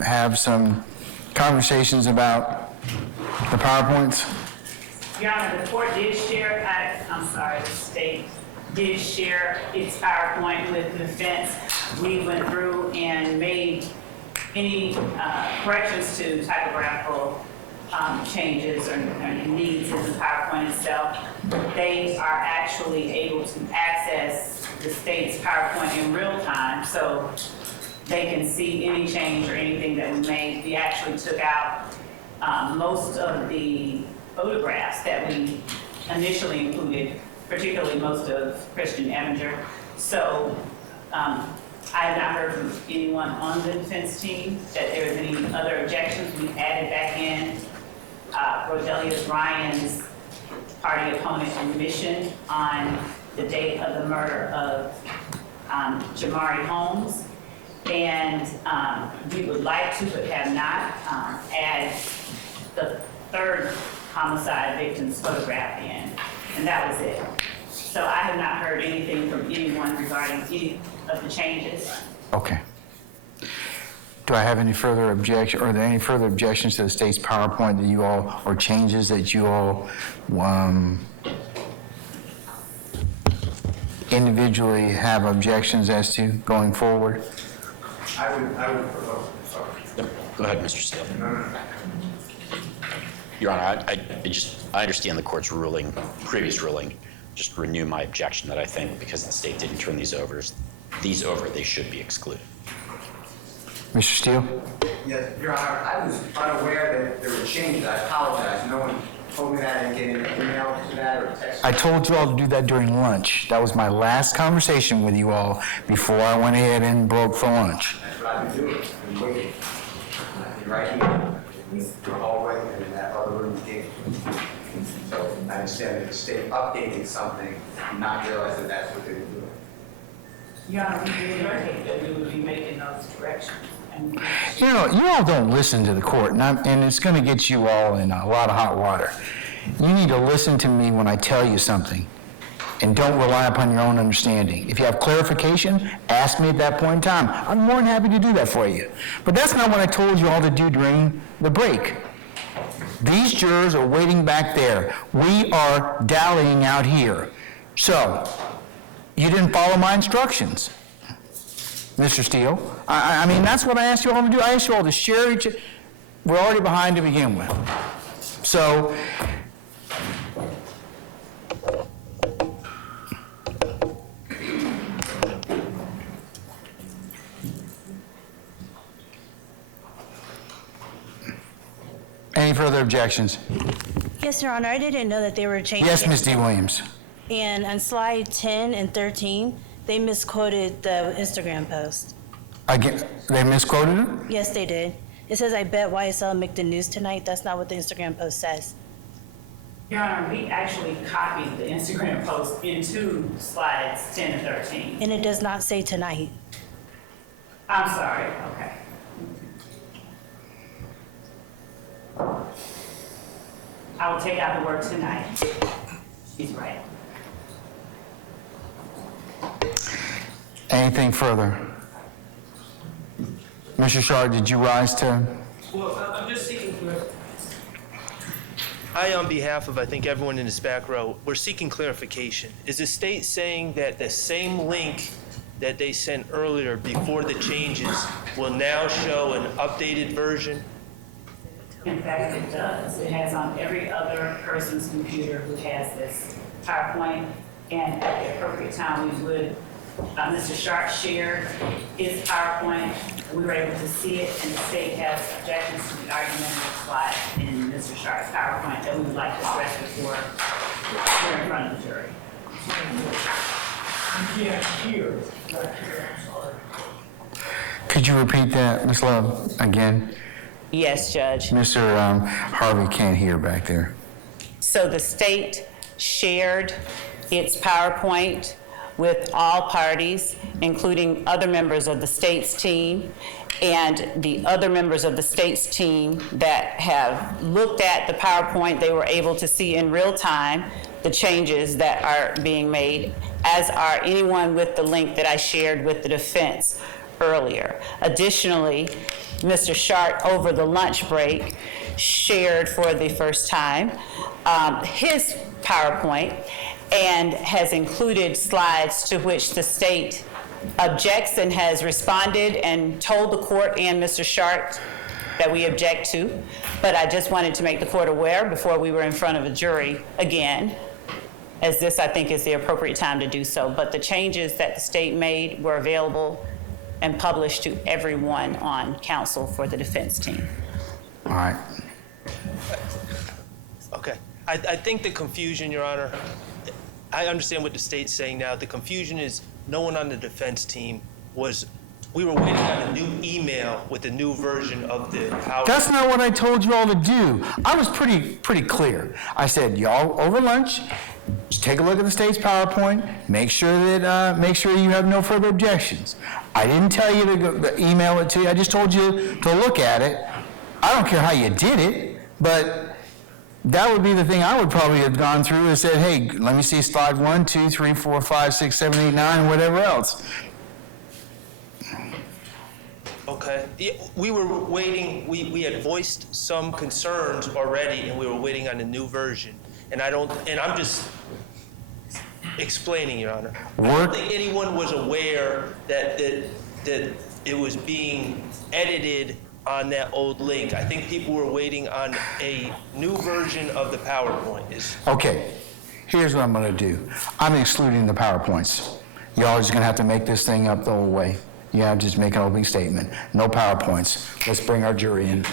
have some conversations about the PowerPoints? Your Honor, the court did share, the state did share its PowerPoint with the defense. We went through and made any corrections to typographical changes or needs in the PowerPoint itself. They are actually able to access the state's PowerPoint in real time, so they can see any change or anything that we made. We actually took out most of the photographs that we initially included, particularly most of Christian Evinger. So I have not heard from anyone on the defense team that there is any other objections. We've added back in Rodelius Ryan's party opponent admission on the date of the murder of Jamari Holmes. And we would like to, but have not, add the third homicide victim's photograph in, and that was it. So I have not heard anything from anyone regarding any of the changes. Okay. Do I have any further objection, or are there any further objections to the state's PowerPoint that you all, or changes that you all individually have objections as to going forward? I would propose, sorry. Go ahead, Mr. Steele. No. Your Honor, I understand the court's ruling, previous ruling. Just renew my objection that I think because the state didn't turn these over, they should be excluded. Mr. Steele? Yes, Your Honor, I was unaware that there were changes. I apologize. No one told me that. I didn't get an email to that or text. I told you all to do that during lunch. That was my last conversation with you all before I went ahead and broke for lunch. That's what I've been doing. I've been waiting. I've been right here. The hallway and in that other room gate. So I understand that the state updated something, and not realize that that's what they were doing. Your Honor, we did indicate that we would be making those corrections. And You know, you all don't listen to the court, and it's going to get you all in a lot of hot water. You need to listen to me when I tell you something, and don't rely upon your own understanding. If you have clarification, ask me at that point in time. I'm more than happy to do that for you. But that's not what I told you all to do during the break. These jurors are waiting back there. We are dallying out here. So, you didn't follow my instructions, Mr. Steele. I mean, that's what I asked you all to do. I asked you all to share each. We're already behind to begin with. So, any further objections? Yes, Your Honor, I didn't know that they were changing. Yes, it. Ms. D. Williams. And on slide 10 and 13, they misquoted the Instagram post. Again, they misquoted it? Yes, they did. It says, I bet YSL make the news tonight. That's not what the Instagram post says. Your Honor, we actually copied the Instagram post into slides 10 and 13. And it does not say tonight. I'm sorry, okay. I will take out the word tonight. She's right. Anything further? Mr. Shard, did you rise to? Well, I'm just seeking clarification. I, on behalf of, I think, everyone in this back row, we're seeking clarification. Is the state saying that the same link that they sent earlier before the changes will now show an updated version? In fact, it does. It has on every other person's computer who has this PowerPoint, and at the appropriate time, we would, Mr. Sharp shared his PowerPoint. We were able to see it, and the state has objections to the argumentative slide in Mr. Sharp's PowerPoint that we would like to address before we're in front of the jury. You can't hear. I'm sorry. Could you repeat that, Ms. Love, again? Yes, Judge. Mr. Harvey can't hear back there. So the state shared its PowerPoint with all parties, including other members of the state's team, and the other members of the state's team that have looked at the PowerPoint, they were able to see in real time the changes that are being made, as are anyone with the link that I shared with the defense earlier. Additionally, Mr. Sharp over the lunch break shared for the first time his PowerPoint and has included slides to which the state objects and has responded and told the court and Mr. Sharp that we object to. But I just wanted to make the court aware before we were in front of a jury again, as this, I think, is the appropriate time to do so. But the changes that the state made were available and published to everyone on council for the defense team. All right. Okay. I think the confusion, Your Honor, I understand what the state's saying now. The confusion is no one on the defense team we were waiting on a new email with a new version of the PowerPoint. That's not what I told you all to do. I was pretty clear. I said, y'all, over lunch, just take a look at the state's PowerPoint, make sure you have no further objections. I didn't tell you to email it to you. I just told you to look at it. I don't care how you did it, but that would be the thing I would probably have gone through and said, hey, let me see slide 1, 2, 3, 4, 5, 6, 7, 8, 9, whatever else. Okay. Yeah, we were waiting, we had voiced some concerns already, and we were waiting on a new version. And I'm just explaining, Your Honor. I don't think anyone was aware that it was being edited on that old link. I think people were waiting on a new version of the PowerPoint. Okay, here's what I'm gonna do. I'm excluding the PowerPoints. Y'all are just gonna have to make this thing up the whole way. Yeah, just make an opening statement. No PowerPoints. Let's bring our jury in.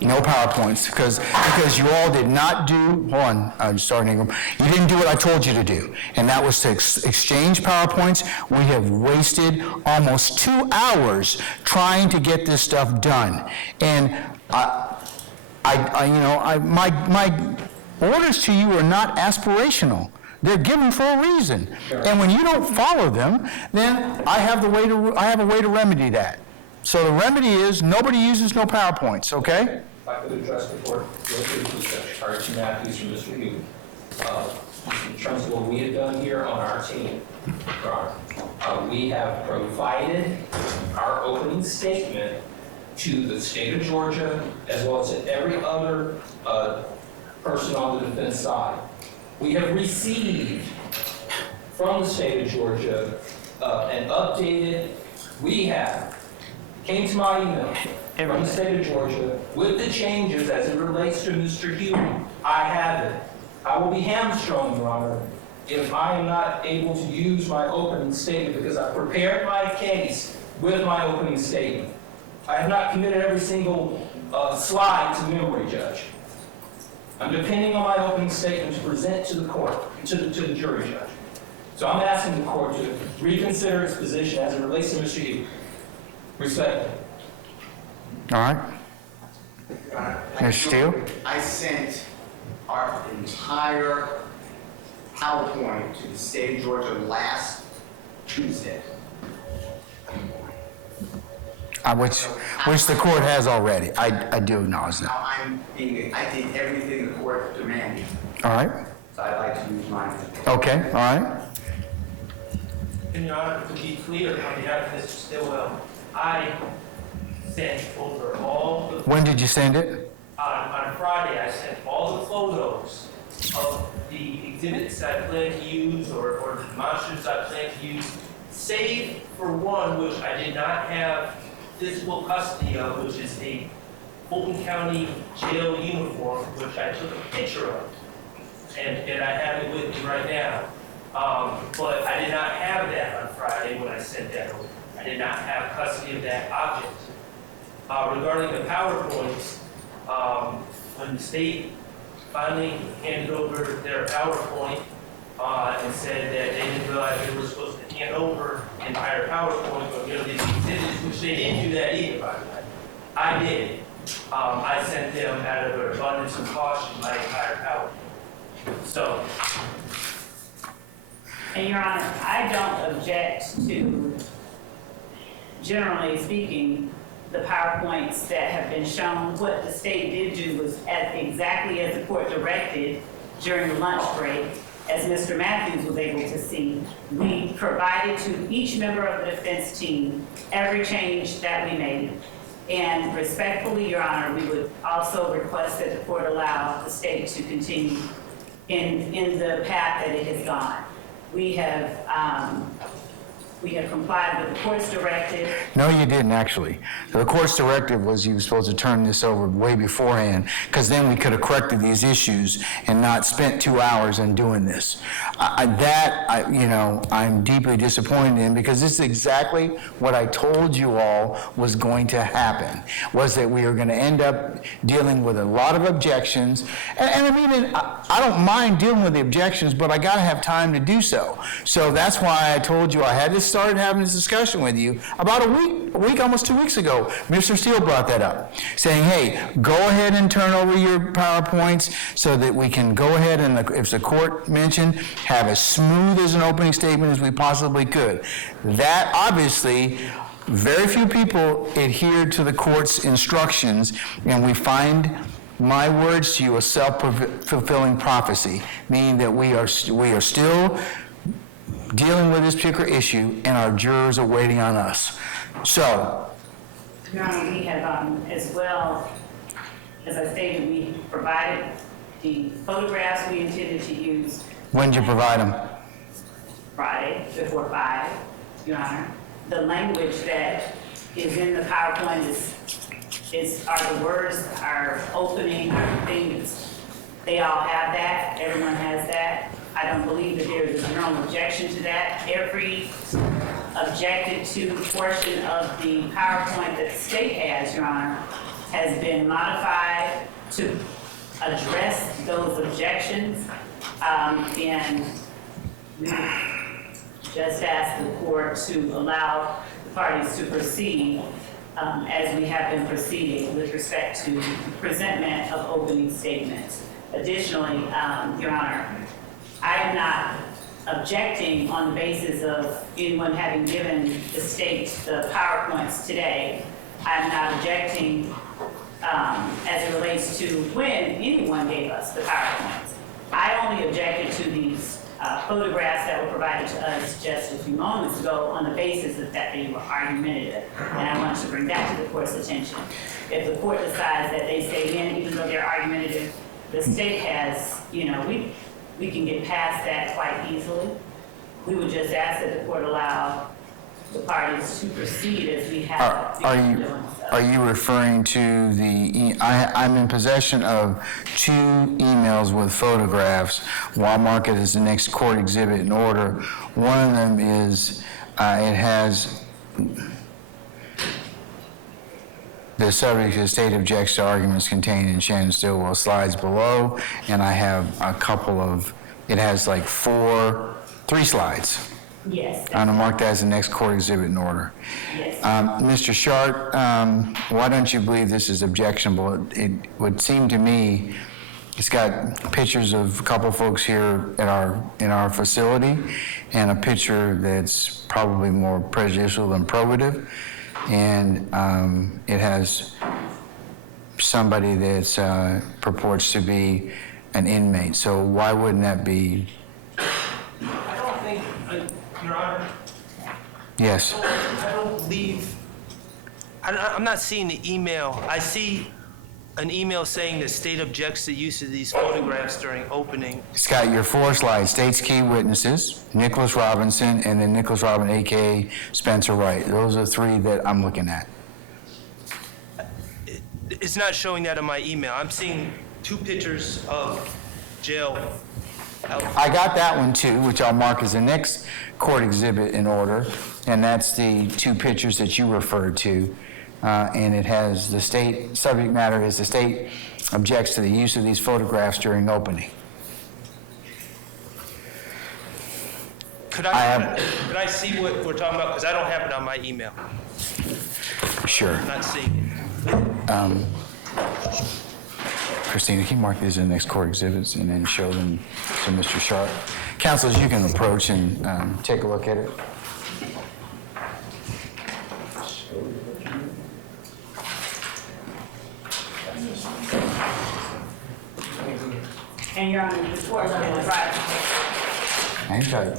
No PowerPoints, because you all did not do, hold on, I'm starting, you didn't do what I told you to do, and that was to exchange PowerPoints. We have wasted almost 2 hours trying to get this stuff done. And my orders to you are not aspirational. They're given for a reason. And when you don't follow them, then I have a way to remedy that. So the remedy is nobody uses no PowerPoints, okay? If I could address the court, Archie Matthews from Mr. Hughes. In terms of what we have done here on our team, we have provided our opening statement to the state of Georgia, as well as to every other person on the defense side. We have received from the state of Georgia an updated, came to my email from the state of Georgia with the changes as it relates to Mr. Huey. I have it. I will be hamstrung, Your Honor, if I am not able to use my opening statement because I prepared my case with my opening statement. I have not committed every single slide to memory, Judge. I'm depending on my opening statement to present to the court, to the jury, Judge. So I'm asking the court to reconsider its position as it relates to Mr. Hughes. Respectfully. All right. Mr. Steele? I sent our entire PowerPoint to the state of Georgia last Tuesday. Which the court has already. I do acknowledge that. Now I did everything the court demanded, All right. so I'd like to use mine. Okay, all right. And Your Honor, to be clear, on behalf of Mr. Stillwell, I sent over all the... When did you send it? On Friday, I sent all the photos of the exhibits I plan to use or the demonstratives I plan to use, save for one which I did not have physical custody of, which is a Fulton County jail uniform, which I took a picture of. And I have it with me right now. But I did not have that on Friday when I sent that over. I did not have custody of that object. Regarding the PowerPoints, when the state finally handed over their PowerPoint and said that they didn't realize they were supposed to hand over the entire PowerPoint or give these exhibits, which they didn't do that either, by the way. I did. I sent them out of an abundance of caution my entire PowerPoint. So. And Your Honor, I don't object to, generally speaking, the PowerPoints that have been shown. What the state did do was exactly as the court directed during the lunch break, as Mr. Matthews was able to see, we provided to each member of the defense team every change that we made. And respectfully, Your Honor, we would also request that the court allow the state to continue in the path that it has gone. We have complied with the court's directive. No, you didn't, actually. The court's directive was you were supposed to turn this over way beforehand, because then we could have corrected these issues and not spent 2 hours in doing this. I'm deeply disappointed in, because this is exactly what I told you all was going to happen, was that we were going to end up dealing with a lot of objections. And I mean, I don't mind dealing with the objections, but I got to have time to do so. So that's why I told you I had to start having this discussion with you about a week, almost 2 weeks ago. Mr. Steele brought that up, saying, hey, go ahead and turn over your PowerPoints so that we can go ahead and, if the court mentioned, have as smooth as an opening statement as we possibly could. That, obviously, very few people adhered to the court's instructions, and we find my words to you a self-fulfilling prophecy, meaning that we are still dealing with this particular issue, and our jurors are waiting on us. So, Your Honor, we have, as well, as I stated, we provided the photographs we intended to use when did you provide them? Friday before 5, Your Honor. The language that is in the PowerPoint are the words, our opening, our things. They all have that. Everyone has that. I don't believe that there is a general objection to that. Every objected to portion of the PowerPoint that the state has, Your Honor, has been modified to address those objections. And we just asked the court to allow the parties to proceed as we have been proceeding with respect to presentment of opening statements. Additionally, Your Honor, I am not objecting on the basis of anyone having given the state the PowerPoints today. I'm not objecting as it relates to when anyone gave us the PowerPoints. I only objected to these photographs that were provided to us just a few moments ago on the basis of that they were argumentative. And I want to bring that to the court's attention. If the court decides that they stay in, even though they're argumentative, the state has, we can get past that quite easily. We would just ask that the court allow the parties to proceed as we have. Are you referring to I'm in possession of 2 emails with photographs, while marked as the next court exhibit in order. One of them is, it has the subject of the state objects to arguments contained in Shannon Stillwell slides below, and I have a couple of, it has like 3 slides. Yes. I'm marked as the next court exhibit in order. Yes. Mr. Shart, why don't you believe this is objectionable? It would seem to me, it's got pictures of a couple folks here in our facility, and a picture that's probably more prejudicial than probative, and it has somebody that purports to be an inmate. So why wouldn't that be? I don't think, Your Honor, Yes. I don't believe, I'm not seeing the email. I see an email saying the state objects to use of these photographs during opening. It's got your 4 slides, state's key witnesses, Nicholas Robinson, and then Nicholas Robin, a.k.a. Spencer Wright. Those are 3 that I'm looking at. It's not showing that on my email. I'm seeing 2 pictures of jail. I got that one too, which I'll mark as the next court exhibit in order, and that's the 2 pictures that you referred to. And it has the state, subject matter is the state objects to the use of these photographs during opening. Could I see what we're talking about? Because I don't have it on my email. Sure. I'm not seeing it. Christina, can you mark these in the next court exhibits and then show them to Mr. Sharp? Counsels, you can approach and take a look at it. And Your Honor, the court is going to try. Hang tight.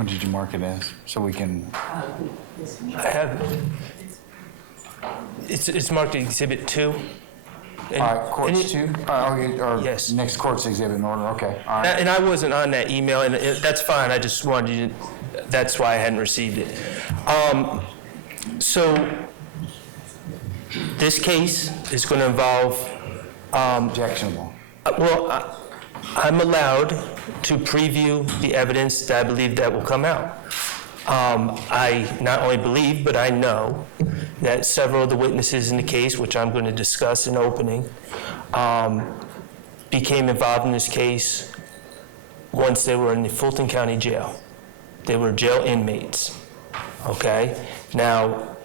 one did you mark it as, so we can, I have, it's marked Exhibit 2. And- all right, courts and it- two? Or Yes. next court's exhibit in order, okay, all right. And I wasn't on that email, and that's fine, I just wanted you, that's why I hadn't received it. So, this case is going to involve, Objectionable. well, I'm allowed to preview the evidence that I believe that will come out. I not only believe, but I know that several of the witnesses in the case, which I'm going to discuss in opening, became involved in this case once they were in the Fulton County Jail. They were jail inmates, okay? Now,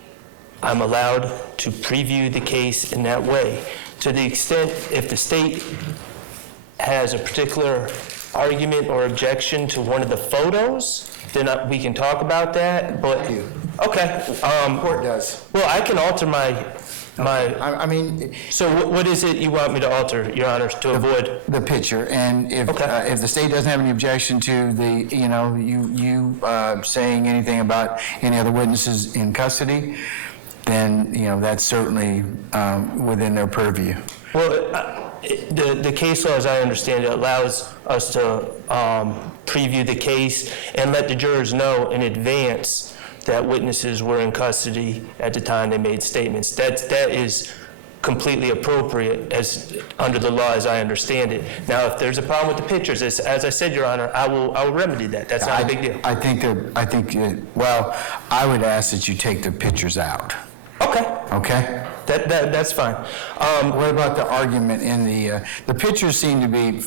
I'm allowed to preview the case in that way. To the extent, if the state has a particular argument or objection to one of the photos, then we can talk about that, but... Thank you. Okay. Court does. Well, I can alter my... I mean, So what is it you want me to alter, Your Honor, to avoid? the picture, and Okay. if the state doesn't have any objection to the, you saying anything about any other witnesses in custody, then, that's certainly within their purview. Well, the case law, as I understand it, allows us to preview the case and let the jurors know in advance that witnesses were in custody at the time they made statements. That is completely appropriate as under the law as I understand it. Now, if there's a problem with the pictures, as I said, Your Honor, I will remedy that. That's not a big deal. I would ask that you take the pictures out, Okay, okay? that's fine. What about the argument in the pictures seem to be,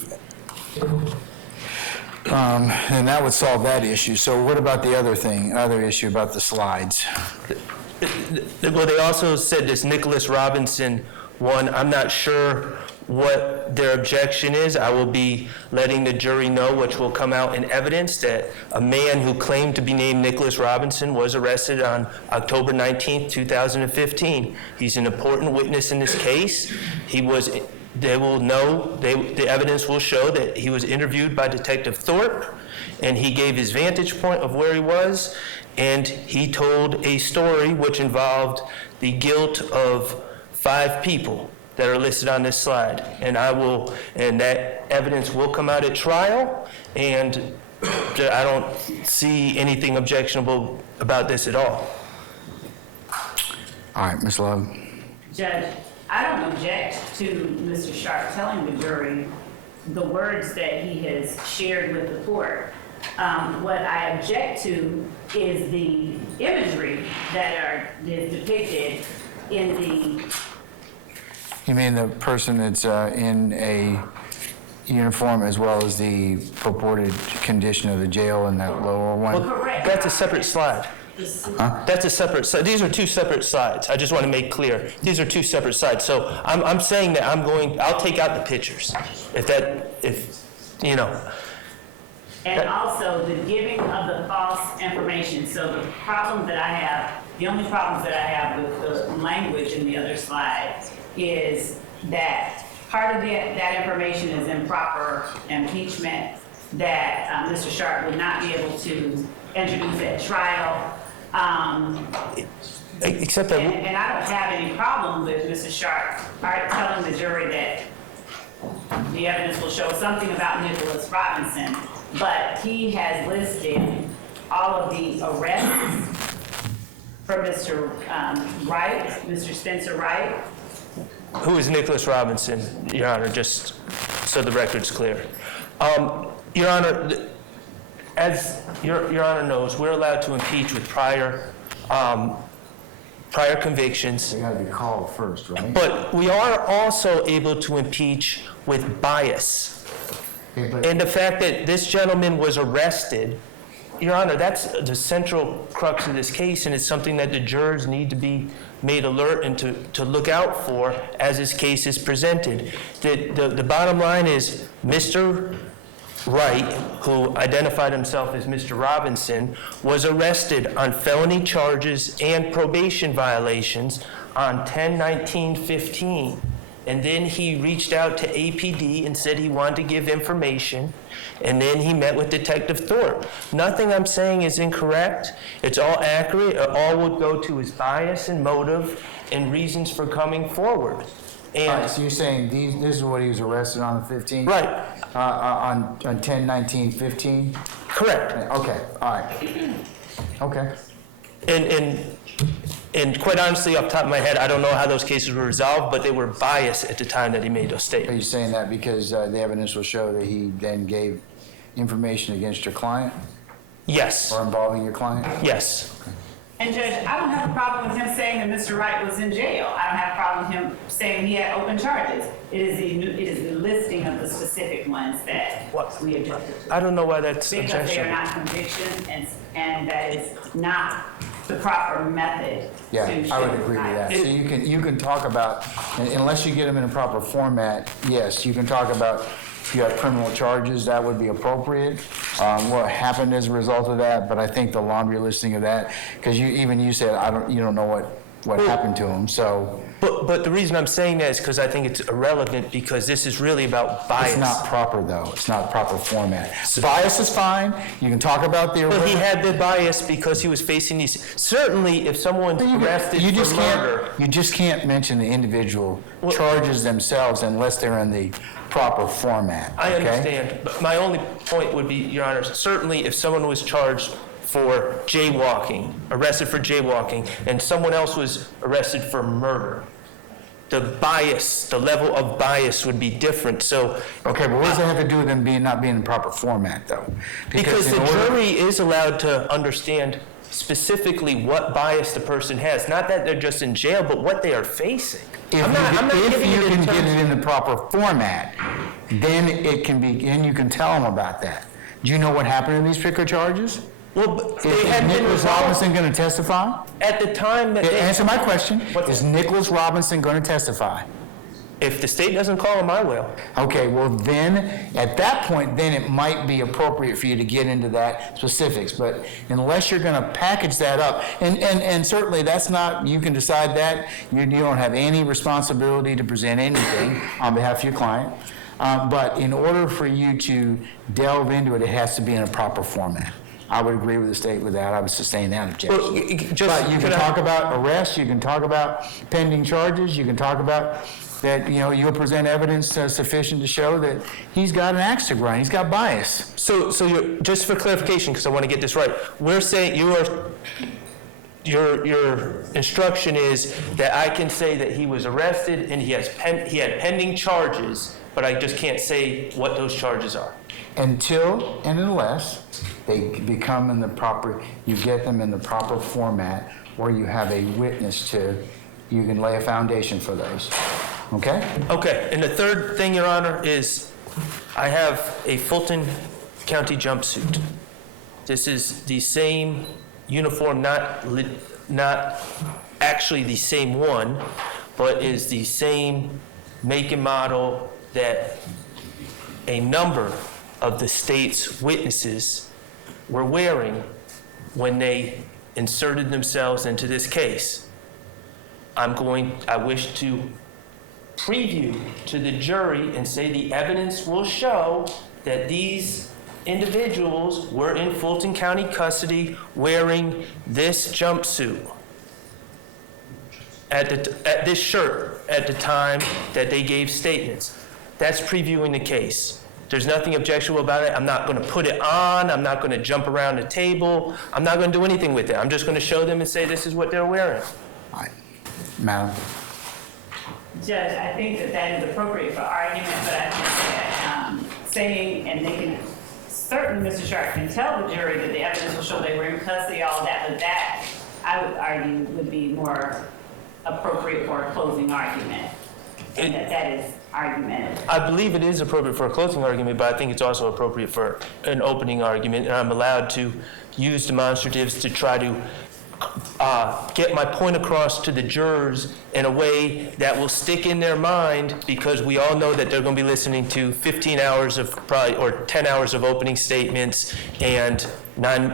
and that would solve that issue. So what about the other issue about the slides? Well, they also said this Nicholas Robinson one. I'm not sure what their objection is. I will be letting the jury know, which will come out in evidence, that a man who claimed to be named Nicholas Robinson was arrested on October 19th, 2015. He's an important witness in this case. The evidence will show that he was interviewed by Detective Thorpe, and he gave his vantage point of where he was, and he told a story which involved the guilt of 5 people that are listed on this slide. And that evidence will come out at trial, and I don't see anything objectionable about this at all. All right, Ms. Love. Judge, I don't object to Mr. Sharp telling the jury the words that he has shared with the court. What I object to is the imagery that is depicted in the... You mean the person that's in a uniform as well as the purported condition of the jail in that lower one? Correct. That's a separate slide. That's a separate slide. These are 2 separate slides. I just want to make clear. These are 2 separate slides. So I'm saying that I'll take out the pictures. And also the giving of the false information. So the problem that I have, the only problems that I have with the language in the other slide is that part of that information is improper impeachment that Mr. Sharp would not be able to introduce at trial. Except that... And I don't have any problem with Mr. Sharp telling the jury that the evidence will show something about Nicholas Robinson, but he has listed all of the arrests for Mr. Wright, Mr. Spencer Wright. Who is Nicholas Robinson, Your Honor, just so the record's clear. Your Honor, as Your Honor knows, we're allowed to impeach with prior convictions. They gotta be called first, right? But we are also able to impeach with bias. Okay, but- And the fact that this gentleman was arrested, Your Honor, that's the central crux of this case, and it's something that the jurors need to be made alert and to look out for as this case is presented. The bottom line is Mr. Wright, who identified himself as Mr. Robinson, was arrested on felony charges and probation violations on 10/19/15. and then he reached out to APD and said he wanted to give information, and then he met with Detective Thorpe. Nothing I'm saying is incorrect. It's all accurate. It all would go to his bias and motive and reasons for coming forward. All And right, so you're saying this is what he was arrested on the 15th? right, On 10/19/15? correct. Okay, all right. Okay. And quite honestly, off the top of my head, I don't know how those cases were resolved, but they were biased at the time that he made those Are statements. you saying that because the evidence will show that he then gave information against your client Yes, or involving your client? yes. And Judge, I don't have a problem with him saying that Mr. Wright was in jail. I don't have a problem with him saying he had open charges. It is the listing of the specific ones that What? we objected to. I don't know why that's Because they are objectionable. not conviction, and that is not the proper method to Yeah, I would show agree with that. bias. So you can talk about, unless you get them in a proper format, yes, you can talk about if you have criminal charges, that would be appropriate. What happened as a result of that, but I think the laundry listing of that, because you said, you don't know what happened to him, so But the reason I'm saying that is because I think it's irrelevant, because this is really about bias. it's not proper though. It's not proper format. Bias is fine. You can talk about the. But he had the bias because he was facing these, certainly if someone's arrested You for just murder. can't, you just can't mention the individual charges themselves unless they're in the proper format. I okay? understand, but my only point would be, Your Honor, certainly if someone was charged for jaywalking, arrested for jaywalking, and someone else was arrested for murder, the bias, the level of bias would be different, so. Okay, but what does that have to do with them not being in proper format, though? Because in the order- jury is allowed to understand specifically what bias the person has, not that they're just in jail, but what they are facing. If I'm not you giving it in can get terms- it in the proper format, then it can be, and you can tell them about that. Do you know what happened in these particular charges? Well, but they Is hadn't been Nicholas resolved Robinson going to testify? at the time that they. Answer my question. What's Is that? Nicholas Robinson going to testify? If the state doesn't call him, I will. Okay, well then, at that point, then it might be appropriate for you to get into that specifics, but unless you're gonna package that up, and certainly that's not, you can decide that, you don't have any responsibility to present anything on behalf of your client, but in order for you to delve into it, it has to be in a proper format. I would agree with the state with that, I would sustain that objection. Well, But you can talk about arrests, you can talk about pending charges, you can talk about that, you'll present evidence sufficient to show that he's got an axe to grind, he's got bias. So you're, just for clarification, because I want to get this right, we're saying your instruction is that I can say that he was arrested and he had pending charges, but I just can't say what those charges are. Until and unless they become you get them in the proper format, or you have a witness you can lay a foundation for those. Okay? Okay, and the third thing, Your Honor, is I have a Fulton County jumpsuit. This is the same uniform, not actually the same one, but is the same make and model that a number of the state's witnesses were wearing when they inserted themselves into this case. I wish to preview to the jury and say the evidence will show that these individuals were in Fulton County custody wearing this jumpsuit at this shirt at the time that they gave statements. That's previewing the case. There's nothing objectionable about it. I'm not going to put it on. I'm not going to jump around the table. I'm not going to do anything with it. I'm just going to show them and say this is what they're wearing. All right. Madam? Judge, I think that is appropriate for argument, but I think that saying, and they can, certainly Mr. Sharp can tell the jury that the evidence will show they were in custody, all that, but that, I would argue, would be more appropriate for a closing argument. And that is argumentative. I believe it is appropriate for a closing argument, but I think it's also appropriate for an opening argument, and I'm allowed to use demonstratives to try to get my point across to the jurors in a way that will stick in their mind, because we all know that they're going to be listening to 15 hours of or 10 hours of opening statements and 9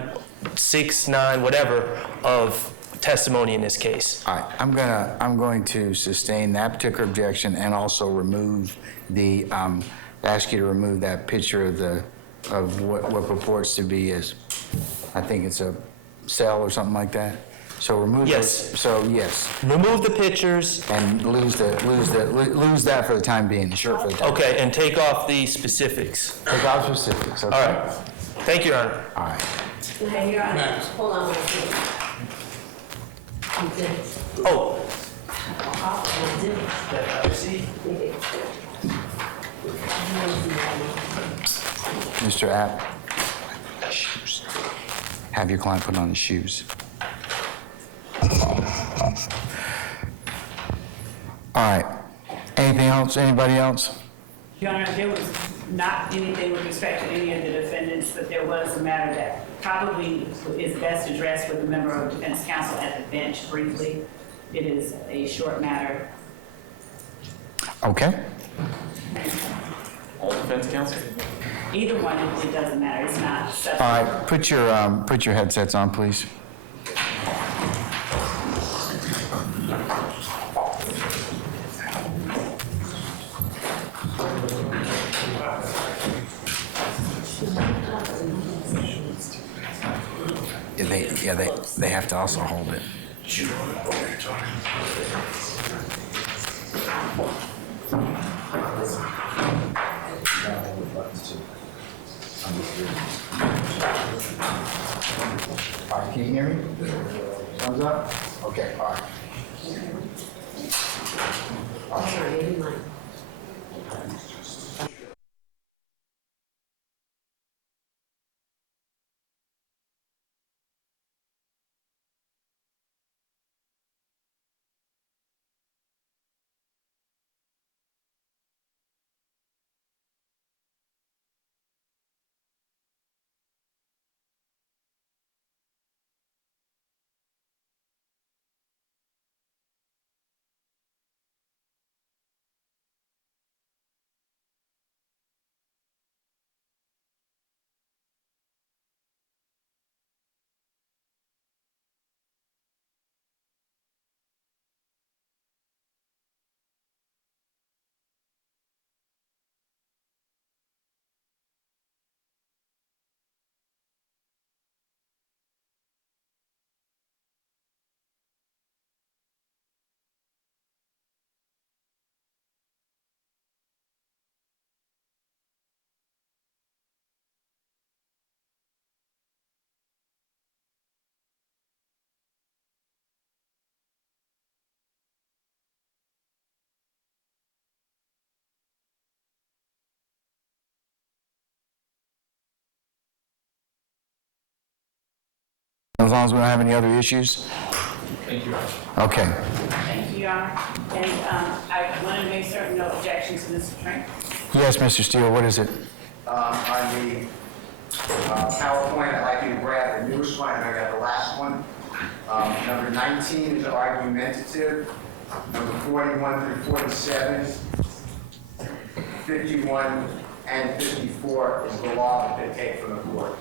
whatever of testimony in this case. All right, I'm going to sustain that particular objection and also remove the, ask you to remove that picture of what purports to be as, I think it's a cell or something like that. So remove Yes. those. So yes, Remove the pictures, and lose that for the time being, sure, for the time. okay, and take off the specifics. Take out specifics, okay? All right. Thank you, Your Honor. All right. Okay, Your Honor. Hold on one second. You did it. Oh. You did it. Mr. App, have your client put on his shoes. All right. Anything else? Anybody else? Your Honor, there was not anything with respect to any of the defendants, but there was a matter that probably is best addressed with a member of defense counsel at the bench briefly. It is a short matter. Okay. All defense counsel? Either one, it doesn't matter. It's not All substantive. right. Put your headsets on, please. They have to also hold it. All right, can you hear me? Thumbs up? Okay, all right. Sorry, never mind. As long as we don't have any other issues? Thank you. Okay. Thank you, Your Honor. And I want to make certain no objections to Mr. Trent. Yes, Mr. Steele, what is it? On the PowerPoint, I'd like you to grab the newest one, and I got the last one. Number 19 is argumentative. Number 41 through 47, 51, and 54 is the law that they take from the court.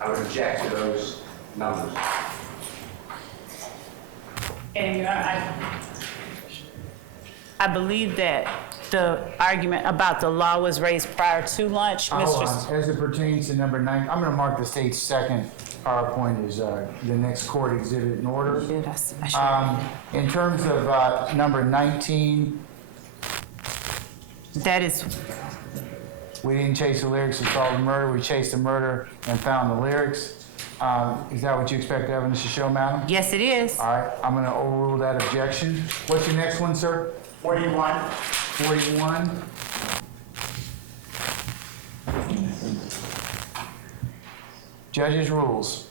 I would object to those numbers. And Your Honor, I believe that the argument about the law was raised prior to lunch. Hold Mr. on. As it pertains to number 9, I'm going to mark the state's second PowerPoint as the next court exhibit in order. In terms of number 19, That is, we didn't chase the lyrics to solve the murder. We chased the murder and found the lyrics. Is that what you expect the evidence to show, madam? yes, it is. All right, I'm going to overrule that objection. What's your next one, sir? 41. 41. Judge's rules.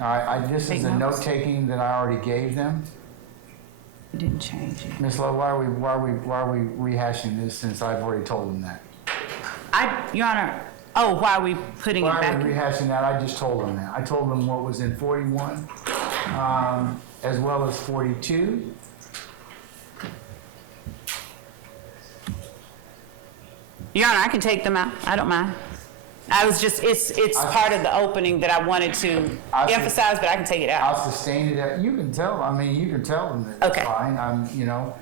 All right, this is the note-taking that I already gave them. Didn't change it. Ms. Love, why are we rehashing this since I've already told them that? Your Honor, why are we putting it Why back? are we rehashing that? I just told them that. I told them what was in 41, as well as 42. Your Honor, I can take them out. I don't mind. I was just, it's part of the opening that I wanted to emphasize, but I can take it out. I'll sustain it. You can tell, I mean, you can tell them that it's Okay. fine. You know,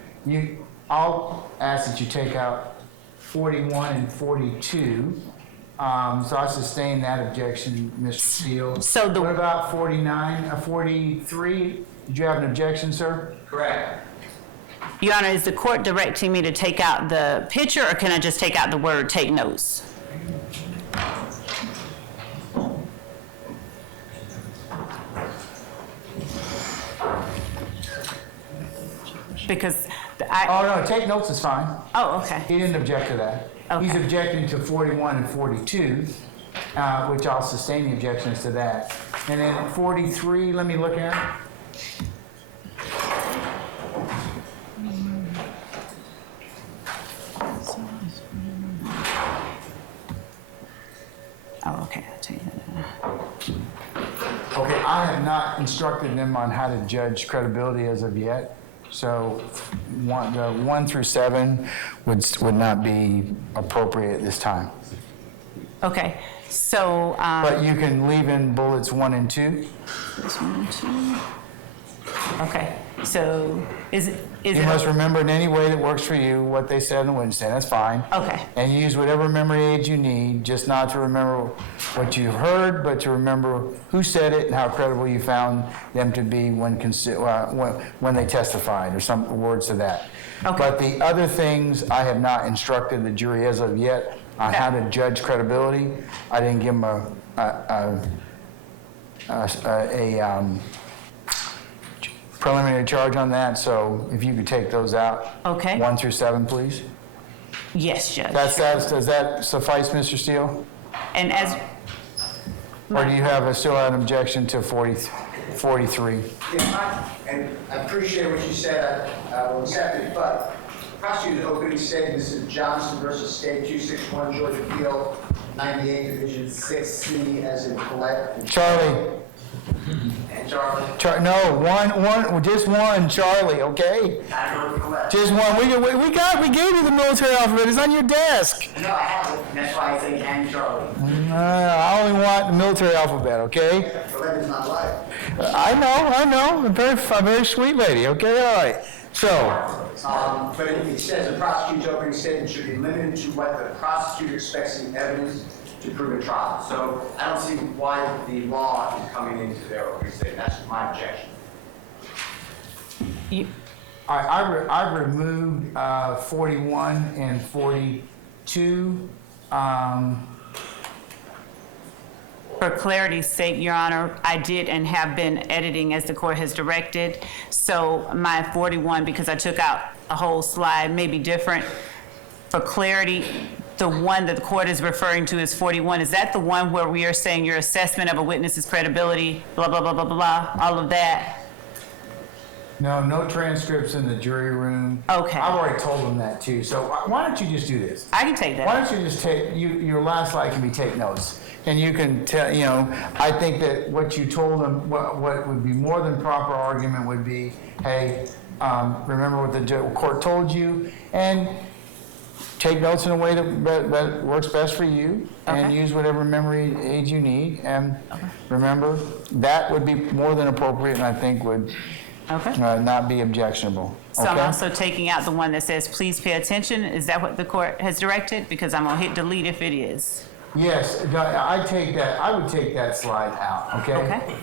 I'll ask that you take out 41 and 42. So I sustain that objection, Mr. Steele. So the- What about 49, 43? Did you have an objection, sir? Correct. Your Honor, is the court directing me to take out the picture, or can I just take out the word "take notes"? Because Oh, no, take notes is fine. oh, okay. He didn't object to that. Okay. He's objecting to 41 and 42, which I'll sustain the objections to that. And then 43, let me look at it. Oh, okay, I'll take that out. Okay, I have not instructed them on how to judge credibility as of yet. So 1 through 7 would not be appropriate at this time. Okay, so, But you can leave in bullets 1 and 2. this one, two. Okay, so is You it, must remember in any way that works for you what they said on Wednesday. That's fine. okay, And use whatever memory aid you need, just not to remember what you heard, but to remember who said it and how credible you found them to be when they testified, or some words to that. Okay. But the other things, I have not instructed the jury as of yet on how to judge credibility. I didn't give them a preliminary charge on that, so if you could take those out. Okay. 1 through 7, please. yes, Judge. Does that suffice, Mr. Steele? And as, Mm-hmm. Or do you still have an objection to 43? And I appreciate what you said, I will accept it, but prosecutor's opening statement, this is Johnson versus State 261 Georgia Appeal, 98 Division 6C, as in collect. Charlie, And Charlie. just one, Charlie, okay? I go to collect. Just one. We gave you the military alphabet. It's on your desk. No, I have it, and that's why I say and Charlie. I only want the military alphabet, okay? Collect is not life. I know. A very sweet lady, okay? All right. So, But it says the prosecutor's opening statement should be limited to what the prosecutor expects in evidence to prove a trial. So I don't see why the law is coming into their opening statement. That's my objection. I removed 41 and 42. for clarity's sake, Your Honor, I did and have been editing as the court has directed. So my 41, because I took out a whole slide, may be different. For clarity, the one that the court is referring to is 41. Is that the one where we are saying your assessment of a witness's credibility, blah, blah, blah, blah, blah, blah, all of that? No transcripts in the jury room. Okay. I've already told them that too. So why don't you just do this? I can take that. Why don't you just your last slide can be take notes. And you can tell, I think that what you told them, what would be more than proper argument would be, hey, remember what the court told you, and take notes in a way that works best for you, and Okay. use whatever memory aid you need. And remember, that would be more than appropriate, and I think would Okay. not be objectionable. So I'm Okay? also taking out the one that says, please pay attention. Is that what the court has directed? Because I'm gonna hit delete if it is. Yes, I would take that slide out, okay? Okay?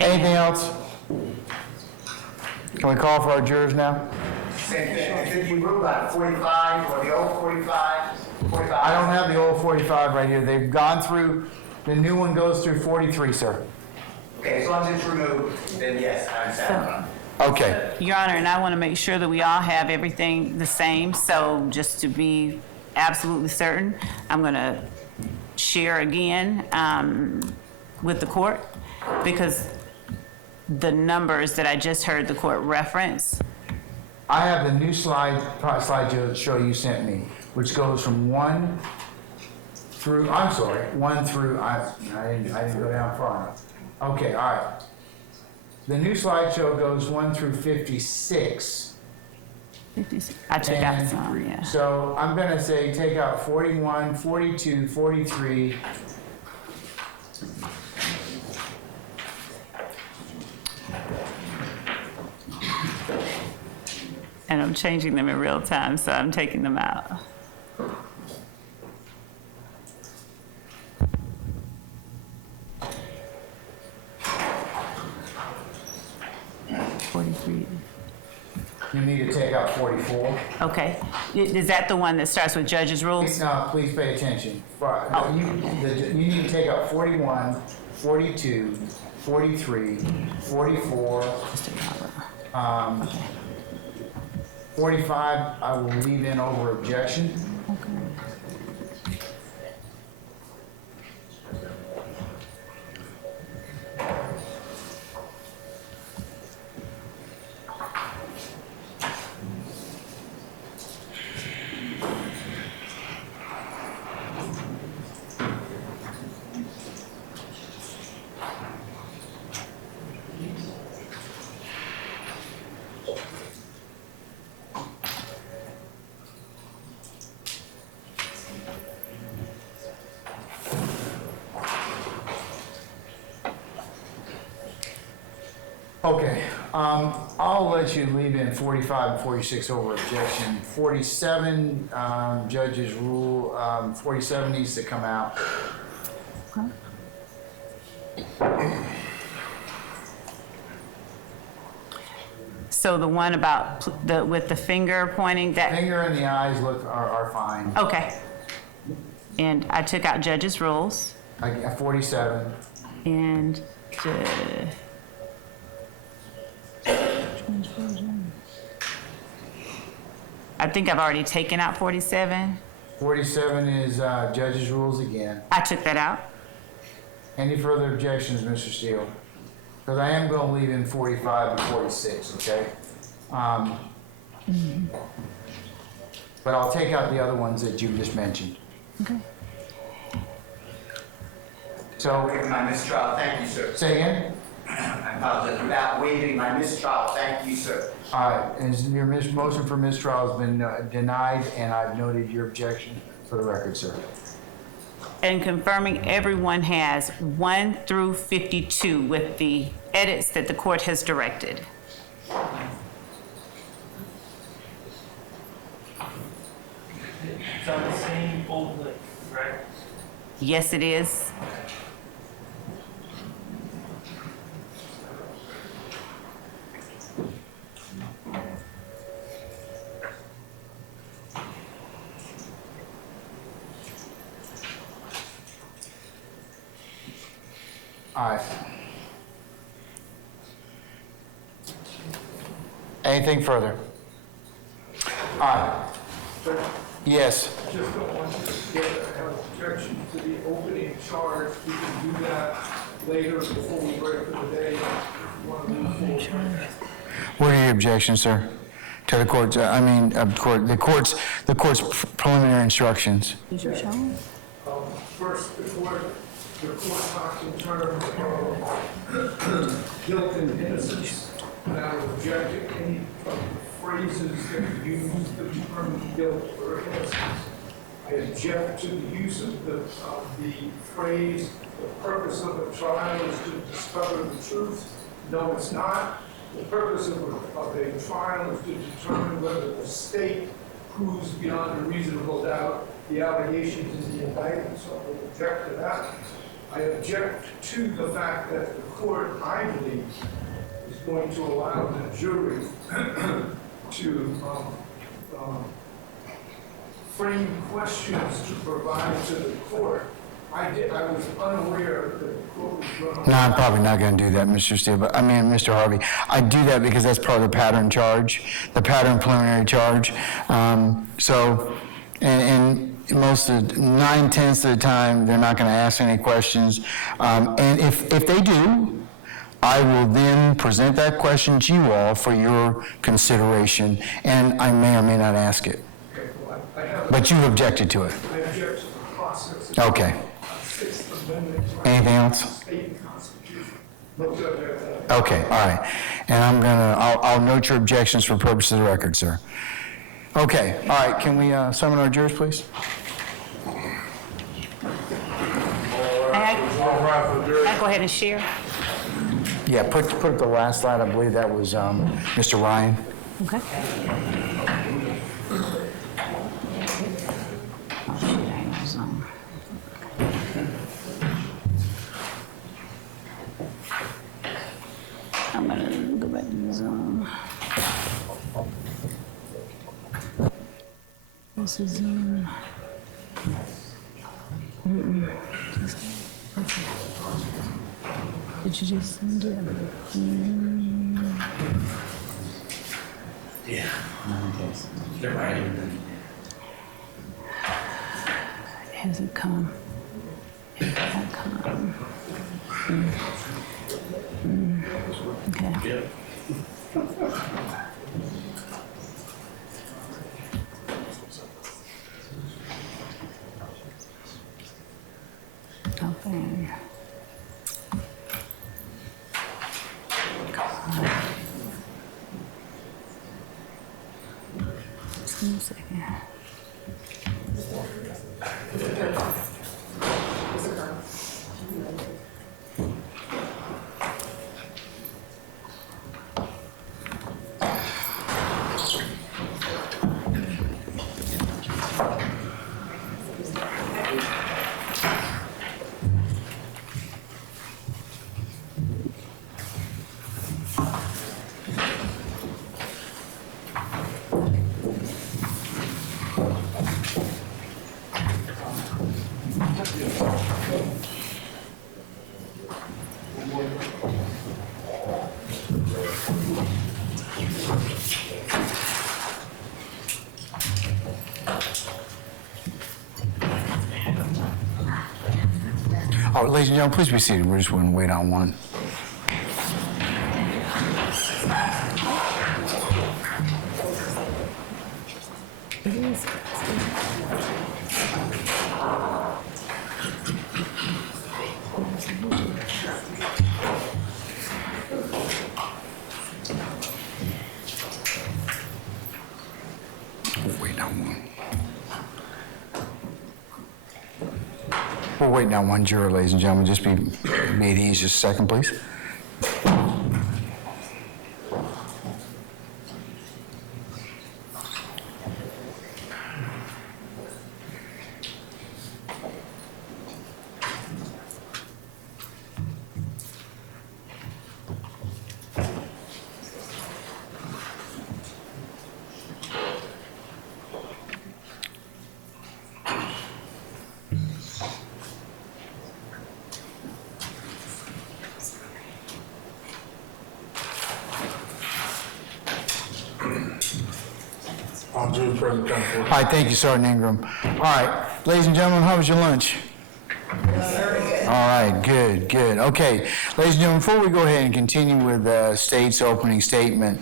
Anything else? Can we call for our jurors now? Same thing. I think you ruled on 45 or the old 45. 45. I don't have the old 45 right here. They've gone through, the new one goes through 43, sir. Okay, as long as it's removed, then yes, I'm satisfied. Okay. Your Honor, and I want to make sure that we all have everything the same. So just to be absolutely certain, I'm going to share again with the court, because the numbers that I just heard the court reference. I have the new slideshow you sent me, which goes from 1 through, I didn't go down far enough. Okay, all right. The new slideshow goes 1 through 56. I took out And some, yeah. So I'm gonna say take out 41, 42, 43. And I'm changing them in real time, so I'm taking them out. You need to take out 44. Okay. Is that the one that starts with judge's rules? No, please pay attention. You need to take out 41, 42, 43, 44, 45, I will leave in over objection. Okay, I'll let you leave in 45 and 46 over objection. 47, judge's rule, 47 needs to come out. So the one about with the finger pointing, that, Finger and the eyes are fine. okay. And I took out judge's rules 47, and I think I've already taken out 47. 47 is judge's rules again. I took that out. Any further objections, Mr. Steele? Because I am going to leave in 45 and 46, okay? But I'll take out the other ones that you just mentioned. Okay. So, Waiving my mistrial, thank you, sir. say again? I apologize, without waiving my mistrial, thank you, sir. All right, and your motion for mistrial has been denied, and I've noted your objection for the record, sir. And confirming everyone has 1 through 52 with the edits that the court has directed. It's on the same old link, right? Yes, it is. All right. Anything further? All right. Yes. Just don't want you to get an objection to the opening charge. We can do that later before we break for the day. If you want to move forward. What are your objections, sir? To the court's, the court's preliminary instructions. First, the court talks in terms of guilt and innocence. And I would object to any of the phrases that use the term guilt or innocence. I object to the use of the phrase, the purpose of a trial is to discover the truth. No, it's not. The purpose of a trial is to determine whether the state proves beyond a reasonable doubt the allegations in the indictment, so I would object to that. I object to the fact that the court, I believe, is going to allow the jury to frame questions to provide to the court. I was unaware that the court was going to... No, I'm probably not going to do that, Mr. Steele, Mr. Harvey. I do that because that's part of the pattern charge, the pattern preliminary charge. And most of 9/10 of the time, they're not going to ask any questions. And if they do, I will then present that question to you all for your consideration, and I may or may not ask it. Okay, well, I have... But you objected to it. I object to the process. Okay. Sixth Amendment. Anything else? State Constitution. Okay, all right. And I'll note your objections for purposes of the record, sir. Okay, all right, can we summon our jurors, please? May I go ahead and share? Yeah, put up the last slide, I believe that was Mr. Ryan. Okay. I'm gonna go back to the Zoom. This is Zoom. Did you just send it? Yeah. They're right. Has it come? Has it come? Okay. Yep. Okay. Just give me a second. Oh, ladies and gentlemen, please be seated. We're just going to wait on one. We're waiting on one. We're waiting on one juror, ladies and gentlemen. Just be made easy. Just a second, please. I'll do the present counsel. All right, thank you, Sergeant Ingram. All right, ladies and gentlemen, how was your lunch? All right, good, good. Okay, ladies and gentlemen, before we go ahead and continue with the state's opening statement,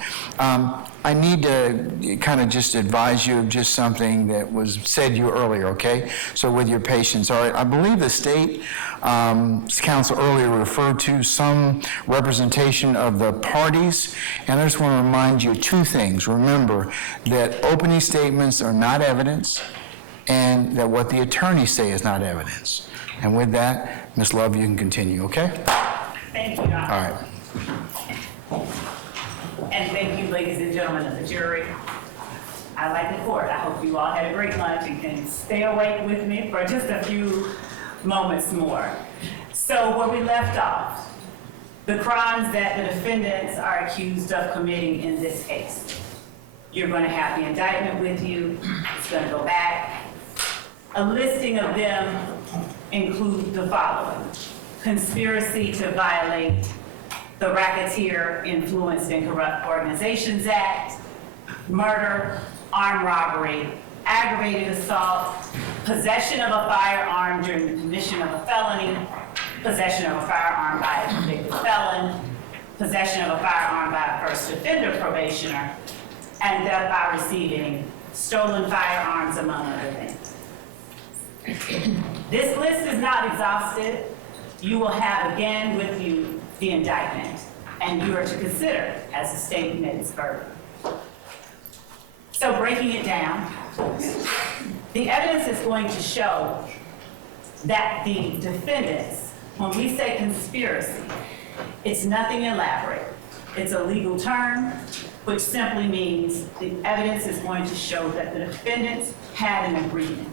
I need to kind of just advise you of just something that was said to you earlier, okay? So with your patience, all right, I believe the state council earlier referred to some representation of the parties, and I just want to remind you two things. Remember that opening statements are not evidence, and that what the attorneys say is not evidence. And with that, Ms. Love, you can continue, okay? Thank you, Your Honor. All right. And thank you, ladies and gentlemen of the jury. I like the court. I hope you all had a great lunch and can stay awake with me for just a few moments more. So where we left off, the crimes that the defendants are accused of committing in this case. You're going to have the indictment with you. It's going to go back. A listing of them include the following: conspiracy to violate the Racketeer Influenced and Corrupt Organizations Act, murder, armed robbery, aggravated assault, possession of a firearm during the commission of a felony, possession of a firearm by a convicted felon, possession of a firearm by a first offender probationer, and death by receiving stolen firearms, among other things. This list is not exhaustive. You will have again with you the indictment, and you are to consider as the state met its burden. So breaking it down, the evidence is going to show that the defendants, when we say conspiracy, it's nothing elaborate. It's a legal term, which simply means the evidence is going to show that the defendants had an agreement.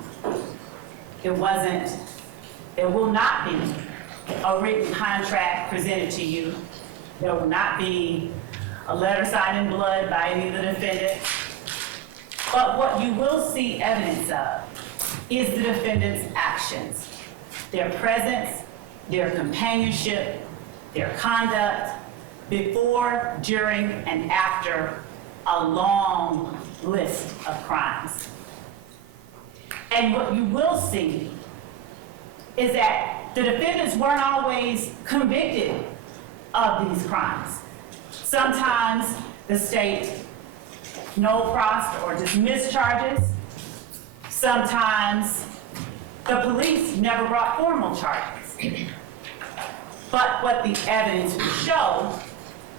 There will not be a written contract presented to you. There will not be a letter signed in blood by any of the defendants. But what you will see evidence of is the defendants' actions, their presence, their companionship, their conduct, before, during, and after a long list of crimes. And what you will see is that the defendants weren't always convicted of these crimes. Sometimes the state no-prossed or dismissed charges. Sometimes the police never brought formal charges. But what the evidence will show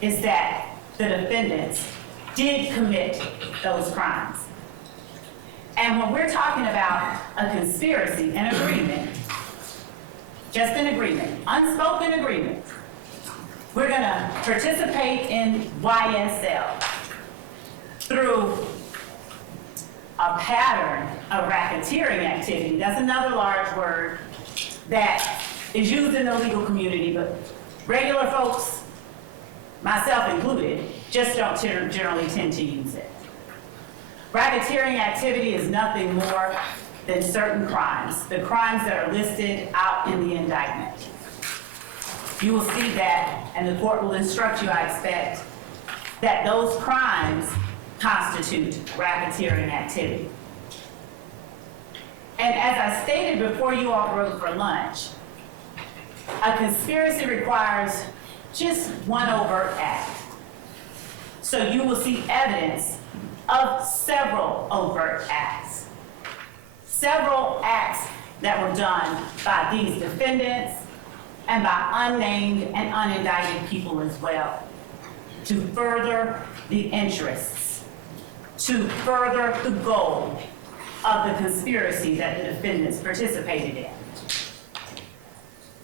is that the defendants did commit those crimes. And when we're talking about a conspiracy, an agreement, just an agreement, unspoken agreement, we're gonna participate in YSL through a pattern of racketeering activity. That's another large word that is used in the legal community, but regular folks, myself included, just don't generally tend to use it. Racketeering activity is nothing more than certain crimes, the crimes that are listed out in the indictment. You will see that, and the court will instruct you, I expect, that those crimes constitute racketeering activity. And as I stated before you all broke for lunch, a conspiracy requires just one overt act. So you will see evidence of several overt acts. Several acts that were done by these defendants and by unnamed and unindicted people as well, to further the interests, to further the goal of the conspiracy that the defendants participated in.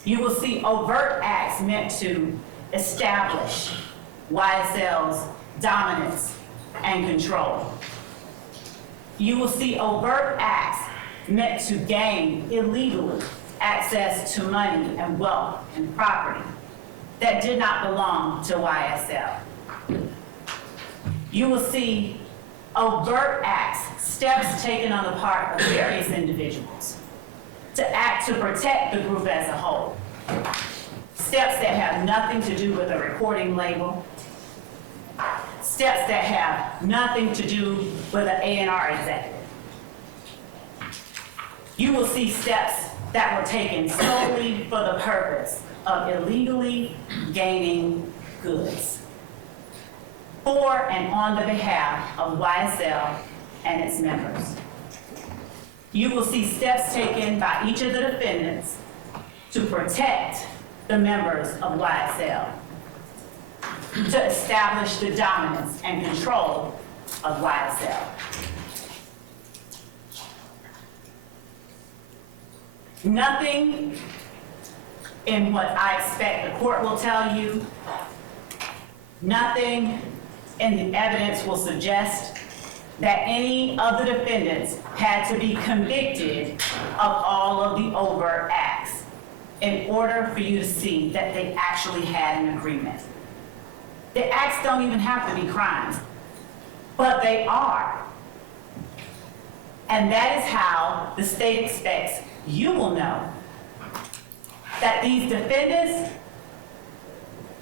You will see overt acts meant to establish YSL's dominance and control. You will see overt acts meant to gain illegally access to money and wealth and property that did not belong to YSL. You will see overt acts, steps taken on the part of various individuals to act to protect the group as a whole. Steps that have nothing to do with a recording label. Steps that have nothing to do with an A&R executive. You will see steps that were taken solely for the purpose of illegally gaining goods for and on the behalf of YSL and its members. You will see steps taken by each of the defendants to protect the members of YSL, to establish the dominance and control of YSL. Nothing in what I expect the court will tell you, nothing in the evidence will suggest that any of the defendants had to be convicted of all of the overt acts in order for you to see that they actually had an agreement. The acts don't even have to be crimes, but they are. And that is how the state expects you will know that these defendants,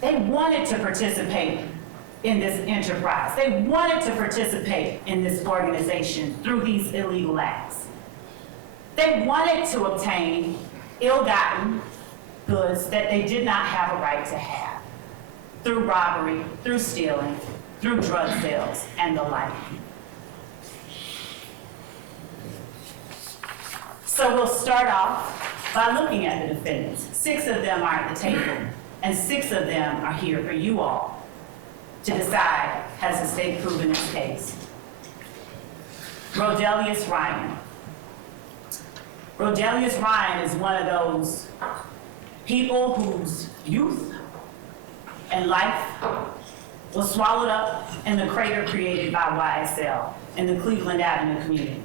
they wanted to participate in this enterprise. They wanted to participate in this organization through these illegal acts. They wanted to obtain ill-gotten goods that they did not have a right to have, through robbery, through stealing, through drug sales, and the like. So we'll start off by looking at the defendants. 6 of them are at the table and 6 of them are here for you all to decide, has the state proven its case? Rodelius Ryan. Rodelius Ryan is one of those people whose youth and life was swallowed up in the crater created by YSL in the Cleveland Avenue community.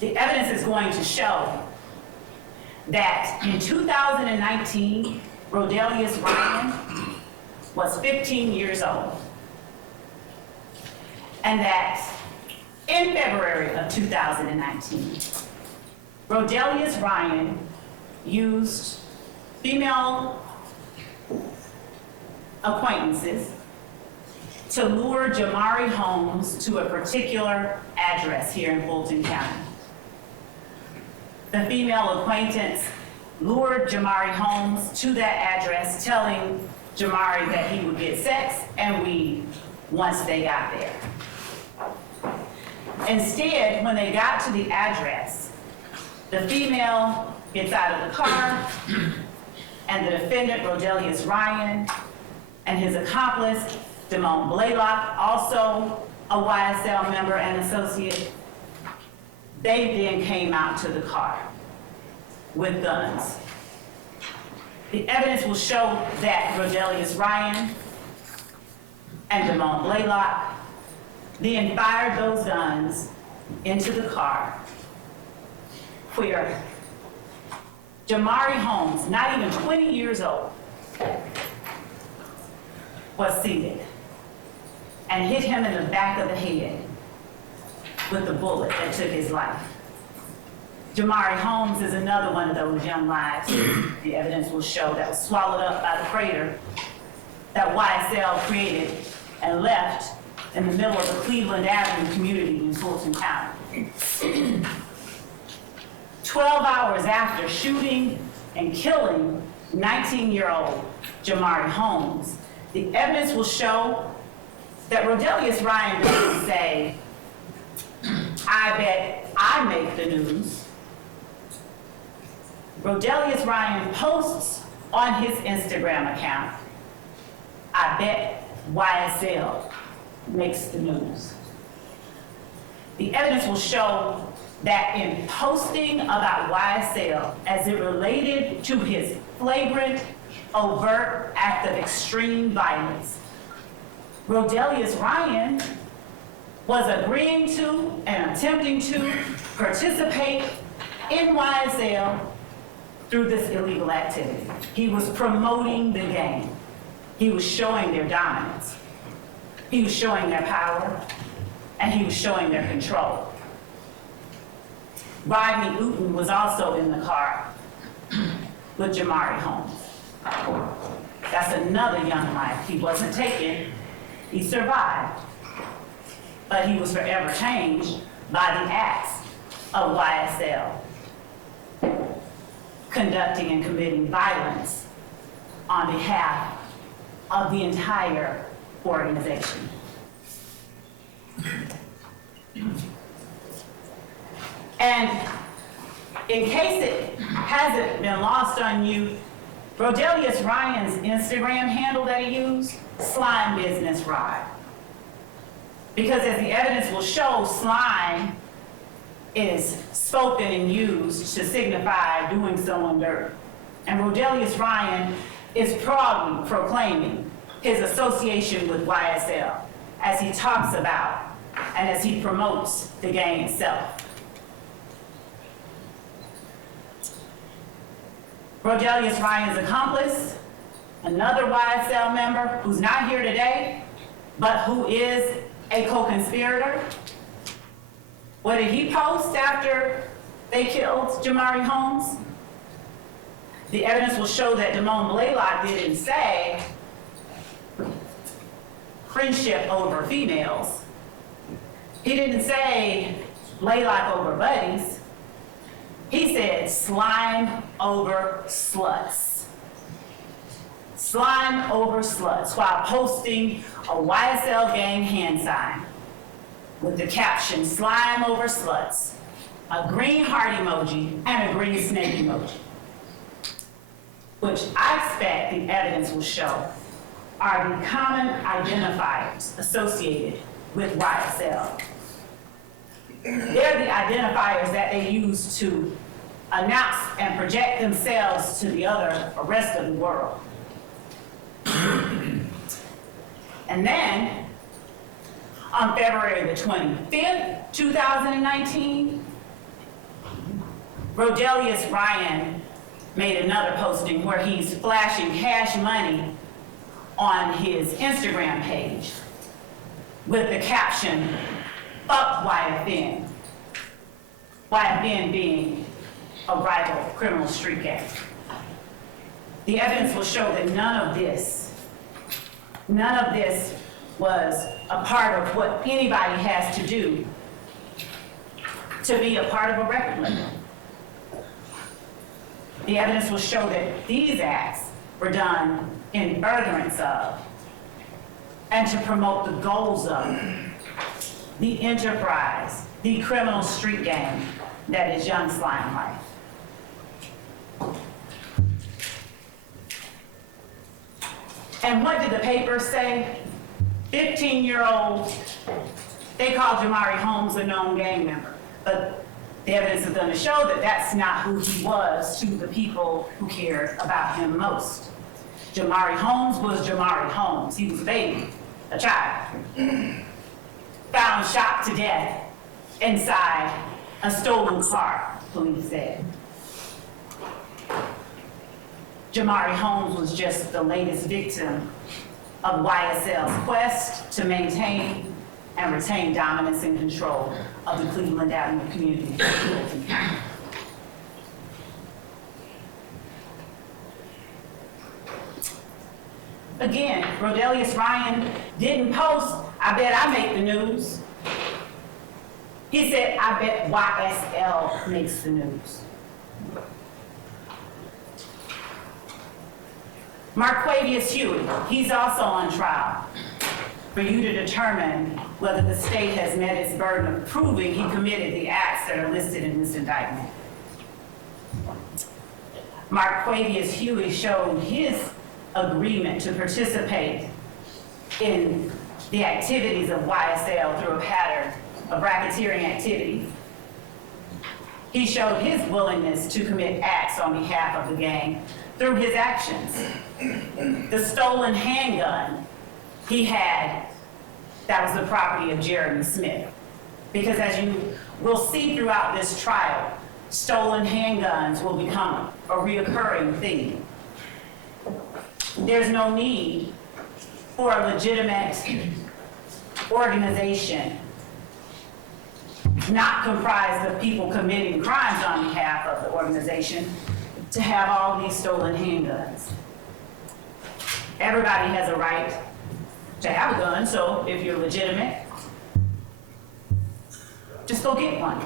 The evidence is going to show that in 2019, Rodelius Ryan was 15 years old. And that in February of 2019, Rodelius Ryan used female acquaintances to lure Jamari Holmes to a particular address here in Fulton County. The female acquaintance lured Jamari Holmes to that address, telling Jamari that he would get sex and weed once they got there. Instead, when they got to the address, the female gets out of the car, and the defendant, Rodelius Ryan, and his accomplice, Damone Blaylock, also a YSL member and associate, they then came out to the car with guns. The evidence will show that Rodelius Ryan and Damone Blaylock then fired those guns into the car, where Jamari Holmes, not even 20 years old, was seated and hit him in the back of the head with the bullet that took his life. Jamari Holmes is another one of those young lives, the evidence will show, that was swallowed up by the crater that YSL created and left in the middle of the Cleveland Avenue community in Fulton County. 12 hours after shooting and killing 19-year-old Jamari Holmes, the evidence will show that Rodelius Ryan didn't say, "I bet I make the news." Rodelius Ryan posts on his Instagram account, "I bet YSL makes the news." The evidence will show that in posting about YSL as it related to his flagrant, overt act of extreme violence, Rodelius Ryan was agreeing to and attempting to participate in YSL through this illegal activity. He was promoting the gang. He was showing their dominance. He was showing their power, and he was showing their control. Rodney Uten was also in the car with Jamari Holmes. That's another young life. He wasn't taken, he survived. But he was forever changed by the acts of YSL, conducting and committing violence on behalf of the entire organization. And in case it hasn't been lost on you, Rodelius Ryan's Instagram handle that he used, Slime Business Ride. Because as the evidence will show, slime is spoken and used to signify doing someone dirt. And Rodelius Ryan is proudly proclaiming his association with YSL as he talks about and as he promotes the gang itself. Rodelius Ryan's accomplice, another YSL member who's not here today, but who is a co-conspirator. What did he post after they killed Jamari Holmes? The evidence will show that Damone Blaylock didn't say friendship over females. He didn't say Blaylock over buddies. He said slime over sluts. Slime over sluts, while posting a YSL gang hand sign with the caption, slime over sluts, a green heart emoji, and a green snake emoji. which I expect the evidence will show, are the common identifiers associated with YSL. They're the identifiers that they use to announce and project themselves to the rest of the world. And then, on February the 25th, 2019, Rodelius Ryan made another posting where he's flashing cash money on his Instagram page with the caption, "Fuck YFN." YFN being a rival criminal street gang. The evidence will show that none of this was a part of what anybody has to do to be a part of a record label. The evidence will show that these acts were done in furtherance of and to promote the goals of the enterprise, the criminal street gang that is Young Slime Life. And what did the paper say? 15-year-old, they called Jamari Holmes a known gang member, but the evidence is going to show that that's not who he was to the people who cared about him most. Jamari Holmes was Jamari Holmes. He was a baby, a child, found shot to death inside a stolen car, police said. Jamari Holmes was just the latest victim of YSL's quest to maintain and retain dominance and control of the Cleveland Avenue community. Again, Rodelius Ryan didn't post, "I bet I make the news." He said, "I bet YSL makes the news." Marquavius Huey, he's also on trial for you to determine whether the state has met its burden of proving he committed the acts that are listed in this indictment. Marquavius Huey showed his agreement to participate in the activities of YSL through a pattern of racketeering activities. He showed his willingness to commit acts on behalf of the gang through his actions. The stolen handgun he had, that was the property of Jeremy Smith. Because as you will see throughout this trial, stolen handguns will become a reoccurring theme. There's no need for a legitimate organization not comprised of people committing crimes on behalf of the organization to have all these stolen handguns. Everybody has a right to have a gun, so if you're legitimate, just go get one.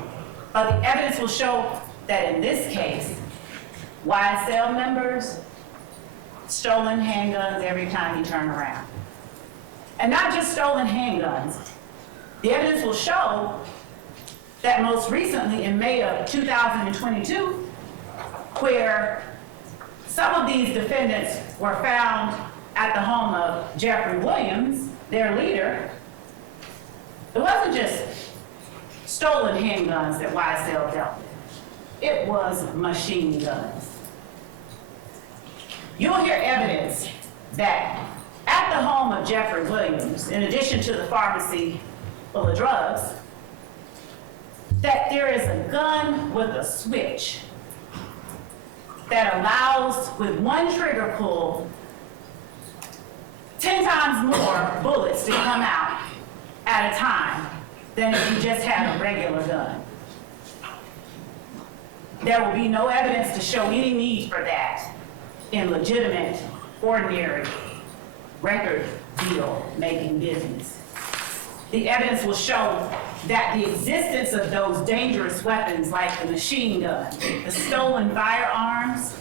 But the evidence will show that in this case, YSL members, stolen handguns every time you turn around. And not just stolen handguns. The evidence will show that most recently in May of 2022, where some of these defendants were found at the home of Jeffrey Williams, their leader, it wasn't just stolen handguns that YSL dealt with. It was machine guns. You'll hear evidence that at the home of Jeffrey Williams, in addition to the pharmacy full of drugs, that there is a gun with a switch that allows, with one trigger pull, 10 times more bullets to come out at a time than if you just had a regular gun. There will be no evidence to show any need for that in legitimate, ordinary, record deal making business. The evidence will show that the existence of those dangerous weapons like the machine gun, the stolen firearms,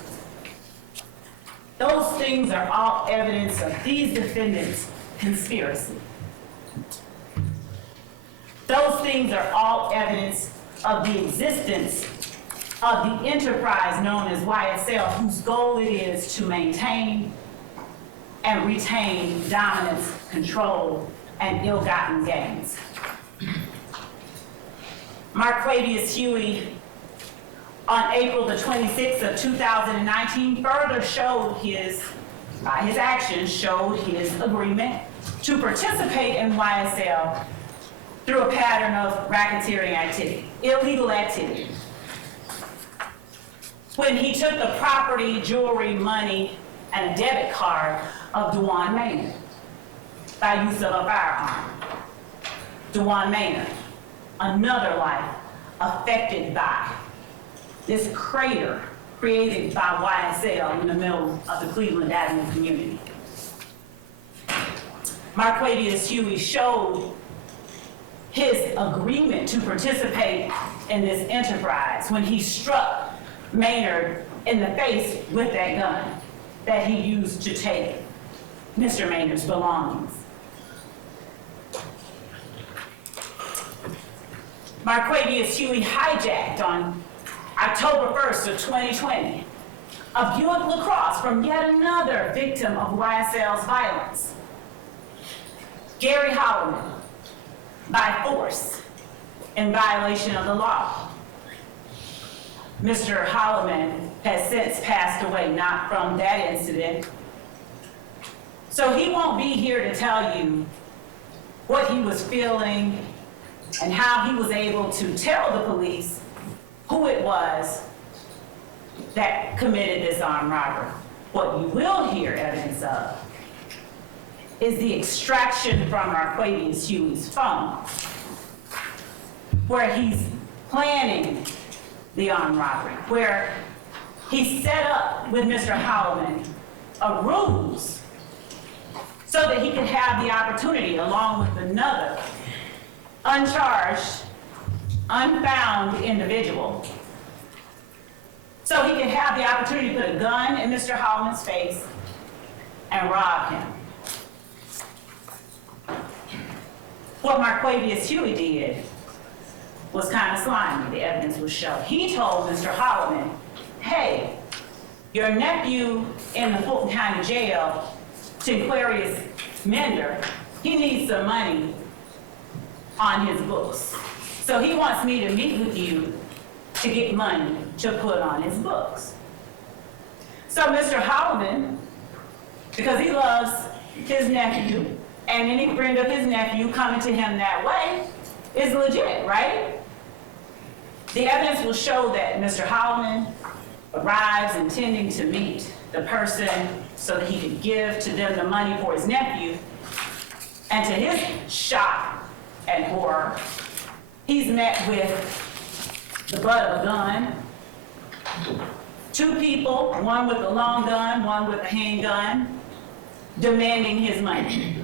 those things are all evidence of these defendants' conspiracy. Those things are all evidence of the existence of the enterprise known as YSL, whose goal it is to maintain and retain dominance, control, and ill-gotten gains. Marquavius Huey, on April the 26th of 2019, further showed his actions showed his agreement to participate in YSL through a pattern of racketeering activity, illegal activity. When he took the property, jewelry, money, and a debit card of Dewan Maynard by use of a firearm. Dewan Maynard, another life affected by this crater created by YSL in the middle of the Cleveland Avenue community. Marquavius Huey showed his agreement to participate in this enterprise when he struck Maynard in the face with that gun that he used to take Mr. Maynard's belongings. Marquavius Huey hijacked on October 1st of 2020 a Buick LaCrosse from yet another victim of YSL's violence, Gary Holloman, by force in violation of the law. Mr. Holloman has since passed away, not from that incident. So he won't be here to tell you what he was feeling and how he was able to tell the police who it was that committed this armed robbery. What you will hear evidence of is the extraction from Marquavius Huey's phone, where he's planning the armed robbery, where he set up with Mr. Holloman a ruse so that he could have the opportunity, along with another uncharged, unfound individual, so he could have the opportunity to put a gun in Mr. Holloman's face and rob him. What Marquavius Huey did was kind of slimy, the evidence will show. He told Mr. Holloman, hey, your nephew in the Fulton County Jail, Tinquarius Mender, he needs some money on his books. So he wants me to meet with you to get money to put on his books. So Mr. Holloman, because he loves his nephew, and any friend of his nephew coming to him that way is legit, right? The evidence will show that Mr. Holloman arrives intending to meet the person so that he could give to them the money for his nephew, and to his shock and horror, he's met with the butt of a gun, two people, one with a long gun, one with a handgun, demanding his money.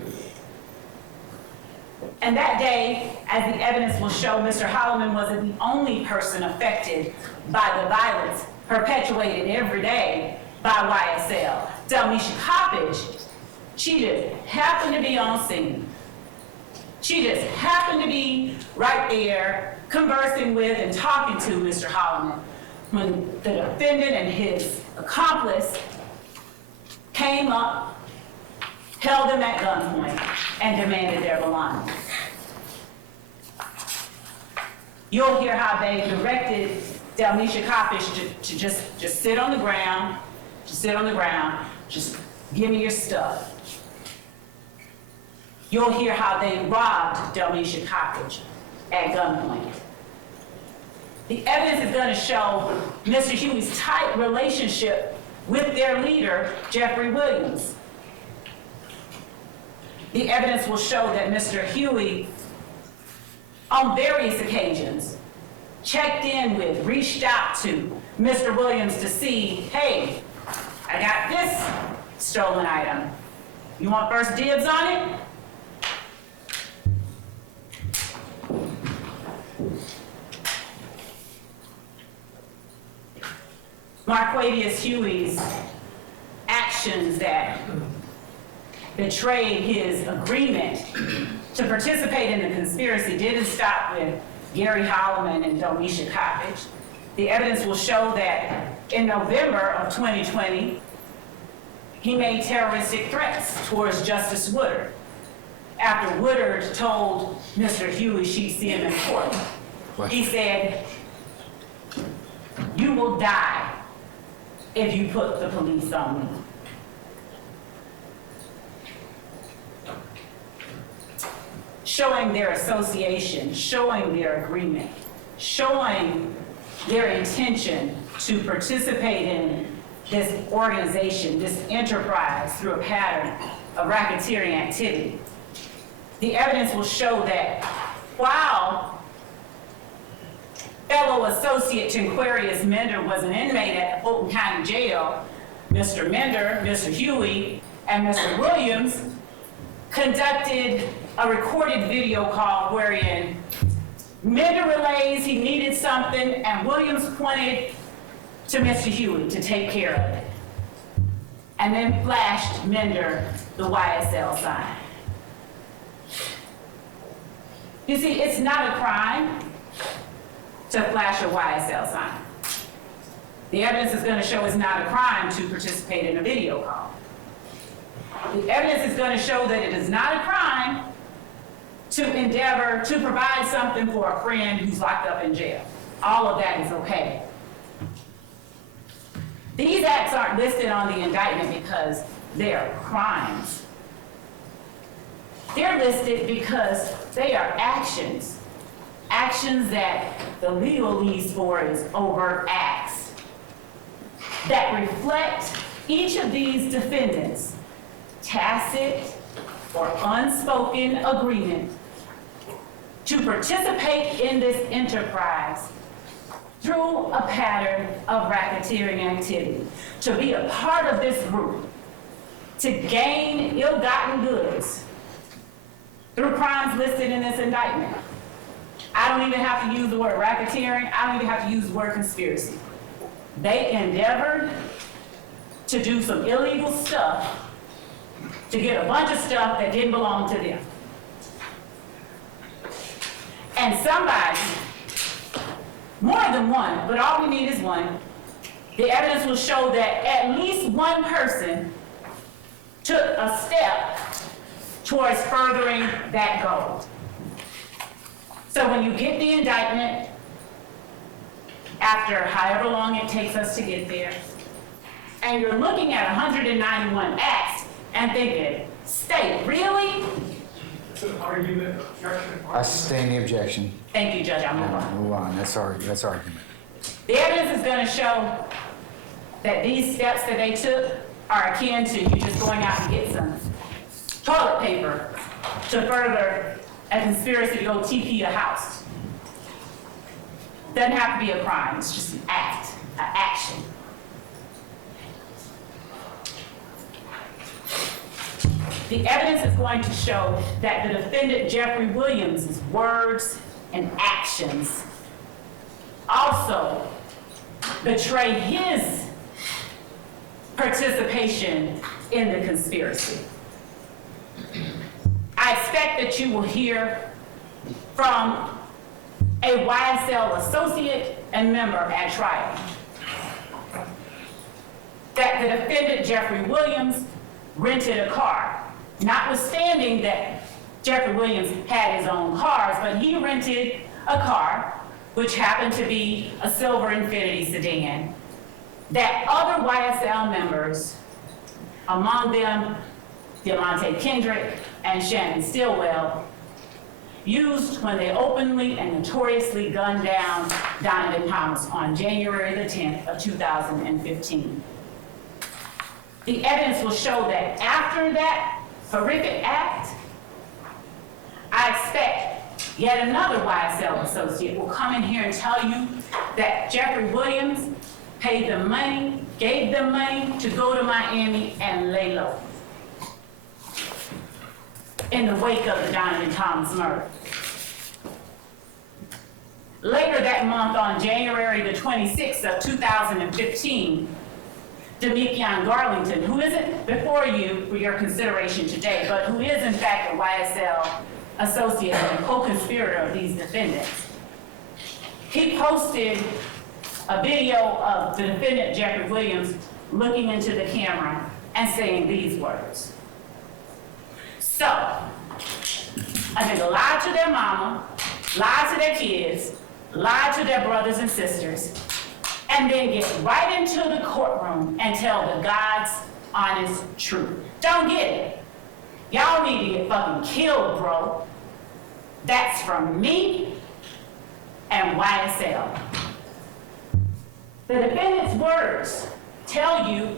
And that day, as the evidence will show, Mr. Holloman wasn't the only person affected by the violence perpetuated every day by YSL. Delmisha Coppage, she just happened to be on scene. She just happened to be right there conversing with and talking to Mr. Holloman when the defendant and his accomplice came up, held him at gunpoint, and demanded their belongings. You'll hear how they directed Delmisha Coppage to just sit on the ground, just give me your stuff. You'll hear how they robbed Delmisha Coppage at gunpoint. The evidence is going to show Mr. Huey's tight relationship with their leader, Jeffrey Williams. The evidence will show that Mr. Huey, on various occasions, checked in with, reached out to Mr. Williams to see, hey, I got this stolen item. You want first dibs on it? Marquavius Huey's actions that betrayed his agreement to participate in the conspiracy didn't stop with Gary Holloman and Delmisha Coppage. The evidence will show that in November of 2020, he made terroristic threats towards Justice Woodard after Woodard told Mr. Huey she'd see him in court. He said, "You will die if you put the police on me." Showing their association, showing their agreement, showing their intention to participate in this organization, this enterprise through a pattern of racketeering activity. The evidence will show that while fellow associate Tinquarius Mender was an inmate at Fulton County Jail, Mr. Mender, Mr. Huey, and Mr. Williams conducted a recorded video call wherein Mender relays he needed something and Williams pointed to Mr. Huey to take care of it, and then flashed Mender the YSL sign. You see, it's not a crime to flash a YSL sign. The evidence is going to show it's not a crime to participate in a video call. The evidence is going to show that it is not a crime to endeavor to provide something for a friend who's locked up in jail. All of that is okay. These acts aren't listed on the indictment because they're crimes. They're listed because they are actions. Actions that the legalese for is overt acts that reflect each of these defendants' tacit or unspoken agreement to participate in this enterprise through a pattern of racketeering activity, to be a part of this group, to gain ill-gotten goods through crimes listed in this indictment. I don't even have to use the word racketeering. I don't even have to use the word conspiracy. They endeavored to do some illegal stuff to get a bunch of stuff that didn't belong to them. And somebody, more than one, but all we need is one, the evidence will show that at least one person took a step towards furthering that goal. So when you get the indictment, after however long it takes us to get there, and you're looking at 191 acts and thinking, state, really? It's an argument, objection. I sustain the objection. Thank you, Judge, I'll move on. Move on, that's argument. The evidence is going to show that these steps that they took are akin to you just going out and get some toilet paper to further a conspiracy to go TP a house. Doesn't have to be a crime, it's just an act, an action. The evidence is going to show that the defendant Jeffrey Williams' words and actions also betray his participation in the conspiracy. I expect that you will hear from a YSL associate and member at trial that the defendant Jeffrey Williams rented a car. Notwithstanding that Jeffrey Williams had his own cars, but he rented a car, which happened to be a silver Infiniti sedan, that other YSL members, among them Demonte Kendrick and Shannon Stillwell, used when they openly and notoriously gunned down Donovan Thomas on January the 10th of 2015. The evidence will show that after that horrific act, I expect yet another YSL associate will come in here and tell you that Jeffrey Williams paid them money, gave them money to go to Miami and lay low in the wake of the Donovan Thomas murder. Later that month, on January the 26th of 2015, Demekion Garlington, who isn't before you for your consideration today, but who is in fact a YSL associate and co-conspirator of these defendants, he posted a video of the defendant, Jeffrey Williams, looking into the camera and saying these words. So, a nigga lied to their mama, lied to their kids, lied to their brothers and sisters, and then get right into the courtroom and tell the God's honest truth. Don't get it. Y'all need to get fucking killed, bro. That's from me and YSL. The defendant's words tell you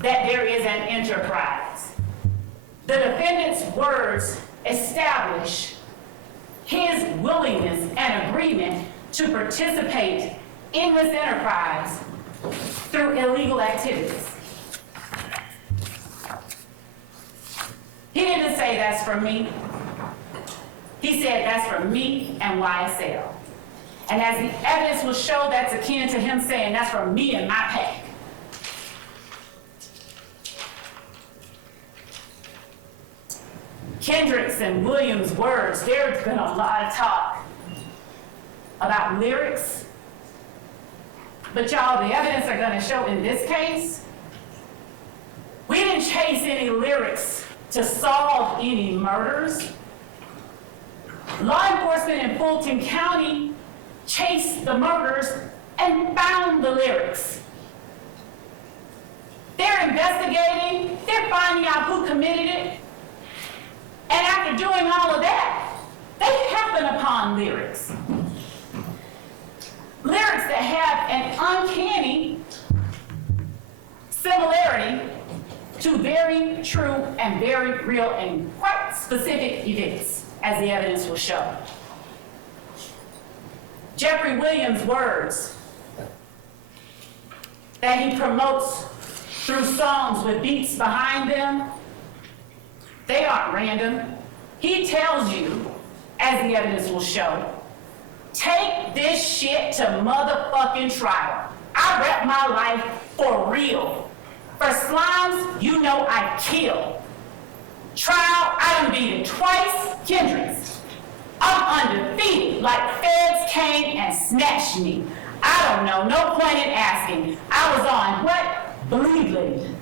that there is an enterprise. The defendant's words establish his willingness and agreement to participate in this enterprise through illegal activities. He didn't say that's from me. He said that's from me and YSL. And as the evidence will show, that's akin to him saying that's from me and my pack. Kendrick's and Williams' words, there's been a lot of talk about lyrics. But y'all, the evidence are gonna show in this case, we didn't chase any lyrics to solve any murders. Law enforcement in Fulton County chased the murders and found the lyrics. They're investigating, they're finding out who committed it. And after doing all of that, they happen upon lyrics. Lyrics that have an uncanny similarity to very true and very real and quite specific events, as the evidence will show. Jeffrey Williams' words that he promotes through songs with beats behind them, they aren't random. He tells you, as the evidence will show, take this shit to motherfucking trial. I rep my life for real. For slimes, you know I kill. Trial, I done beat it twice, Kendrick's. I'm undefeated, like feds came and snatched me. I don't know, no point in asking. I was on what? Bleeding.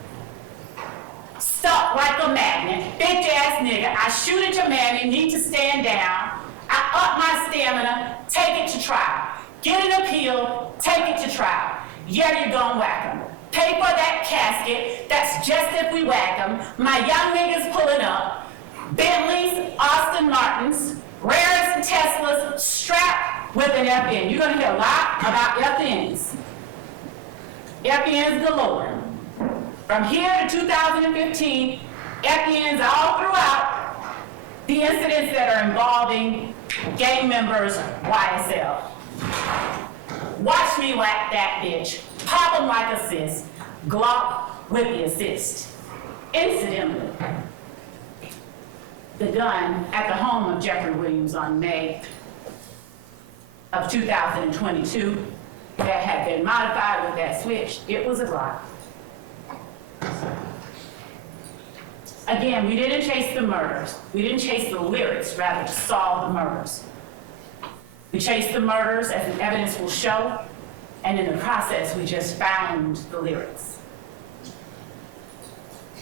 Stuck like a magnet, bitch ass nigga. I shoot at your man, you need to stand down. I up my stamina, take it to trial. Get an appeal, take it to trial. Yeah, you're gonna whack 'em. Pay for that casket, that's just if we whack 'em. My young niggas pulling up. Bentleys, Austin Martins, Rares and Teslas strapped with an FN. You're gonna hear a lot about FNs. FNs galore. From here to 2015, FNs all throughout the incidents that are involving gang members, YSL. Watch me whack that bitch. Pop him like a cyst. Glock with the assist. Incidentally, the gun at the home of Jeffrey Williams on May of 2022 that had been modified with that switch, it was a Glock. Again, we didn't chase the murders. We didn't chase the lyrics, rather to solve the murders. We chased the murders, as the evidence will show, and in the process, we just found the lyrics.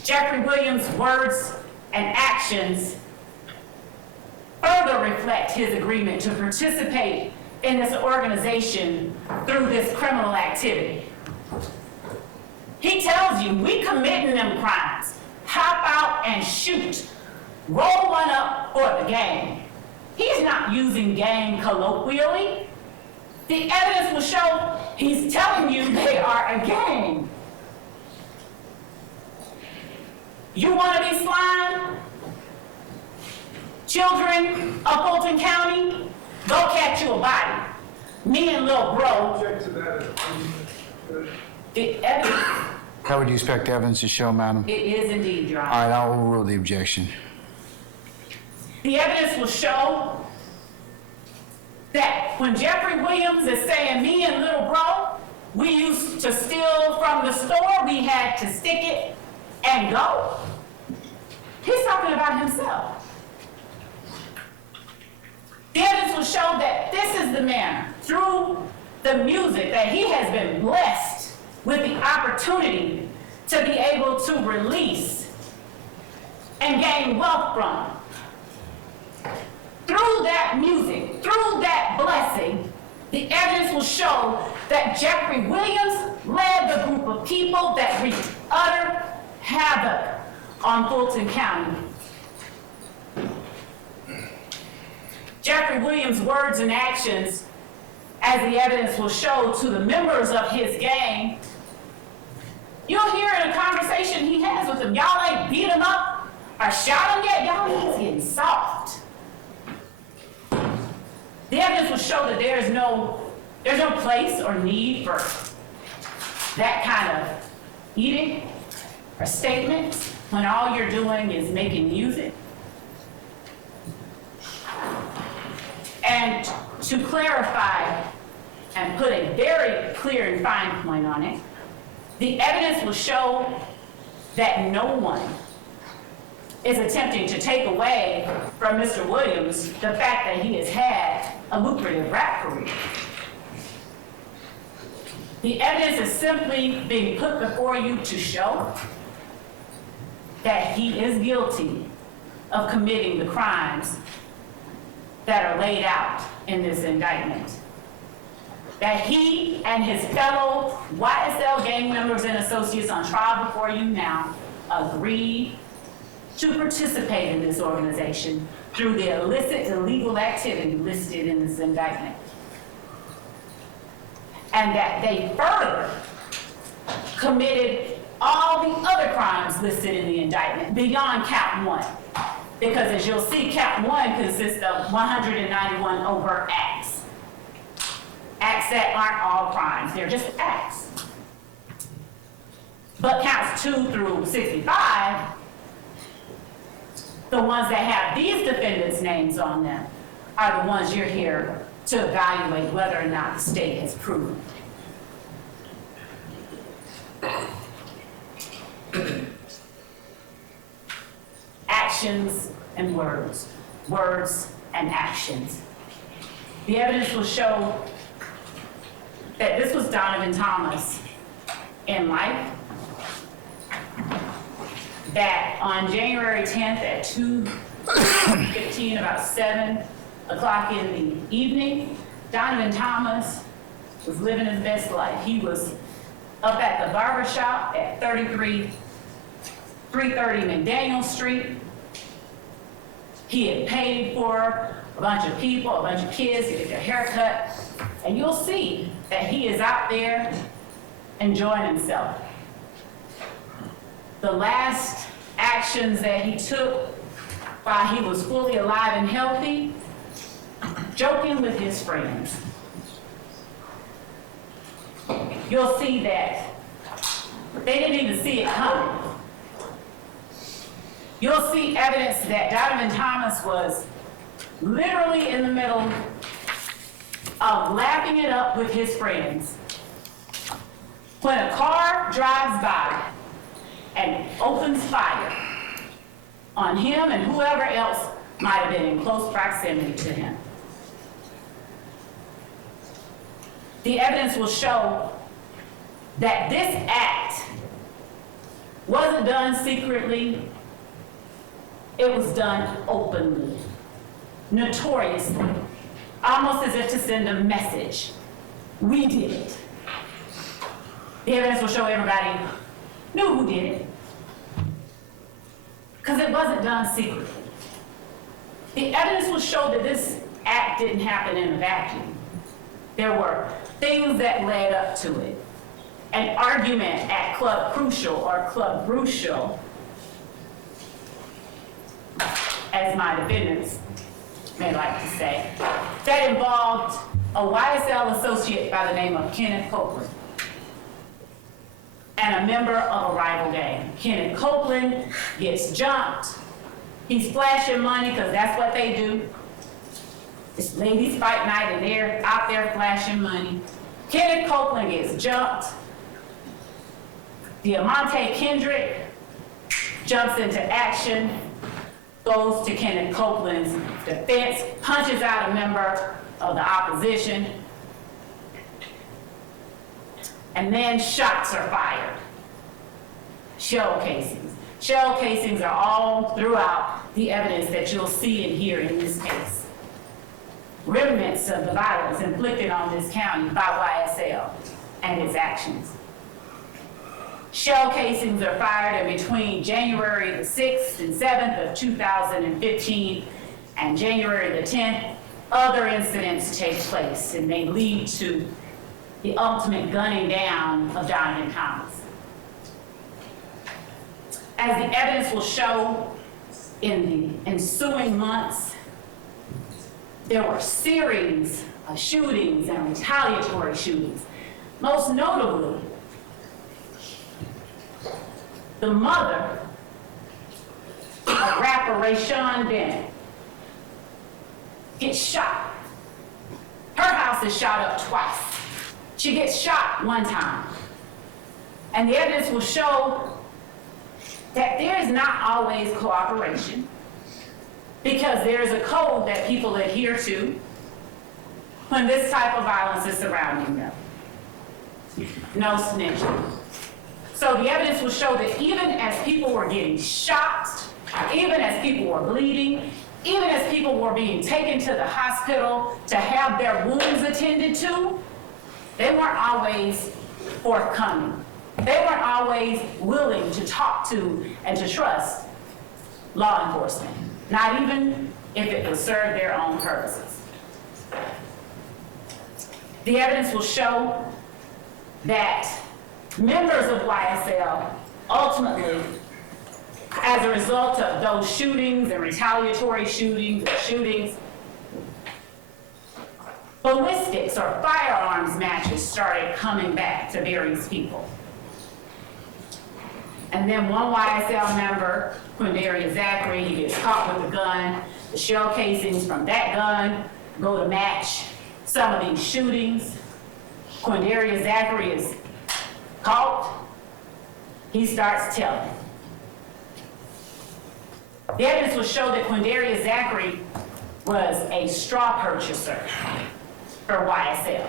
Jeffrey Williams' words and actions further reflect his agreement to participate in this organization through this criminal activity. He tells you, we committing them crimes. Hop out and shoot. Roll one up for the gang. He's not using gang colloquially. The evidence will show he's telling you they are a gang. You want to be slime? Children of Fulton County, go catch you a body. Me and Lil Bro. Object to that. The evidence, How would you expect the evidence to show, madam? it is indeed, Your Honor. All right, I'll overrule the objection. The evidence will show that when Jeffrey Williams is saying me and Little Bro, we used to steal from the store, we had to stick it and go. He's talking about himself. The evidence will show that this is the manner, through the music that he has been blessed with the opportunity to be able to release and gain wealth from. Through that music, through that blessing, the evidence will show that Jeffrey Williams led the group of people that wreaked utter havoc on Fulton County. Jeffrey Williams' words and actions, as the evidence will show to the members of his gang, you'll hear in a conversation he has with them, y'all ain't beat him up or shot him yet, y'all he's getting soft. The evidence will show that there's no place or need for that kind of eating or statements when all you're doing is making music. And to clarify and put a very clear and fine point on it, the evidence will show that no one is attempting to take away from Mr. Williams the fact that he has had a lucrative rap career. The evidence is simply being put before you to show that he is guilty of committing the crimes that are laid out in this indictment. That he and his fellow YSL gang members and associates on trial before you now agreed to participate in this organization through the illicit, illegal activity listed in this indictment. And that they further committed all the other crimes listed in the indictment beyond count one. Because as you'll see, count one consists of 191 overt acts. Acts that aren't all crimes, they're just acts. But counts 2 through 65, the ones that have these defendants' names on them, are the ones you're here to evaluate whether or not the state has proven. Actions and words, words and actions. The evidence will show that this was Donovan Thomas in life, that on January 10th at 2:15, about 7 o'clock in the evening, Donovan Thomas was living his best life. He was up at the barber shop at 330 McDaniel Street. He had paid for a bunch of people, a bunch of kids to get their hair cut, and you'll see that he is out there enjoying himself. The last actions that he took while he was fully alive and healthy, joking with his friends. You'll see that they didn't even see it coming. You'll see evidence that Donovan Thomas was literally in the middle of laughing it up with his friends when a car drives by and opens fire on him and whoever else might have been in close proximity to him. The evidence will show that this act wasn't done secretly, it was done openly, notoriously, almost as if to send a message. We did it. The evidence will show everybody knew who did it, because it wasn't done secretly. The evidence will show that this act didn't happen in a vacuum. There were things that led up to it. An argument at Club Crucial or Club Brucial, as my defendants may like to say, that involved a YSL associate by the name of Kenneth Copeland and a member of a rival gang. Kenneth Copeland gets jumped. He's flashing money because that's what they do. It's ladies' fight night and they're out there flashing money. Kenneth Copeland gets jumped. Diamante Kendrick jumps into action, goes to Kenneth Copeland's defense, punches out a member of the opposition. And then shots are fired. Shell casings. Shell casings are all throughout the evidence that you'll see and hear in this case. Remnants of the violence inflicted on this county by YSL and its actions. Shell casings are fired in between January the 6th and 7th of 2015 and January the 10th. Other incidents take place and they lead to the ultimate gunning down of Donovan Thomas. As the evidence will show, in the ensuing months, there were series of shootings and retaliatory shootings. Most notably, the mother of rapper Rayshawn Bennett gets shot. Her house is shot up twice. She gets shot one time. And the evidence will show that there is not always cooperation, because there is a code that people adhere to when this type of violence is surrounding them. No snitching. So the evidence will show that even as people were getting shot, even as people were bleeding, even as people were being taken to the hospital to have their wounds attended to, they weren't always forthcoming. They weren't always willing to talk to and to trust law enforcement, not even if it would serve their own purposes. The evidence will show that members of YSL ultimately, as a result of those shootings and retaliatory shootings, ballistics or firearms matches started coming back to various people. And then one YSL member, Quindaria Zachary, he gets caught with a gun. The shell casings from that gun go to match some of these shootings. Quindaria Zachary is caught. He starts telling. The evidence will show that Quindaria Zachary was a straw purchaser for YSL.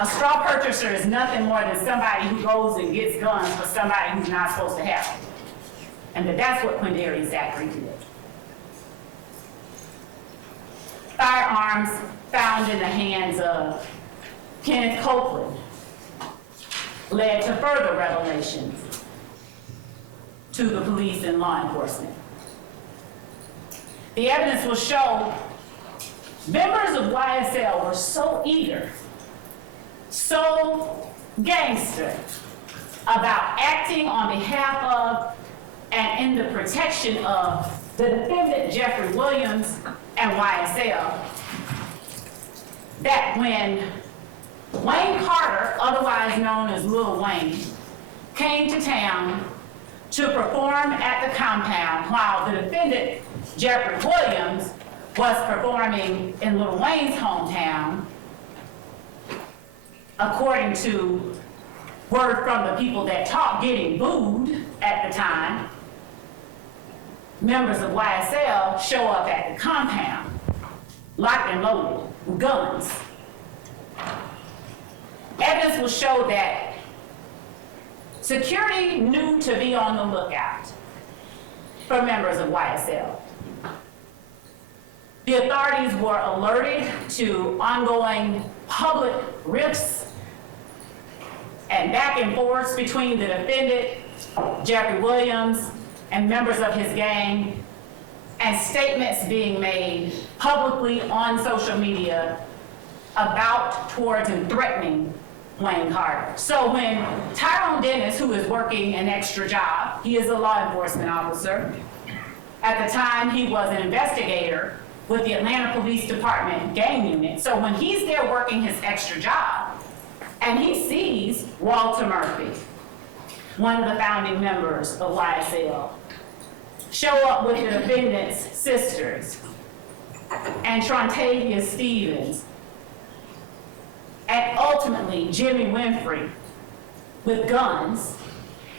A straw purchaser is nothing more than somebody who goes and gets guns for somebody who's not supposed to have them. And that's what Quindaria Zachary did. Firearms found in the hands of Kenneth Copeland led to further revelations to the police and law enforcement. The evidence will show members of YSL were so eager, so gangster about acting on behalf of and in the protection of the defendant Jeffrey Williams and YSL, that when Wayne Carter, otherwise known as Lil Wayne, came to town to perform at the compound while the defendant Jeffrey Williams was performing in Lil Wayne's hometown, according to word from the people that talked, getting booed at the time, members of YSL show up at the compound, locked and loaded with guns. Evidence will show that security knew to be on the lookout for members of YSL. The authorities were alerted to ongoing public rifts and back and forth between the defendant, Jeffrey Williams, and members of his gang, and statements being made publicly on social media about, towards, and threatening Wayne Carter. So when Tyrone Dennis, who is working an extra job, he is a law enforcement officer. At the time, he was an investigator with the Atlanta Police Department gang unit. So when he's there working his extra job, and he sees Walter Murphy, one of the founding members of YSL, show up with the defendant's sisters, and Trontavia Stevens, and ultimately Jimmy Winfrey with guns.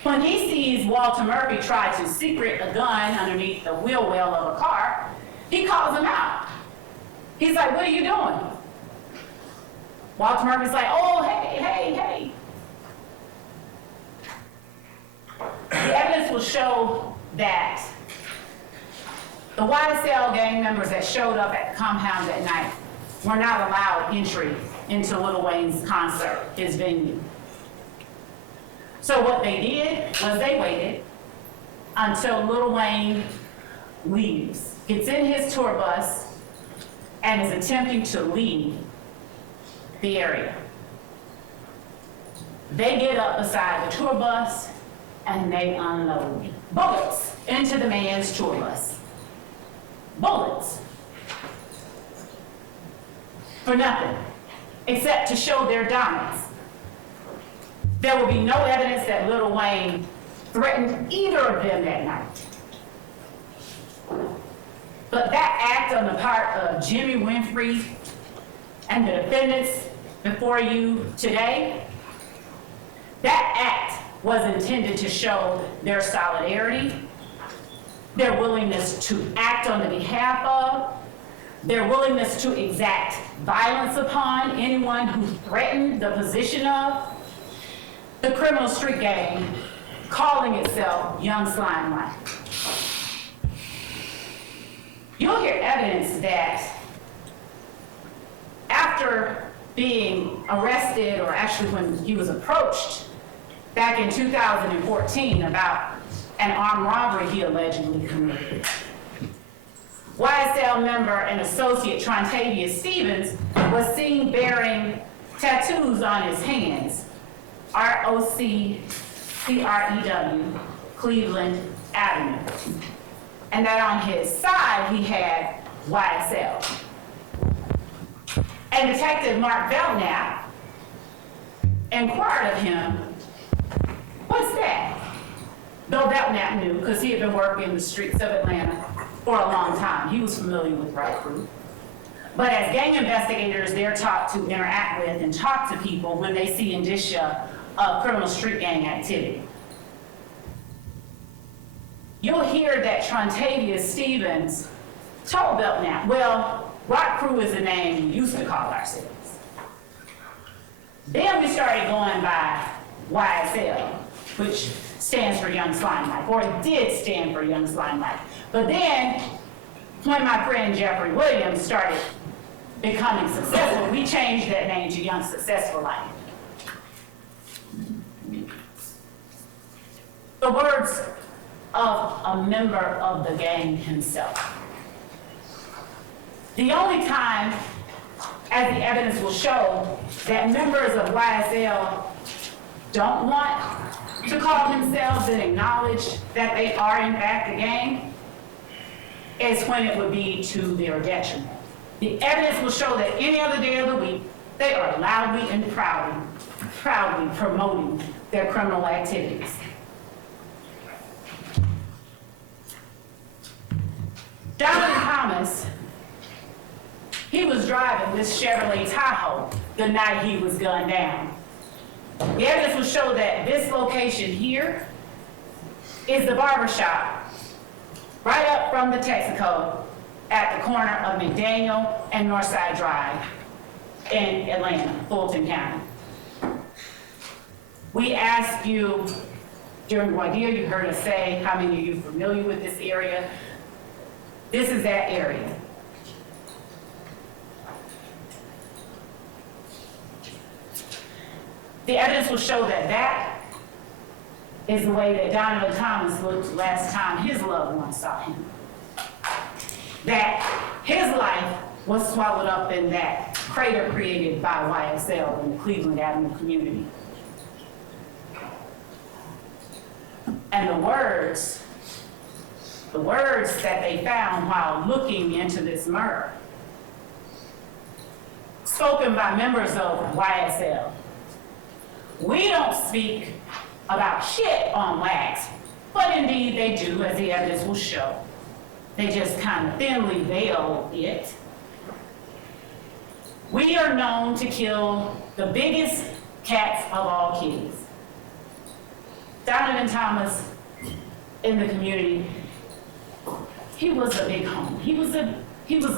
When he sees Walter Murphy try to secret a gun underneath the wheel well of a car, he calls him out. He's like, "What are you doing?" Walter Murphy's like, oh, hey. The evidence will show that the YSL gang members that showed up at the compound that night were not allowed entry into Lil Wayne's concert, his venue. So what they did was they waited until Lil Wayne leaves, gets in his tour bus, and is attempting to leave the area. They get up beside the tour bus and they unload bullets into the man's tour bus. Bullets. For nothing, except to show their dominance. There will be no evidence that Lil Wayne threatened either of them that night. But that act on the part of Jimmy Winfrey and the defendants before you today, that act was intended to show their solidarity, their willingness to act on the behalf of, their willingness to exact violence upon anyone who threatened the position of the criminal street gang calling itself Young Slimelight. You'll hear evidence that after being arrested, or actually when he was approached back in 2014 about an armed robbery he allegedly committed, YSL member and associate Trontavia Stevens was seen bearing tattoos on his hands, ROCCREW, Cleveland Avenue. And that on his side, he had YSL. And Detective Mark Belknap inquired of him, what's that? Though Belknap knew, because he had been working in the streets of Atlanta for a long time. He was familiar with RICO. But as gang investigators, they're taught to interact with and talk to people when they see indicia of criminal street gang activity. You'll hear that Trontavia Stevens told Belknap, well, Rock Crew is the name we used to call ourselves. Then we started going by YSL, which stands for Young Slimelight, or it did stand for Young Slimelight. But then, when my friend Jeffrey Williams started becoming successful, we changed that name to Young Successful Life. The words of a member of the gang himself. The only time, as the evidence will show, that members of YSL don't want to call themselves and acknowledge that they are in fact a gang is when it would be to their detriment. The evidence will show that any other day of the week, they are loudly and proudly promoting their criminal activities. Donovan Thomas, he was driving this Chevrolet Tahoe the night he was gunned down. The evidence will show that this location here is the barbershop right up from the Texaco at the corner of McDaniel and Northside Drive in Atlanta, Fulton County. We asked you during voir dire, you heard us say, how many of you are familiar with this area? This is that area. The evidence will show that that is the way that Donovan Thomas looked last time his loved ones saw him. That his life was swallowed up in that crater created by YSL in the Cleveland Avenue community. And the words that they found while looking into this murder, spoken by members of YSL. We don't speak about shit on wax, but indeed they do, as the evidence will show. They just kind of thinly veil it. We are known to kill the biggest cats of all kitties. Donovan Thomas in the community, he was a big homie. He was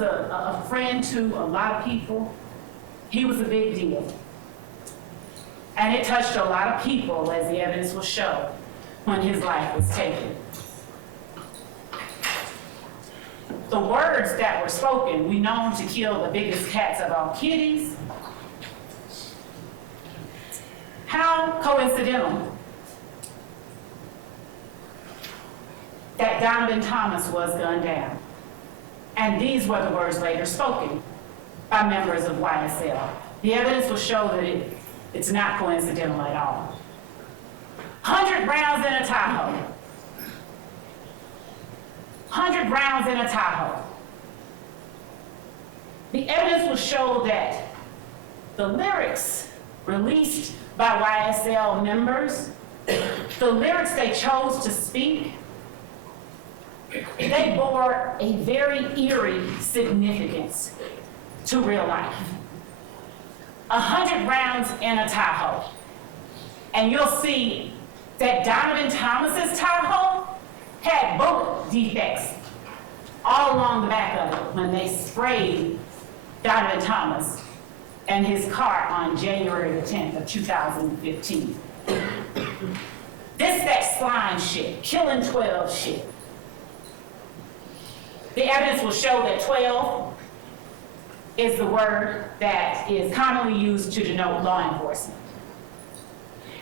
a friend to a lot of people. He was a big deal. And it touched a lot of people, as the evidence will show, when his life was taken. The words that were spoken, we known to kill the biggest cats of all kitties. How coincidental that Donovan Thomas was gunned down. And these were the words later spoken by members of YSL. The evidence will show that it's not coincidental at all. 100 rounds in a Tahoe. 100 rounds in a Tahoe. The evidence will show that the lyrics released by YSL members, the lyrics they chose to speak, they bore a very eerie significance to real life. 100 rounds in a Tahoe. And you'll see that Donovan Thomas's Tahoe had bullet defects all along the back of it when they sprayed Donovan Thomas and his car on January the 10th of 2015. This that slime shit, killing 12 shit. The evidence will show that 12 is the word that is commonly used to denote law enforcement.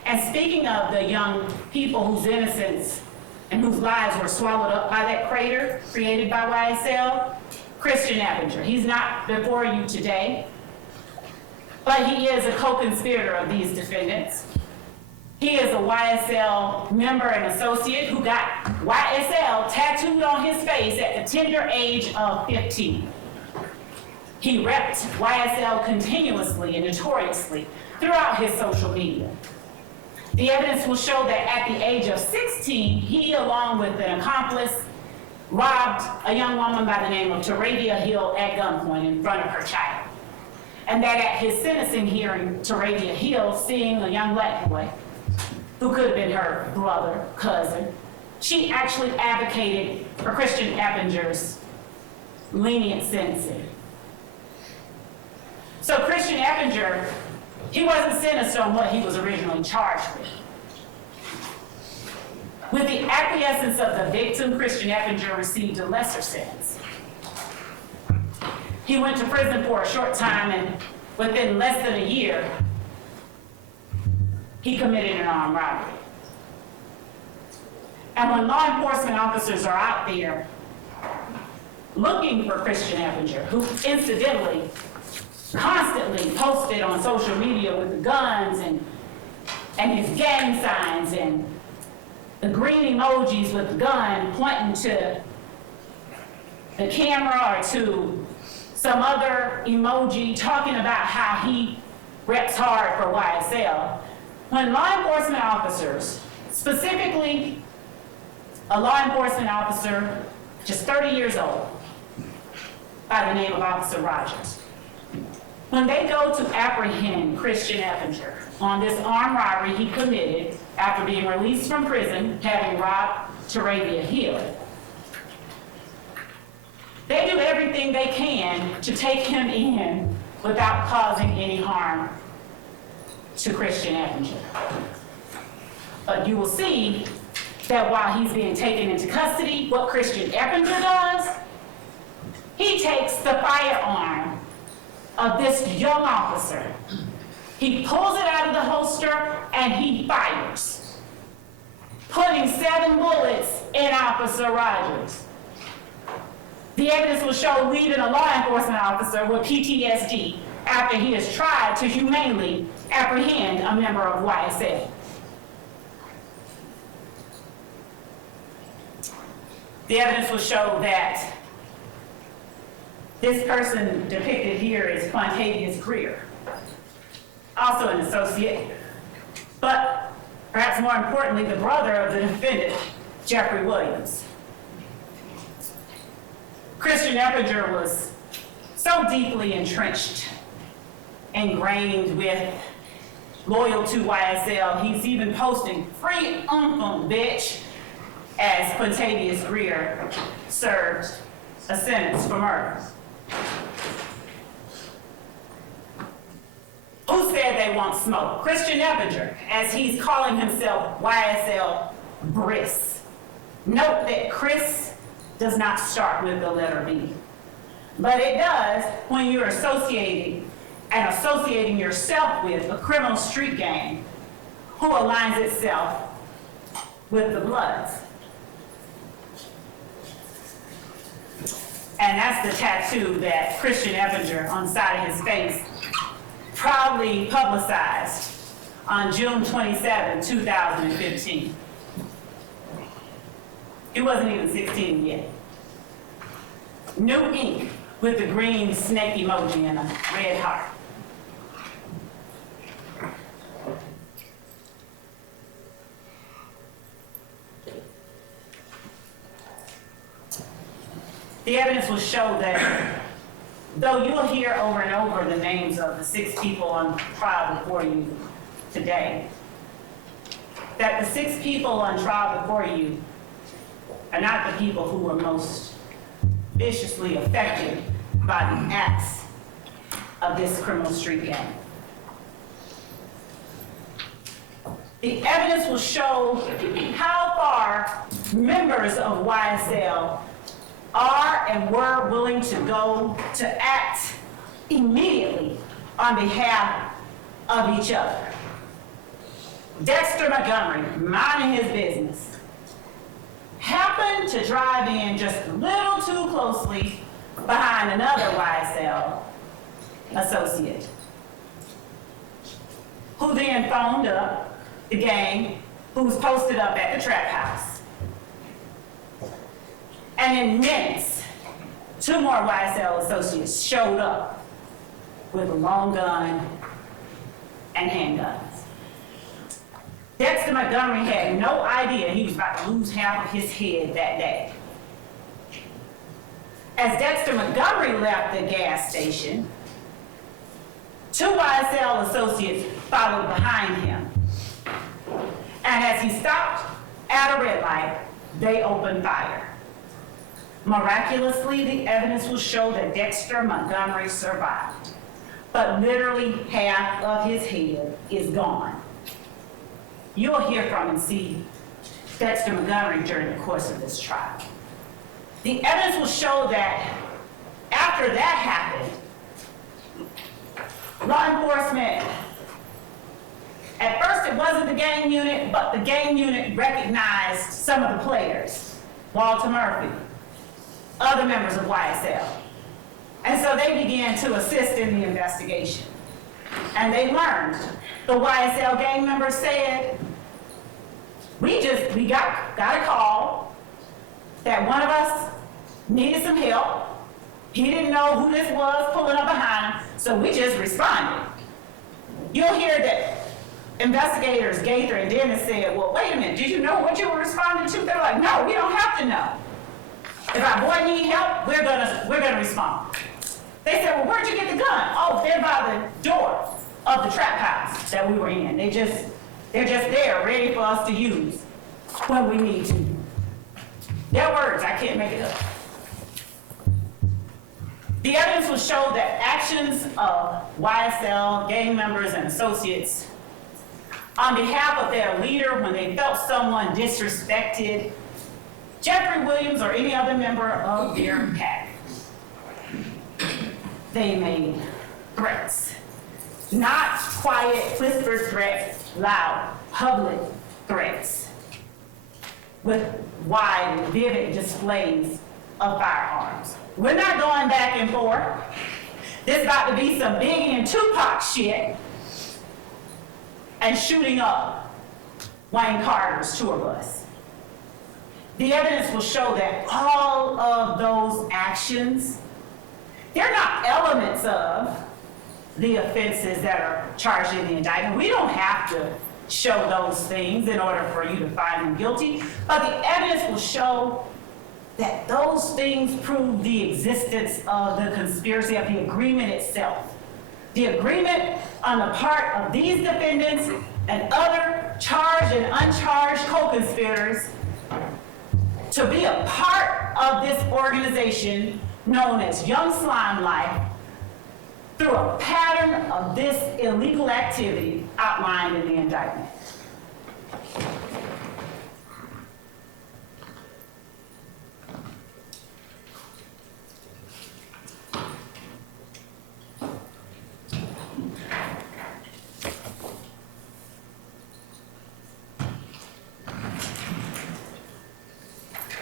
And speaking of the young people whose innocence and whose lives were swallowed up by that crater created by YSL, Christian Eppinger. He's not before you today, but he is a co-conspirator of these defendants. He is a YSL member and associate who got YSL tattooed on his face at the tender age of 15. He repped YSL continuously and notoriously throughout his social media. The evidence will show that at the age of 16, he, along with an accomplice, robbed a young woman by the name of Taravia Hill at gunpoint in front of her child. And that at his sentencing hearing, Taravia Hill, seeing a young black boy, who could have been her brother, cousin, she actually advocated for Christian Eppinger's lenient sentencing. So Christian Eppinger, he wasn't sentenced on what he was originally charged with. With the acquiescence of the victim, Christian Eppinger received a lesser sentence. He went to prison for a short time, and within less than a year, he committed an armed robbery. And when law enforcement officers are out there looking for Christian Eppinger, who incidentally constantly posted on social media with the guns and his gang signs and the green emojis with the gun pointing to the camera or to some other emoji talking about how he reps hard for YSL. When law enforcement officers, specifically a law enforcement officer just 30 years old by the name of Officer Rogers, when they go to apprehend Christian Eppinger on this armed robbery he committed after being released from prison, having robbed Taravia Hill, they do everything they can to take him in without causing any harm to Christian Eppinger. But you will see that while he's being taken into custody, what Christian Eppinger does, he takes the firearm of this young officer. He pulls it out of the holster and he fires, putting 7 bullets in Officer Rogers. The evidence will show leaving a law enforcement officer with PTSD after he has tried to humanely apprehend a member of YSL. The evidence will show that this person depicted here is Quantavious Greer, also an associate, but perhaps more importantly, the brother of the defendant, Jeffrey Williams. Christian Eppinger was so deeply entrenched, ingrained with loyal to YSL, he's even posting free bitch as Quantavious Greer served a sentence for murder. said they want smoke? Christian Eppinger, as he's calling himself YSL Briss. Note that Chris does not start with the letter B, but it does when you're associating yourself with a criminal street gang who aligns itself with the Bloods. And that's the tattoo that Christian Eppinger on the side of his face proudly publicized on June 27, 2015. He wasn't even 16 yet. New ink with the green snake emoji and a red heart. The evidence will show that though you'll hear over and over the names of the 6 people on trial before you today, that the 6 people on trial before you are not the people who were most viciously affected by the acts of this criminal street gang. The evidence will show how far members of YSL are and were willing to go to act immediately on behalf of each other. Dexter Montgomery, minding his business, happened to drive in just a little too closely behind another YSL associate, who then phoned up the gang who was posted up at the trap house. And in minutes, 2 more YSL associates showed up with a long gun and handguns. Dexter Montgomery had no idea he was about to lose half of his head that day. As Dexter Montgomery left the gas station, 2 YSL associates followed behind him. And as he stopped at a red light, they opened fire. Miraculously, the evidence will show that Dexter Montgomery survived, but literally half of his head is gone. You'll hear from and see Dexter Montgomery during the course of this trial. The evidence will show that after that happened, law enforcement, at first it wasn't the gang unit, but the gang unit recognized some of the players, Walter Murphy, other members of YSL. And so they began to assist in the investigation. And they learned. The YSL gang members said, we got a call that one of us needed some help. He didn't know who this was pulling up behind him, so we just responded. You'll hear that investigators Gaither and Dennis said, well, wait a minute, did you know what you were responding to? They're like, no, we don't have to know. If our boy needs help, we're gonna respond. They said, well, where'd you get the gun? Oh, they're by the door of the trap house that we were in. They're just there, ready for us to use when we need to. Their words, I can't make it up. The evidence will show that actions of YSL gang members and associates on behalf of their leader when they felt someone disrespected Jeffrey Williams or any other member of their pack, they made threats. Not quiet, whispered threats, loud, public threats with wide, vivid displays of firearms. We're not going back and forth. This about to be some Biggie and Tupac shit and shooting up Wayne Carter's tour bus. The evidence will show that all of those actions, they're not elements of the offenses that are charged in the indictment. We don't have to show those things in order for you to find them guilty, but the evidence will show that those things prove the existence of the conspiracy, of the agreement itself. The agreement on the part of these defendants and other charged and uncharged co-conspirators to be a part of this organization known as Young Slime Life through a pattern of this illegal activity outlined in the indictment.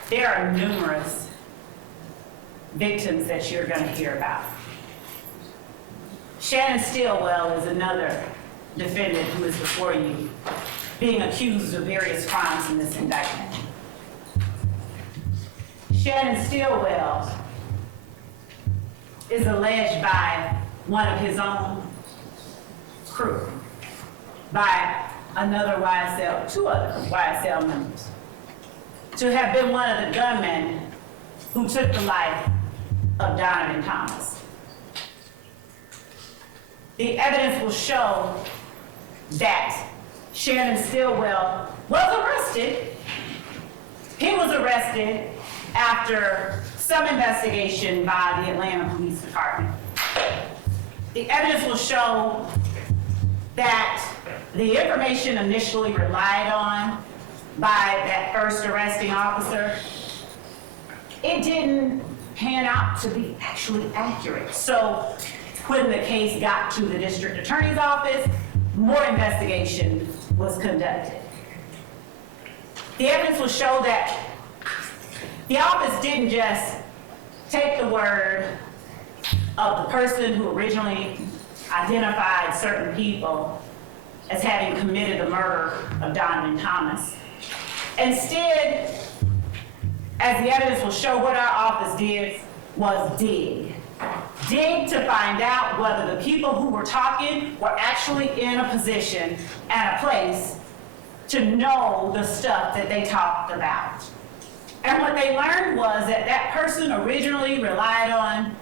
There are numerous victims that you're going to hear about. Shannon Stillwell is another defendant who is before you, being accused of various crimes in this indictment. Shannon Stillwell is alleged by one of his own crew, by another YSL, two other YSL members, to have been one of the gunmen who took the life of Donovan Thomas. The evidence will show that Shannon Stillwell was arrested. He was arrested after some investigation by the Atlanta Police Department. The evidence will show that the information initially relied on by that first arresting officer, it didn't pan out to be actually accurate. So when the case got to the district attorney's office, more investigation was conducted. The evidence will show that the office didn't just take the word of the person who originally identified certain people as having committed the murder of Donovan Thomas. Instead, as the evidence will show, what our office did was dig. Dig to find out whether the people who were talking were actually in a position and a place to know the stuff that they talked about. And what they learned was that that person originally relied on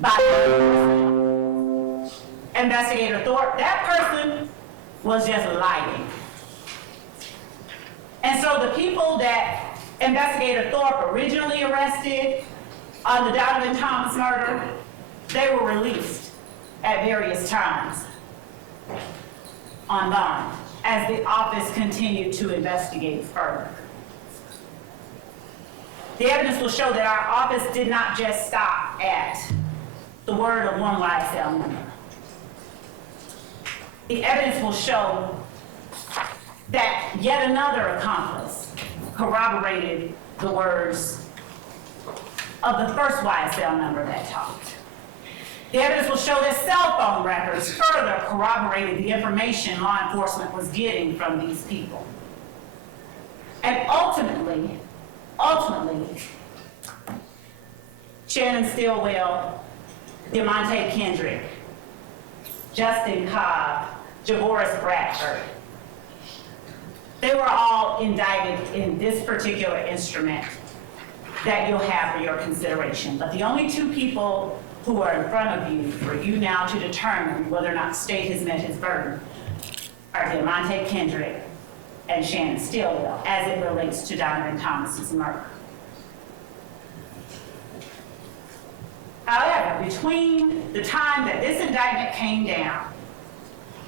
by Investigator Thorpe, that person was just lying. And so the people that Investigator Thorpe originally arrested on the Donovan Thomas murder, they were released at various times on bond as the office continued to investigate further. The evidence will show that our office did not just stop at the word of one YSL member. The evidence will show that yet another accomplice corroborated the words of the first YSL member that talked. The evidence will show that cell phone records further corroborated the information law enforcement was getting from these people. And ultimately, Shannon Stillwell, Demonte Kendrick, Justin Cobb, Javoris Bradford, they were all indicted in this particular instrument that you'll have for your consideration. But the only two people who are in front of you for you now to determine whether or not the state has met his burden are Demonte Kendrick and Shannon Stillwell as it relates to Donovan Thomas's murder. However, between the time that this indictment came down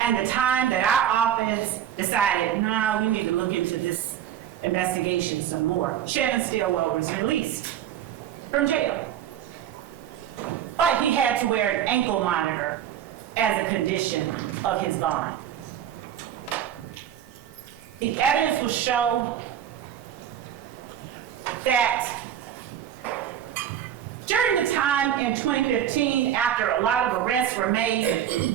and the time that our office decided, no, we need to look into this investigation some more, Shannon Stillwell was released from jail. But he had to wear an ankle monitor as a condition of his bond. The evidence will show that during the time in 2015, after a lot of arrests were made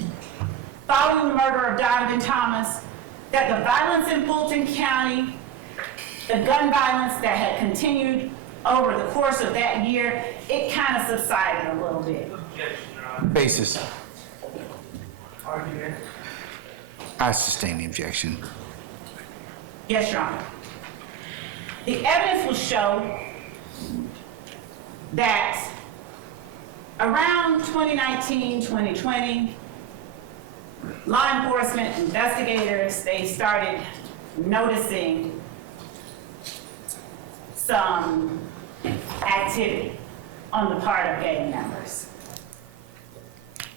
following the murder of Donovan Thomas, that the violence in Fulton County, the gun violence that had continued over the course of that year, it kind of subsided a little bit. Basis. Argument. I sustain the objection. Yes, Your Honor. The evidence will show that around 2019, 2020, law enforcement investigators, they started noticing some activity on the part of gang members.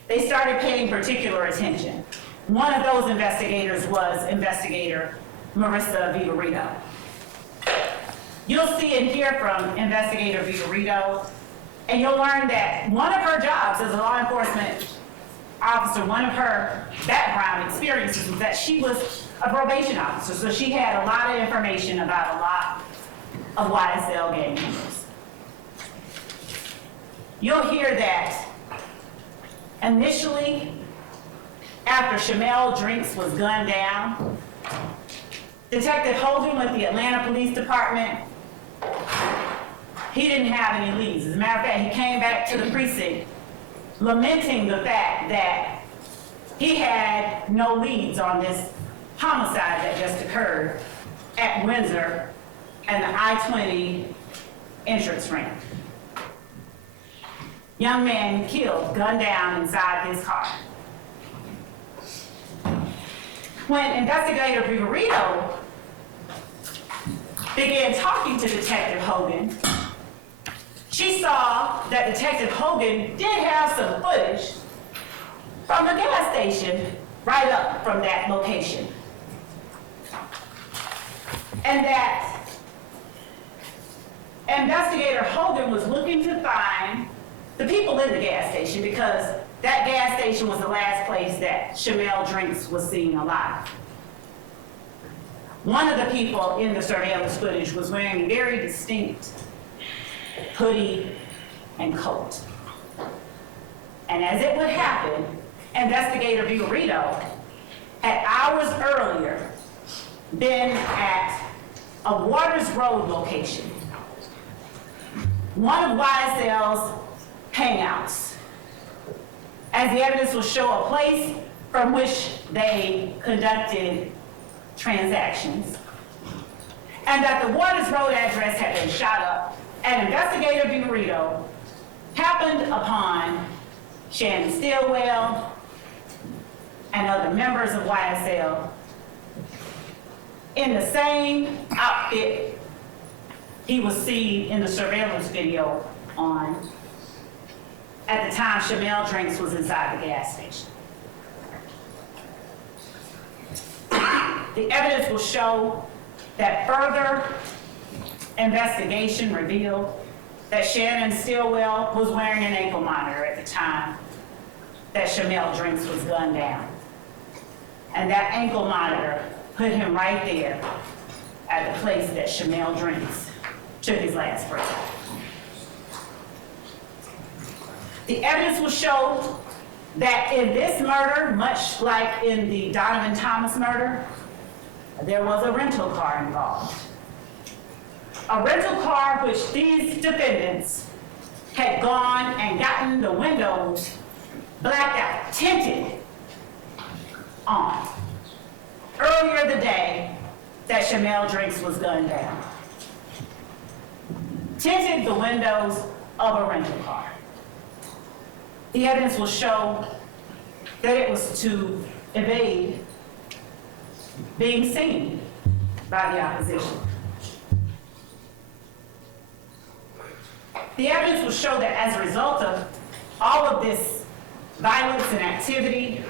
they started paying particular attention. One of those investigators was investigator Marissa Vivarito. You'll see and hear from investigator Vivarito, and you'll learn that one of her jobs as a law enforcement officer, one of her background experiences was that she was a probation officer, so she had a lot of information about a lot of YSL gang members. You'll hear that initially, after Shamel Drinks was gunned down, Detective Hogan with the Atlanta Police Department, he didn't have any leads. As a matter of fact, he came back to the precinct lamenting the fact that he had no leads on this homicide that just occurred at Windsor and the I-20 entrance ramp. Young man killed, gunned down inside his car. When investigator Vivarito began talking to Detective Hogan, she saw that Detective Hogan did have some footage from the gas station right up from that location. And that investigator Hogan was looking to find the people in the gas station because that gas station was the last place that Shamel Drinks was seen alive. One of the people in the surveillance footage was wearing a very distinct hoodie and coat. And as it would happen, investigator Vivarito had hours earlier been at a Waters Road location, one of YSL's hangouts, as the evidence will show a place from which they conducted transactions, and that the Waters Road address had been shot up, and investigator Vivarito happened upon Shannon Stillwell and other members of YSL in the same outfit he was seen in the surveillance video on at the time Shamel Drinks was inside the gas station. The evidence will show that further investigation revealed that Shannon Stillwell was wearing an ankle monitor at the time that Shamel Drinks was gunned down. And that ankle monitor put him right there at the place that Shamel Drinks took his last breath. The evidence will show that in this murder, much like in the Donovan Thomas murder, there was a rental car involved. A rental car which these defendants had gone and gotten the windows blacked out, tinted on, earlier the day that Shamel Drinks was gunned down. Tinted the windows of a rental car. The evidence will show that it was to evade being seen by the opposition. The evidence will show that as a result of all of this violence and activity,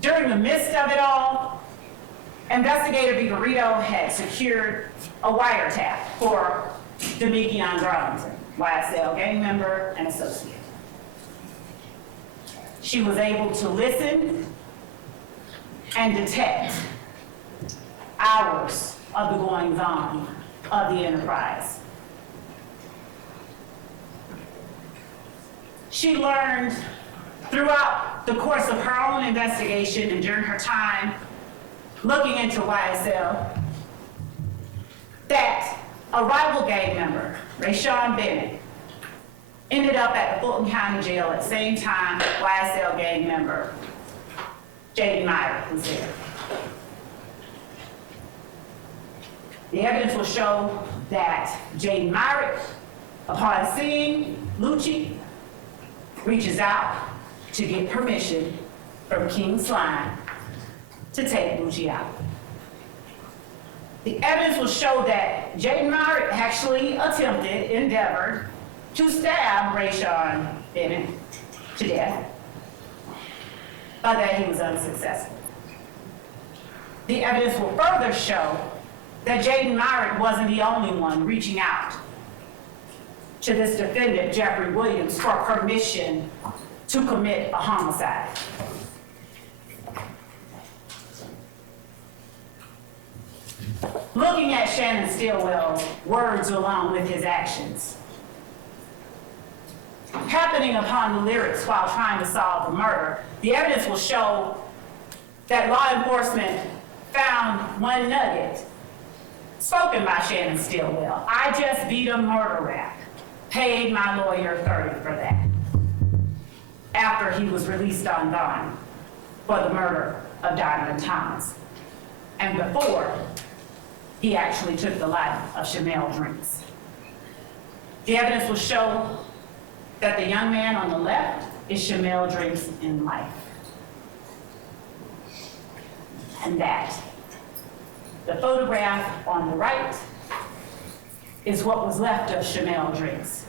during the midst of it all, investigator Vivarito had secured a wiretap for Demekion Darlington, YSL gang member and associate. She was able to listen and detect hours of the goings-on of the enterprise. She learned throughout the course of her own investigation and during her time looking into YSL that a rival gang member, Rayshawn Bennett, ended up at the Fulton County Jail at the same time YSL gang member Jaden Myrick was there. The evidence will show that Jaden Myrick, upon seeing Lucci, reaches out to get permission from King Slime to take Lucci out. The evidence will show that Jaden Myrick actually endeavored to stab Rayshawn Bennett to death but that he was unsuccessful. The evidence will further show that Jaden Myrick wasn't the only one reaching out to this defendant, Jeffrey Williams, for permission to commit a homicide. Looking at Shannon Stillwell's words along with his actions, happening upon the lyrics while trying to solve the murder, the evidence will show that law enforcement found one nugget spoken by Shannon Stillwell. I just beat a murder rap, paid my lawyer $30 for that, after he was released on bond for the murder of Donovan Thomas, and before he actually took the life of Shamel Drinks. The evidence will show that the young man on the left is Shamel Drinks in life, and that the photograph on the right is what was left of Shamel Drinks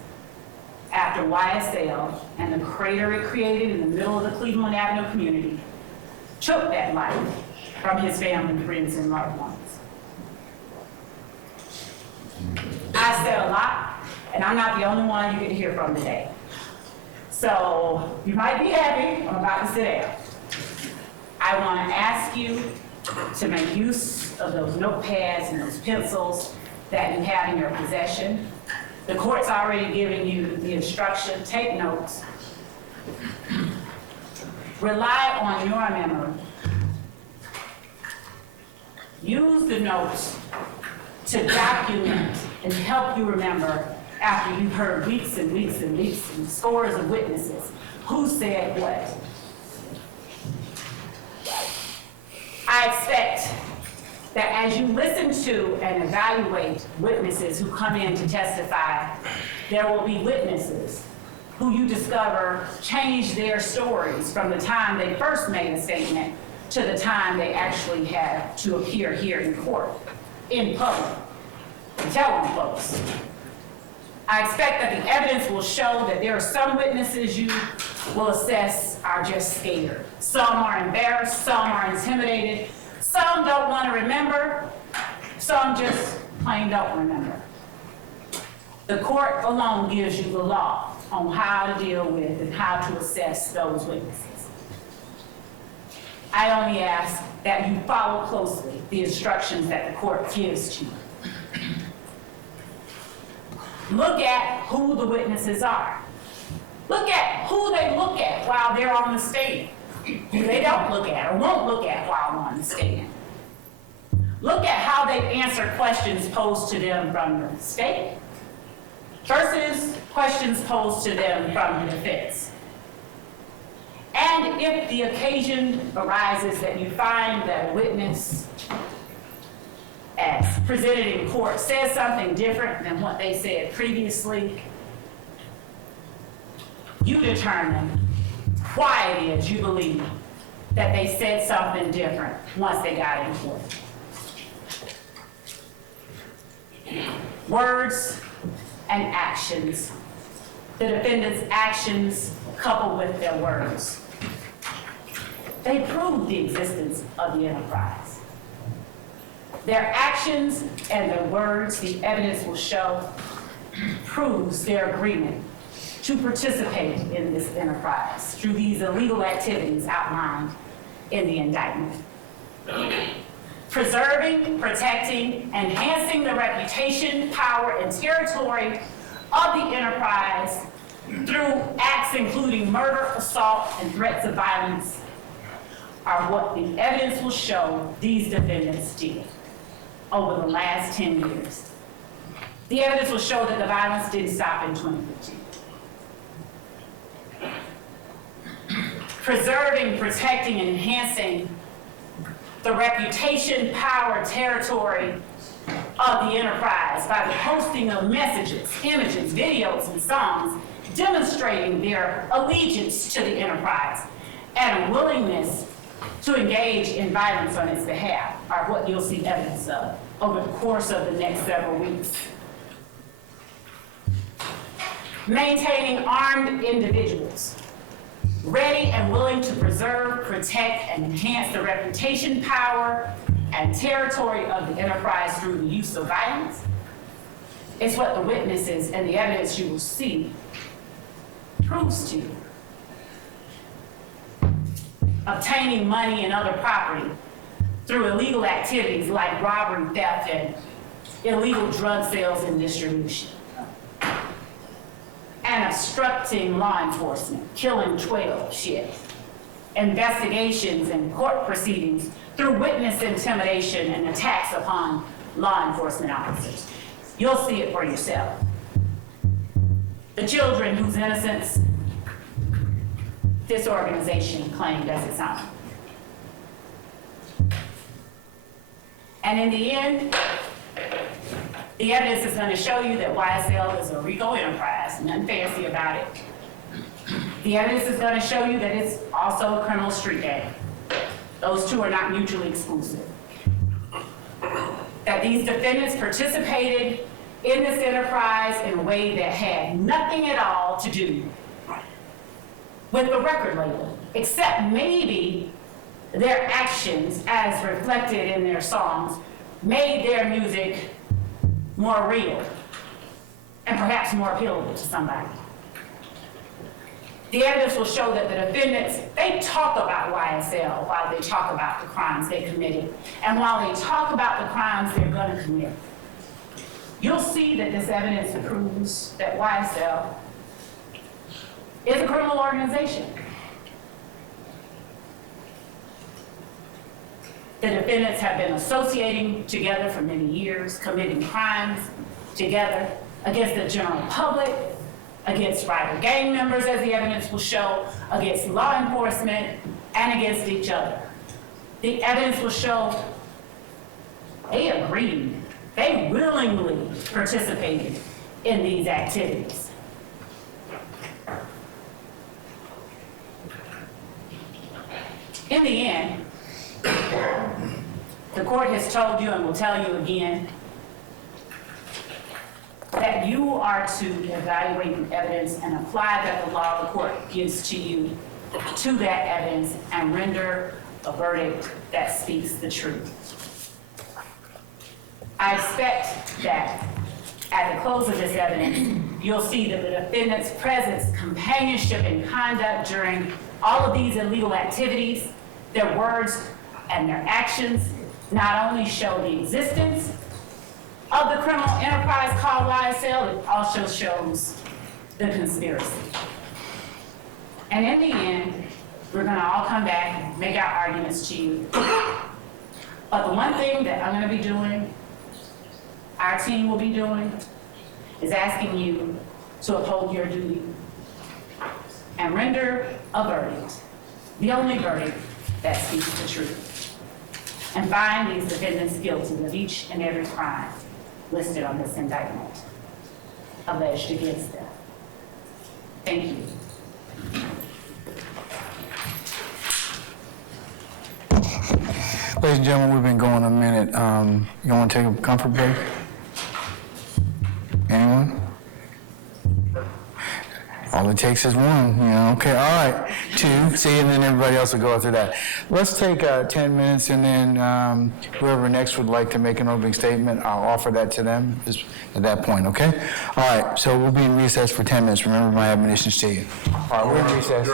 after YSL and the crater it created in the middle of the Cleveland Avenue community took that life from his family, friends, and loved ones. I said a lot, and I'm not the only one you get to hear from today. So you might be happy, I'm about to sit down. I want to ask you to make use of those notepads and those pencils that you have in your possession. The court's already given you the instruction, take notes. Rely on your memory. Use the notes to document and help you remember after you've heard weeks and weeks and weeks and scores of witnesses who said what. I expect that as you listen to and evaluate witnesses who come in to testify, there will be witnesses who you discover changed their stories from the time they first made a statement to the time they actually have to appear here in court, in public, and tell on folks. I expect that the evidence will show that there are some witnesses you will assess are just scared. Some are embarrassed, some are intimidated, some don't want to remember, some just plain don't remember. The court alone gives you the law on how to deal with and how to assess those witnesses. I only ask that you follow closely the instructions that the court gives to you. Look at who the witnesses are. Look at who they look at while they're on the stand, who they don't look at or won't look at while on the stand. Look at how they answer questions posed to them from the state versus questions posed to them from the defense. And if the occasion arises that you find that a witness, as presented in court, says something different than what they said previously, you determine why it is you believe that they said something different once they got in court. Words and actions. The defendant's actions coupled with their words. They prove the existence of the enterprise. Their actions and their words, the evidence will show, proves their agreement to participate in this enterprise through these illegal activities outlined in the indictment. Preserving, protecting, enhancing the reputation, power, and territory of the enterprise through acts including murder, assault, and threats of violence are what the evidence will show these defendants did over the last 10 years. The evidence will show that the violence didn't stop in 2015. Preserving, protecting, and enhancing the reputation, power, territory of the enterprise by the posting of messages, images, videos, and songs demonstrating their allegiance to the enterprise and a willingness to engage in violence on its behalf are what you'll see evidence of over the course of the next several weeks. Maintaining armed individuals, ready and willing to preserve, protect, and enhance the reputation, power, and territory of the enterprise through the use of violence. It's what the witnesses and the evidence you will see proves to you. Obtaining money and other property through illegal activities like robbery, theft, and illegal drug sales and distribution. And obstructing law enforcement, killing 12 shifts. Investigations and court proceedings through witness intimidation and attacks upon law enforcement officers. You'll see it for yourself. The children whose innocence this organization claimed as its own. And in the end, the evidence is going to show you that YSL is a RICO enterprise, nothing fancy about it. The evidence is going to show you that it's also a criminal street gang. Those two are not mutually exclusive. That these defendants participated in this enterprise in a way that had nothing at all to do with the record label, except maybe their actions as reflected in their songs made their music more real and perhaps more appealing to somebody. The evidence will show that the defendants, they talk about YSL while they talk about the crimes they committed. And while they talk about the crimes they're gonna commit, you'll see that this evidence proves that YSL is a criminal organization. The defendants have been associating together for many years, committing crimes together against the general public, against rival gang members, as the evidence will show, against law enforcement, and against each other. The evidence will show they agreed, they willingly participated in these activities. In the end, the court has told you and will tell you again that you are to evaluate the evidence and apply that the law the court gives to you to that evidence and render a verdict that speaks the truth. I expect that at the close of this evidence, you'll see that the defendant's presence, companionship, and conduct during all of these illegal activities, their words and their actions, not only show the existence of the criminal enterprise called YSL, it also shows the conspiracy. And in the end, we're gonna all come back and make our arguments to you. But the one thing that I'm gonna be doing, our team will be doing, is asking you to uphold your duty and render a verdict, the only verdict that speaks the truth, and find these defendants guilty of each and every crime listed on this indictment alleged against them. Thank you. Ladies and gentlemen, we've been going a minute. You want to take a comfort break? Anyone? All it takes is one, you know. Okay, all right. 2, see, and then everybody else will go after that. Let's take 10 minutes, and then whoever next would like to make an opening statement, I'll offer that to them at that point, okay? All right, so we'll be in recess for 10 minutes. Remember my admonitions to you. All right, we're in recess.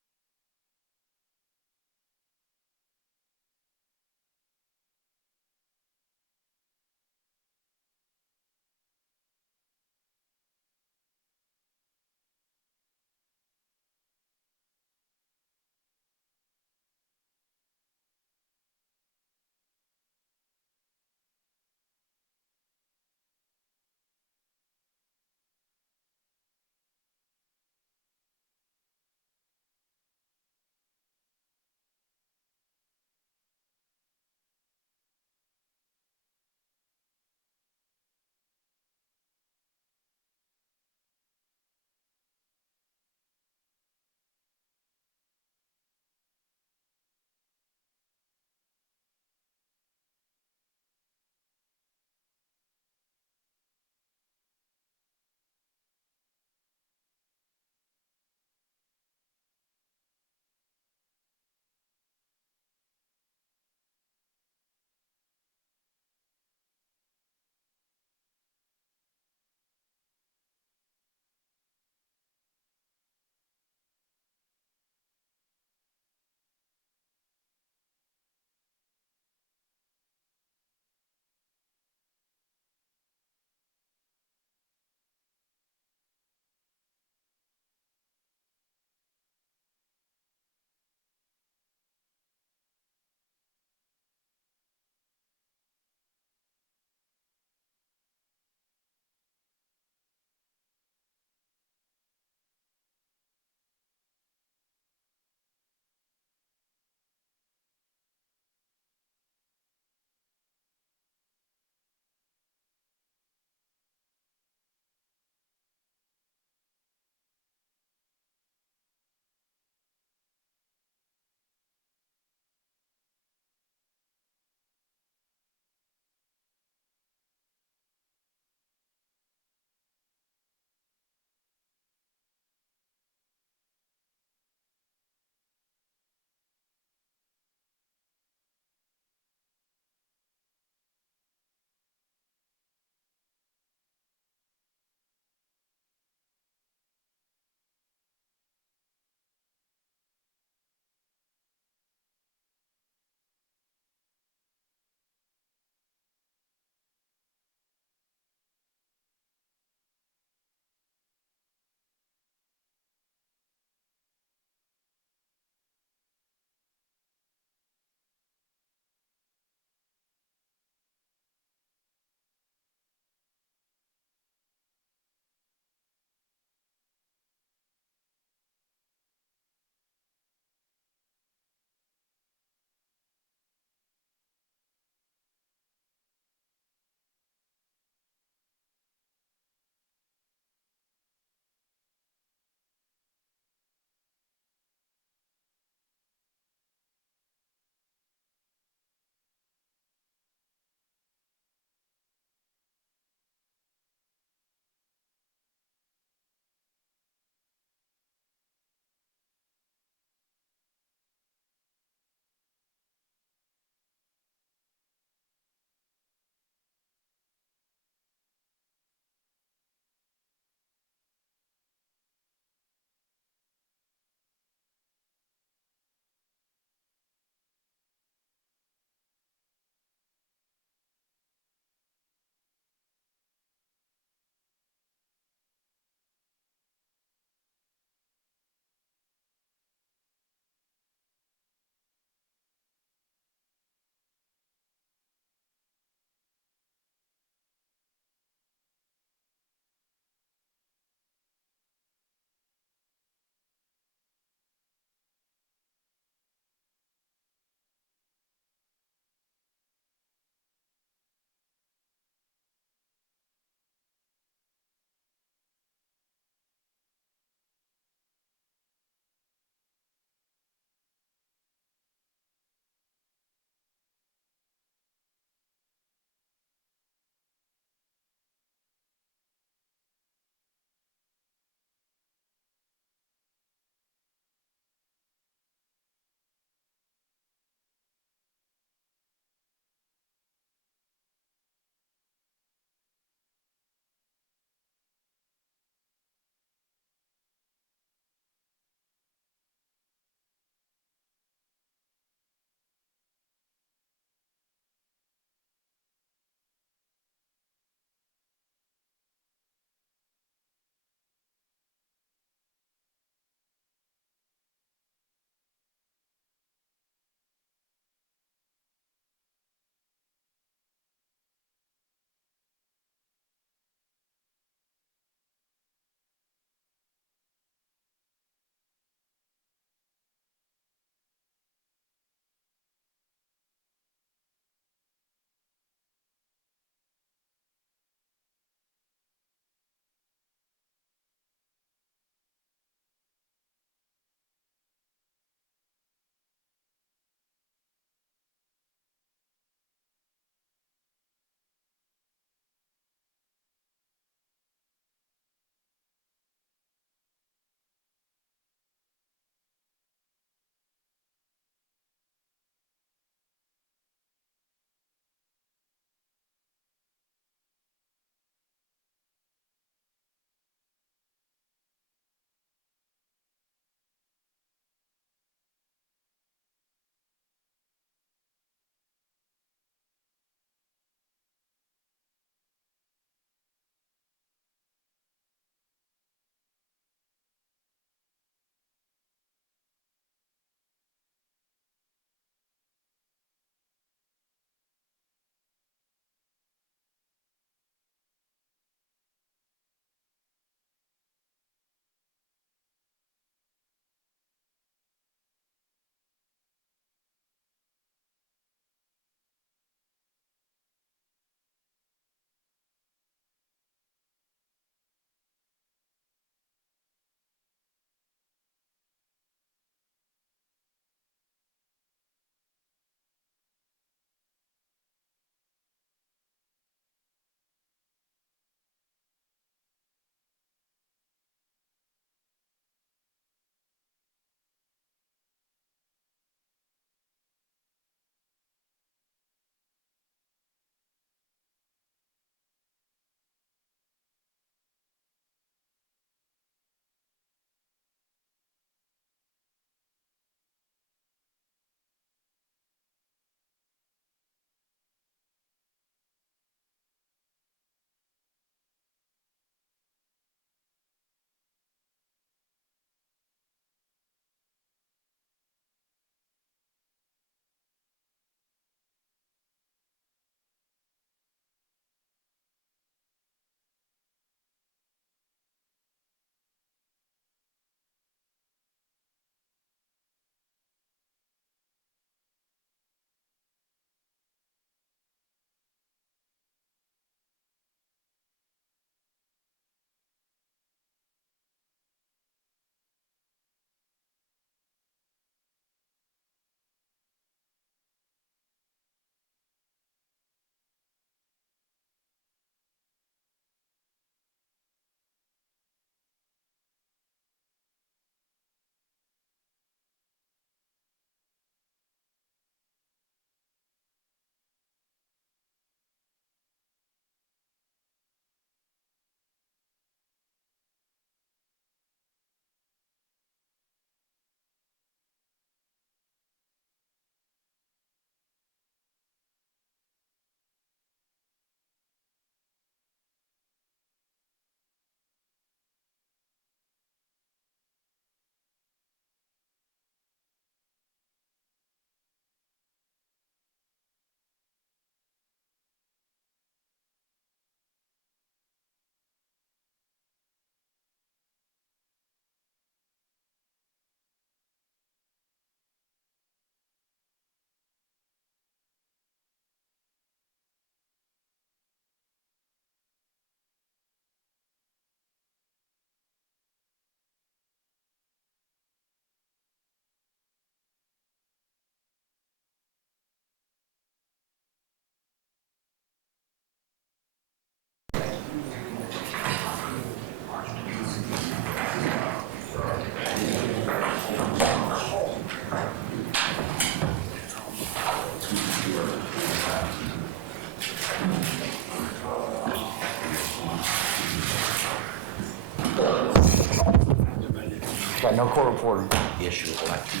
got no court reporter. The issue of electing.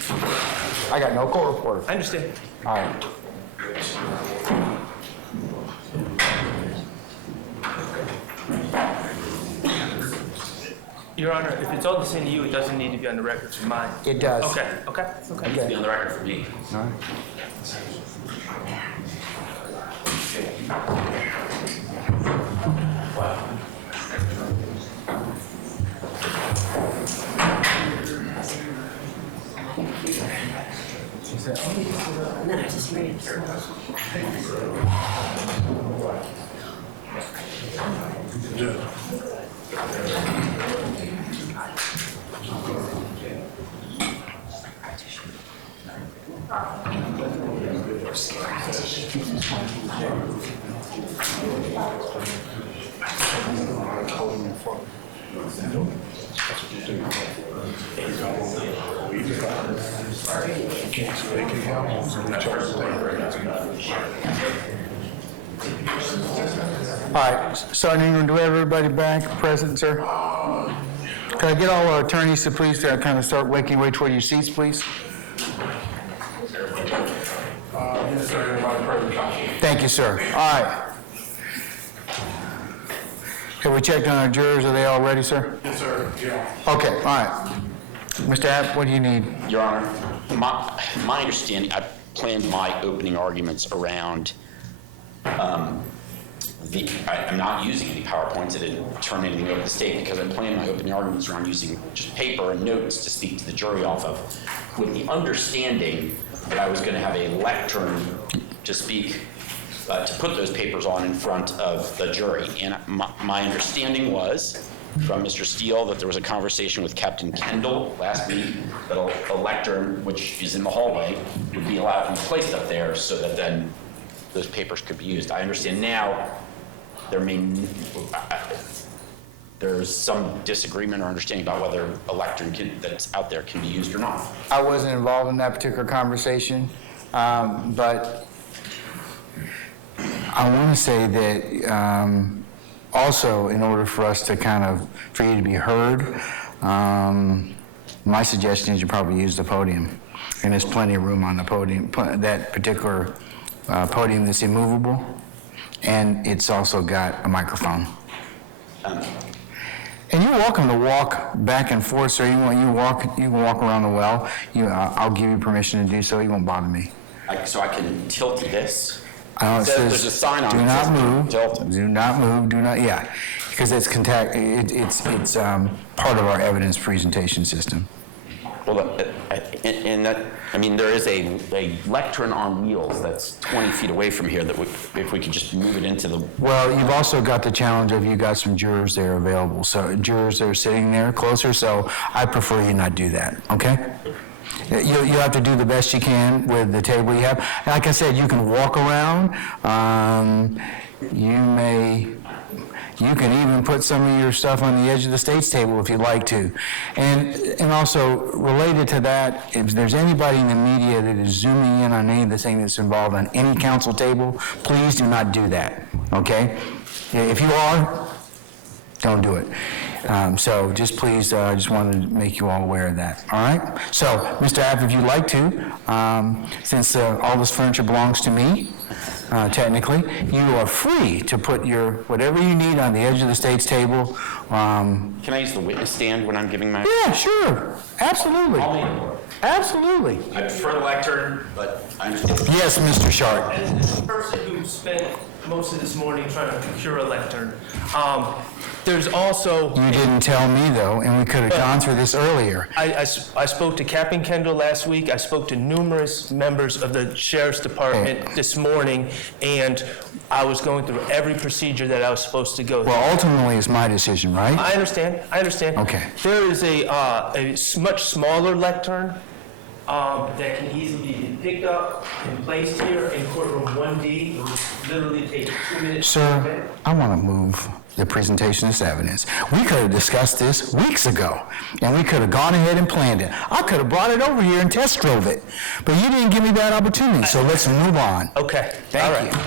I got no court reporter. I understand. All right. Your Honor, if it's all the same to you, it doesn't need to be on the record for mine. It does. Okay. It'll be on the record for me. All right. No, I just read. All right, Sergeant Ingram, do we have everybody back, present, sir? Can I get all our attorneys to please kind of start making way toward your seats, please? Yes, sir, everybody present. Thank you, sir. All right. Have we checked on our jurors? Are they all ready, sir? Yes, sir, yeah. Okay, all right. Mr. App, what do you need? Your Honor, my understanding, I planned my opening arguments around I'm not using any PowerPoints. I didn't turn anything over to the state because I planned my opening arguments around using just paper and notes to speak to the jury off of, with the understanding that I was going to have a lectern to speak, to put those papers on in front of the jury. And my understanding was from Mr. Steele that there was a conversation with Captain Kendall last week that a lectern, which is in the hallway, would be allowed to be placed up there so that then those papers could be used. I understand now there's some disagreement or understanding about whether a lectern that's out there can be used or not. I wasn't involved in that particular conversation, but I want to say that also, in order for us to for you to be heard, my suggestion is you probably use the podium. And there's plenty of room on the podium, that particular podium that's immovable, and it's also got a microphone. And you're welcome to walk back and forth, sir. You can walk around the well. I'll give you permission to do so. You won't bother me. So I can tilt this? It says, there's a sign on do it not that says move. tilt. Do not move. Do not. Yeah, because it's part of our evidence presentation system. Well, there is a lectern on wheels that's 20 feet away from here that if we could just move it into the... Well, you've also got the challenge of you got some jurors there available. So jurors that are sitting there closer, so I prefer you not do that, okay? You have to do the best you can with the table you have. Like I said, you can walk around. You can even put some of your stuff on the edge of the state's table if you'd like to. And also, related to that, if there's anybody in the media that is zooming in on any of the thing that's involved on any council table, please do not do that, okay? If you are, don't do it. So just please, I just wanted to make you all aware of that, all right? So, Mr. App, if you'd like to, since all this furniture belongs to me, technically, you are free to put your whatever you need on the edge of the state's table. Can I use the witness stand when I'm giving my... Yeah, sure. Absolutely. I'll make it work. Absolutely. I prefer the lectern, but I understand. Yes, Mr. Sharp. As a person who spent most of this morning trying to procure a lectern, there's also... You didn't tell me, though, and we could have gone through this earlier. I spoke to Captain Kendall last week. I spoke to numerous members of the Sheriff's Department this morning, and I was going through every procedure that I was supposed to go through. Well, ultimately, it's my decision, right? I understand. Okay. There is a much smaller lectern that can easily be picked up and placed here in courtroom 1D. It will literally take 2 minutes. Sir, I want to move the presentation of this evidence. We could have discussed this weeks ago, and we could have gone ahead and planned it. I could have brought it over here and test drove it, but you didn't give me that opportunity, so let's move on. Okay. Thank you.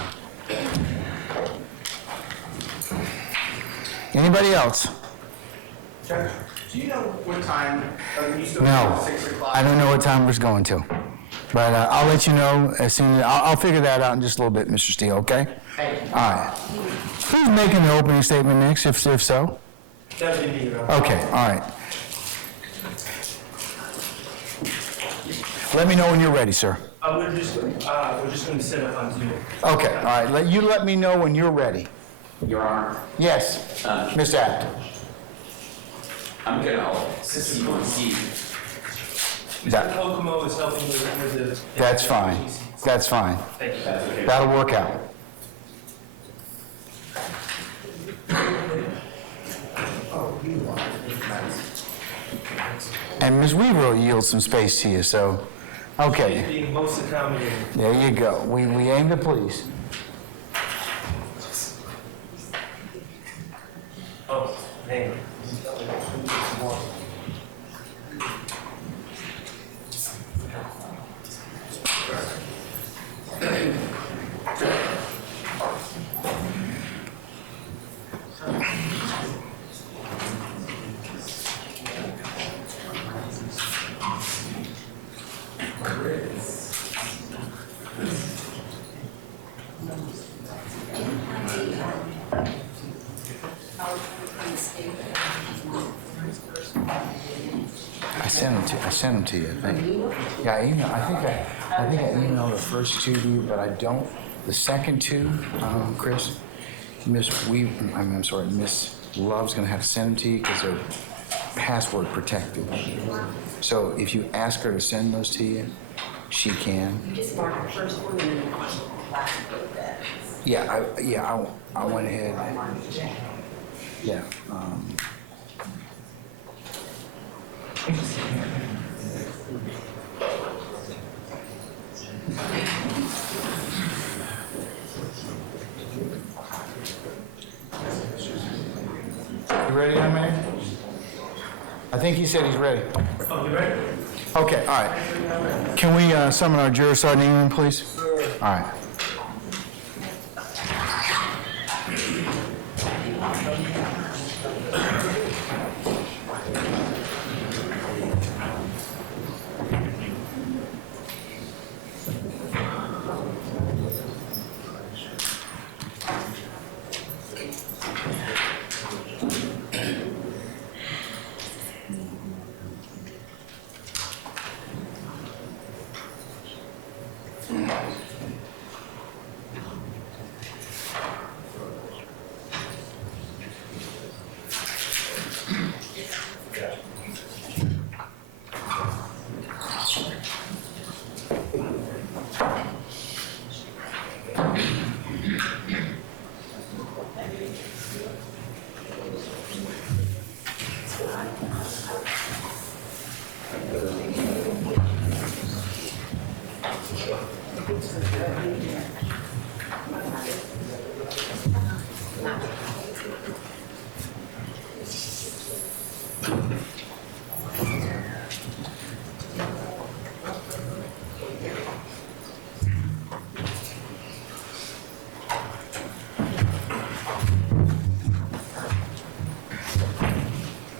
Anybody else? Sure. Do you know what time, you still No, 6 o'clock? I don't know what time we're going to. But I'll let you know as soon as, I'll figure that out in just a little bit, Mr. Steele, okay? Thank you. All right. Who's making the opening statement next, if so? That would be me, Your Honor. Okay, all right. Let me know when you're ready, sir. We're just going to set up on Zoom. Okay, all right. You let me know when you're ready. Your Honor, Yes, Mr. Acton. I'm gonna see you on seat. That- Mr. Kokomo is helping with the... That's fine. That's fine. Thank you. That'll work out. And Ms. Weaver will yield some space to you, so, okay. Being most accommodating. There you go. We aim to please. Oh, man. I sent them to you, I think. Yeah, I think I emailed the first two to you, but I don't, the second two, Chris, Miss Love's gonna have to send them to you because they're password protected. So if you ask her to send those to you, she can. Just mark the first one and then the last one. I went ahead. Yeah. You ready, young man? I think he said he's ready. Oh, you ready? Okay, all right. Can we summon our juror, Sergeant Ingram, please? All right.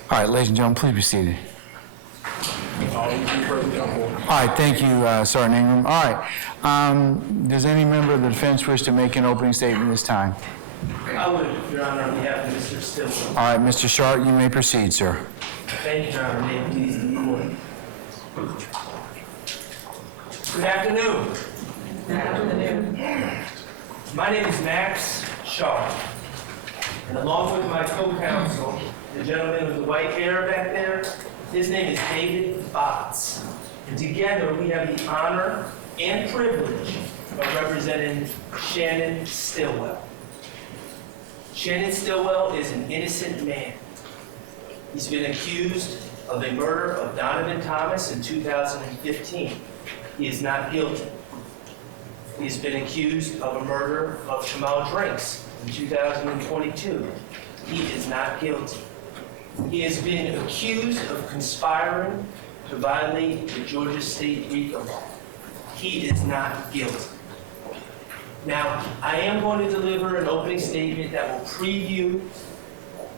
All right, ladies and gentlemen, please be seated. All right, thank you, Sergeant Ingram. All right, does any member of the defense wish to make an opening statement this time? I would, Your Honor, on behalf of Mr. Stillwell. All right, Mr. Sharp, you may proceed, sir. Thank you, Your Honor. May it please the court. Good afternoon. Good afternoon. My name is Max Sharp, and along with my co-counsel, the gentleman with the white hair back there, his name is David Botts. And together, we have the honor and privilege of representing Shannon Stillwell. Shannon Stillwell is an innocent man. He's been accused of the murder of Donovan Thomas in 2015. He is not guilty. He's been accused of a murder of Jamal Drinks in 2022. He is not guilty. He has been accused of conspiring to violate the Georgia State RICO law. He is not guilty. Now, I am going to deliver an opening statement that will preview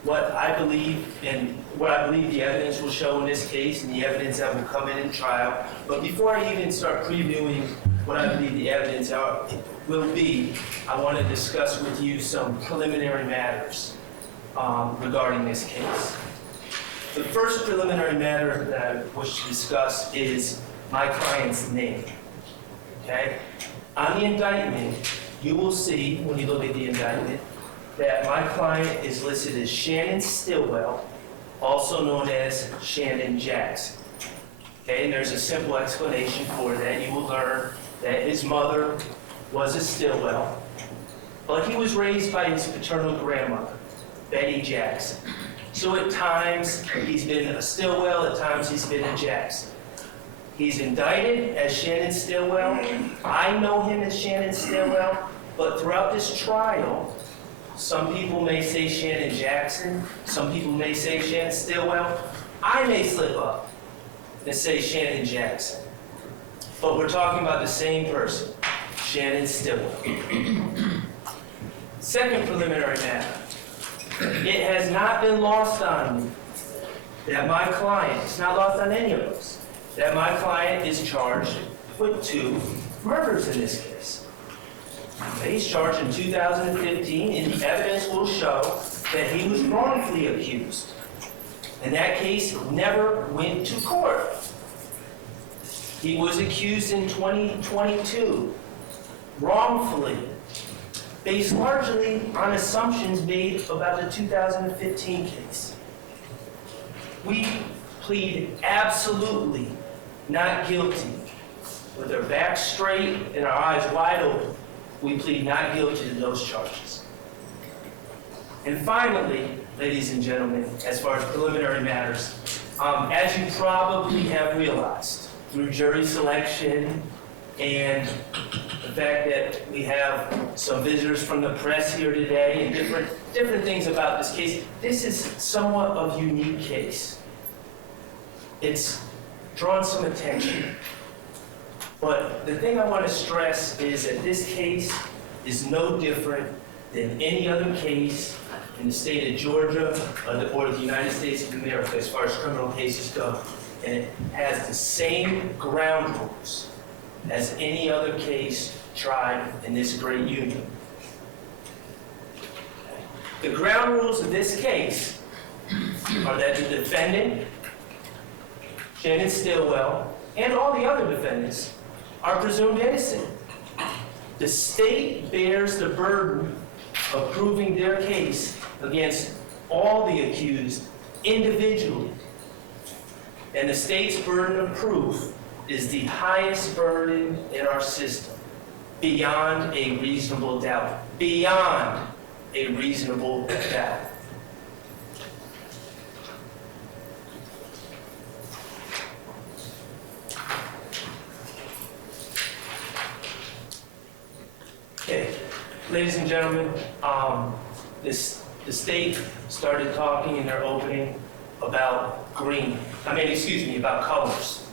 what I believe and what I believe the evidence will show in this case and the evidence that will come in trial. But before I even start previewing what I believe the evidence will be, I want to discuss with you some preliminary matters regarding this case. The first preliminary matter that I wish to discuss is my client's name. Okay? On the indictment, you will see, when you look at the indictment, that my client is listed as Shannon Stillwell, also known as Shannon Jackson. Okay, and there's a simple explanation for that. You will learn that his mother was a Stillwell, but he was raised by his paternal grandmother, Betty Jackson. So at times he's been a Stillwell, at times he's been a Jackson. He's indicted as Shannon Stillwell. I know him as Shannon Stillwell, but throughout this trial, some people may say Shannon Jackson, some people may say Shannon Stillwell. I may slip up and say Shannon Jackson. But we're talking about the same person, Shannon Stillwell. Second preliminary matter. It has not been lost on me that my client, it's not lost on any of us, that my client is charged with 2 murders in this case. He's charged in 2015, and the evidence will show that he was wrongfully accused. And that case never went to court. He was accused in 2022, wrongfully, based largely on assumptions made about the 2015 case. We plead absolutely not guilty. With our backs straight and our eyes wide open, we plead not guilty to those charges. And finally, ladies and gentlemen, as far as preliminary matters, as you probably have realized through jury selection and the fact that we have some visitors from the press here today and different things about this case, this is somewhat of a unique case. It's drawn some attention. But the thing I want to stress is that this case is no different than any other case in the state of Georgia or the United States of America as far as criminal cases go. And it has the same ground rules as any other case tried in this great union. The ground rules of this case are that the defendant, Shannon Stillwell, and all the other defendants are presumed innocent. The state bears the burden of proving their case against all the accused individually. And the state's burden of proof is the highest burden in our system, beyond a reasonable doubt. Beyond a reasonable doubt. Okay, ladies and gentlemen, the state started talking in their opening about about colors.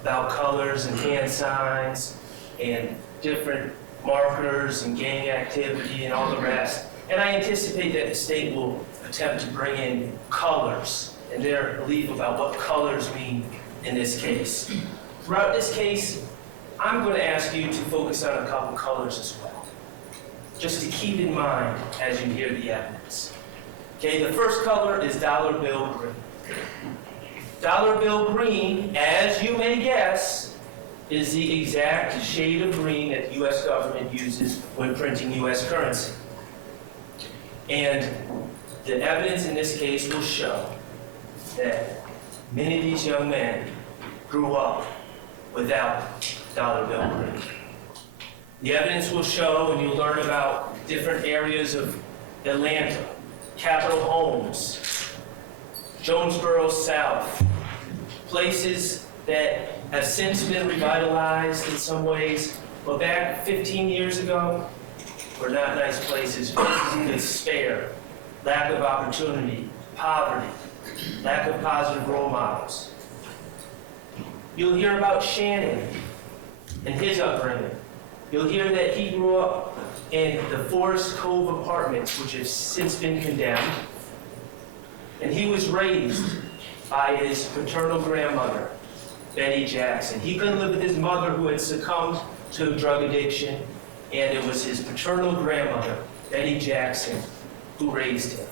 About colors and hand signs and different markers and gang activity and all the rest. And I anticipate that the state will attempt to bring in colors and their belief about what colors mean in this case. Throughout this case, I'm going to ask you to focus on a couple colors as well, just to keep in mind as you hear the evidence. Okay, the first color is dollar bill green. Dollar bill green, as you may guess, is the exact shade of green that the U.S. government uses when printing U.S. currency. And the evidence in this case will show that many of these young men grew up without dollar bill green. The evidence will show, and you'll learn about different areas of Atlanta, Capitol Homes, Jonesboro South, places that have since been revitalized in some ways, but back 15 years ago were not nice places. Places in despair, lack of opportunity, poverty, lack of positive role models. You'll hear about Shannon and his upbringing. You'll hear that he grew up in the Forest Cove apartments, which have since been condemned. And he was raised by his paternal grandmother, Betty Jackson. He couldn't live with his mother who had succumbed to drug addiction, and it was his paternal grandmother, Betty Jackson, who raised him.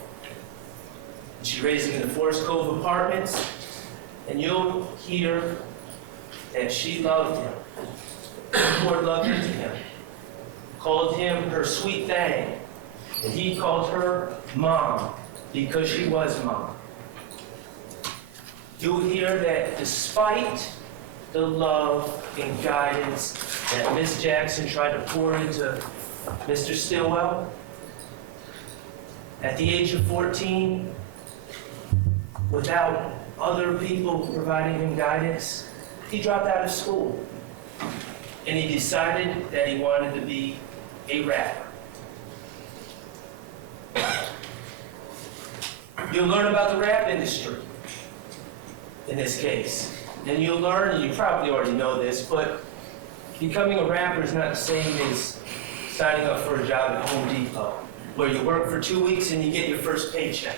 She raised him in the Forest Cove Apartments, and you'll hear that she loved him, poured love into him, called him her sweet thing, and he called her Mom because she was Mom. You'll hear that despite the love and guidance that Miss Jackson tried to pour into Mr. Stillwell, at the age of 14, without other people providing him guidance, he dropped out of school. And he decided that he wanted to be a rapper. You'll learn about the rap industry in this case. And you'll learn, and you probably already know this, but becoming a rapper is not the same as signing up for a job at Home Depot, where you work for 2 weeks and you get your first paycheck.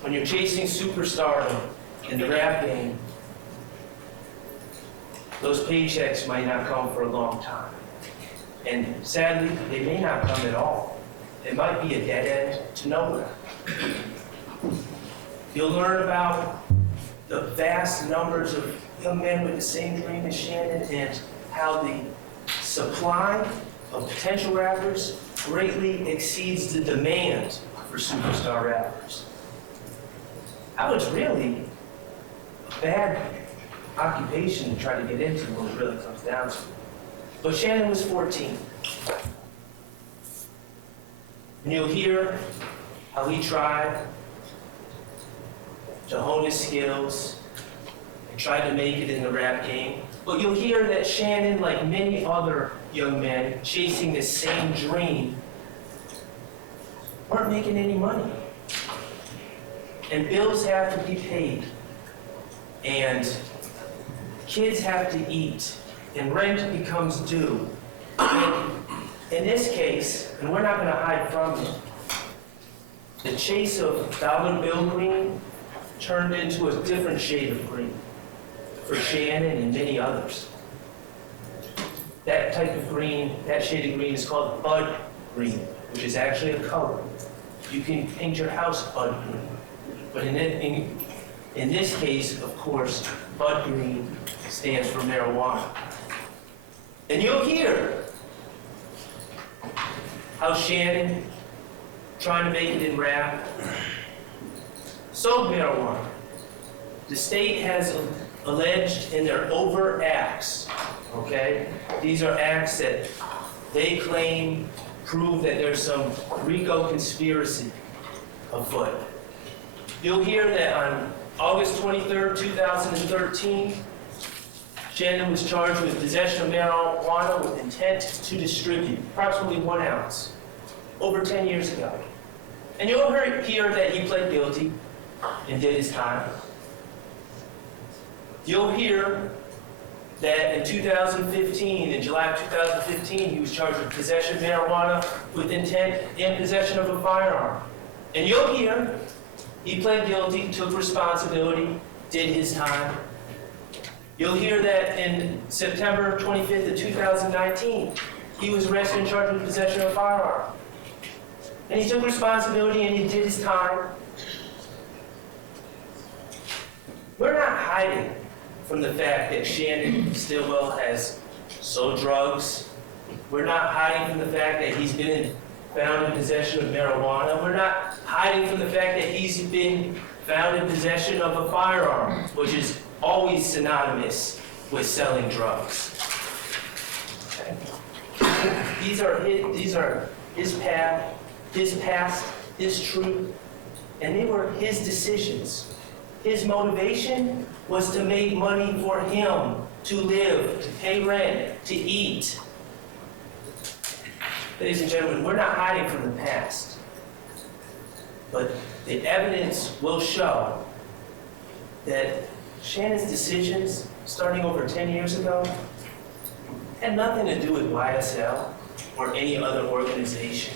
When you're chasing superstardom in the rap game, those paychecks might not come for a long time. And sadly, they may not come at all. It might be a dead end to nowhere. You'll learn about the vast numbers of young men with the same dream as Shannon and how the supply of potential rappers greatly exceeds the demand for superstar rappers. How it's really a bad occupation to try to get into when it really comes down to it. But Shannon was 14. And you'll hear how he tried to hone his skills and tried to make it in the rap game. But you'll hear that Shannon, like many other young men chasing the same dream, weren't making any money. And bills have to be paid. And kids have to eat. And rent becomes due. And in this case, and we're not going to hide from it, the chase of dollar bill green turned into a different shade of green for Shannon and many others. That type of green, that shade of green is called bud green, which is actually a color. You can paint your house bud green. But in this case, of course, bud green stands for marijuana. And you'll hear how Shannon, trying to make it in rap, sold marijuana. The state has alleged in their overt acts, okay? These are acts that they claim prove that there's some RICO conspiracy afoot. You'll hear that on August 23rd, 2013, Shannon was charged with possession of marijuana with intent to distribute, approximately 1 ounce, over 10 years ago. And you'll hear that he pled guilty and did his time. You'll hear that in 2015, in July of 2015, he was charged with possession of marijuana with intent and possession of a firearm. And you'll hear he pled guilty, took responsibility, did his time. You'll hear that in September 25th of 2019, he was arrested and charged with possession of a firearm. And he took responsibility and he did his time. We're not hiding from the fact that Shannon Stillwell has sold drugs. We're not hiding from the fact that he's been found in possession of marijuana. We're not hiding from the fact that he's been found in possession of a firearm, which is always synonymous with selling drugs. Okay. These are his path, his past, his truth, and they were his decisions. His motivation was to make money for him, to live, to pay rent, to eat. Ladies and gentlemen, we're not hiding from the past, but the evidence will show that Shannon's decisions, starting over 10 years ago, had nothing to do with YSL or any other organization.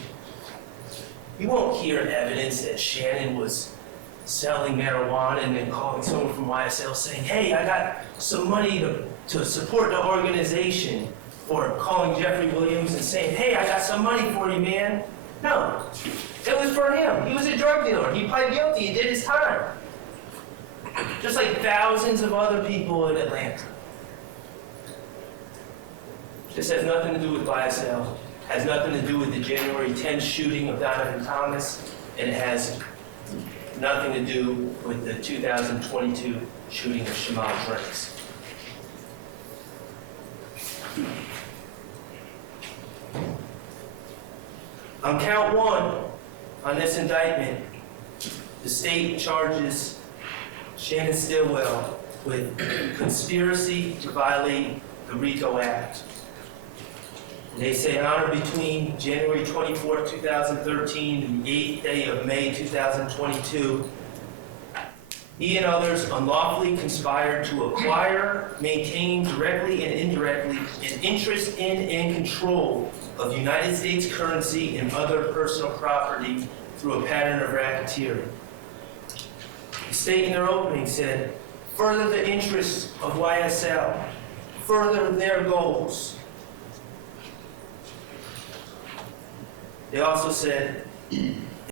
You won't hear evidence that Shannon was selling marijuana and then calling someone from YSL saying, hey, I got some money to support the organization, or calling Jeffrey Williams and saying, hey, I got some money for you, man. No, it was for him. He was a drug dealer. He pled guilty. He did his time. Just like thousands of other people in Atlanta. This has nothing to do with YSL, has nothing to do with the January 10th shooting of Donovan Thomas, and it has nothing to do with the 2022 shooting of Shamal Drakes. On count 1, on this indictment, the state charges Shannon Stillwell with conspiracy to violate the RICO Act. They say on or between January 24, 2013 and the 8th day of May 2022, he and others unlawfully conspired to acquire, maintain directly and indirectly an interest in and control of United States currency and other personal property through a pattern of racketeering. The state in their opening said, further the interests of YSL, further their goals. They also said,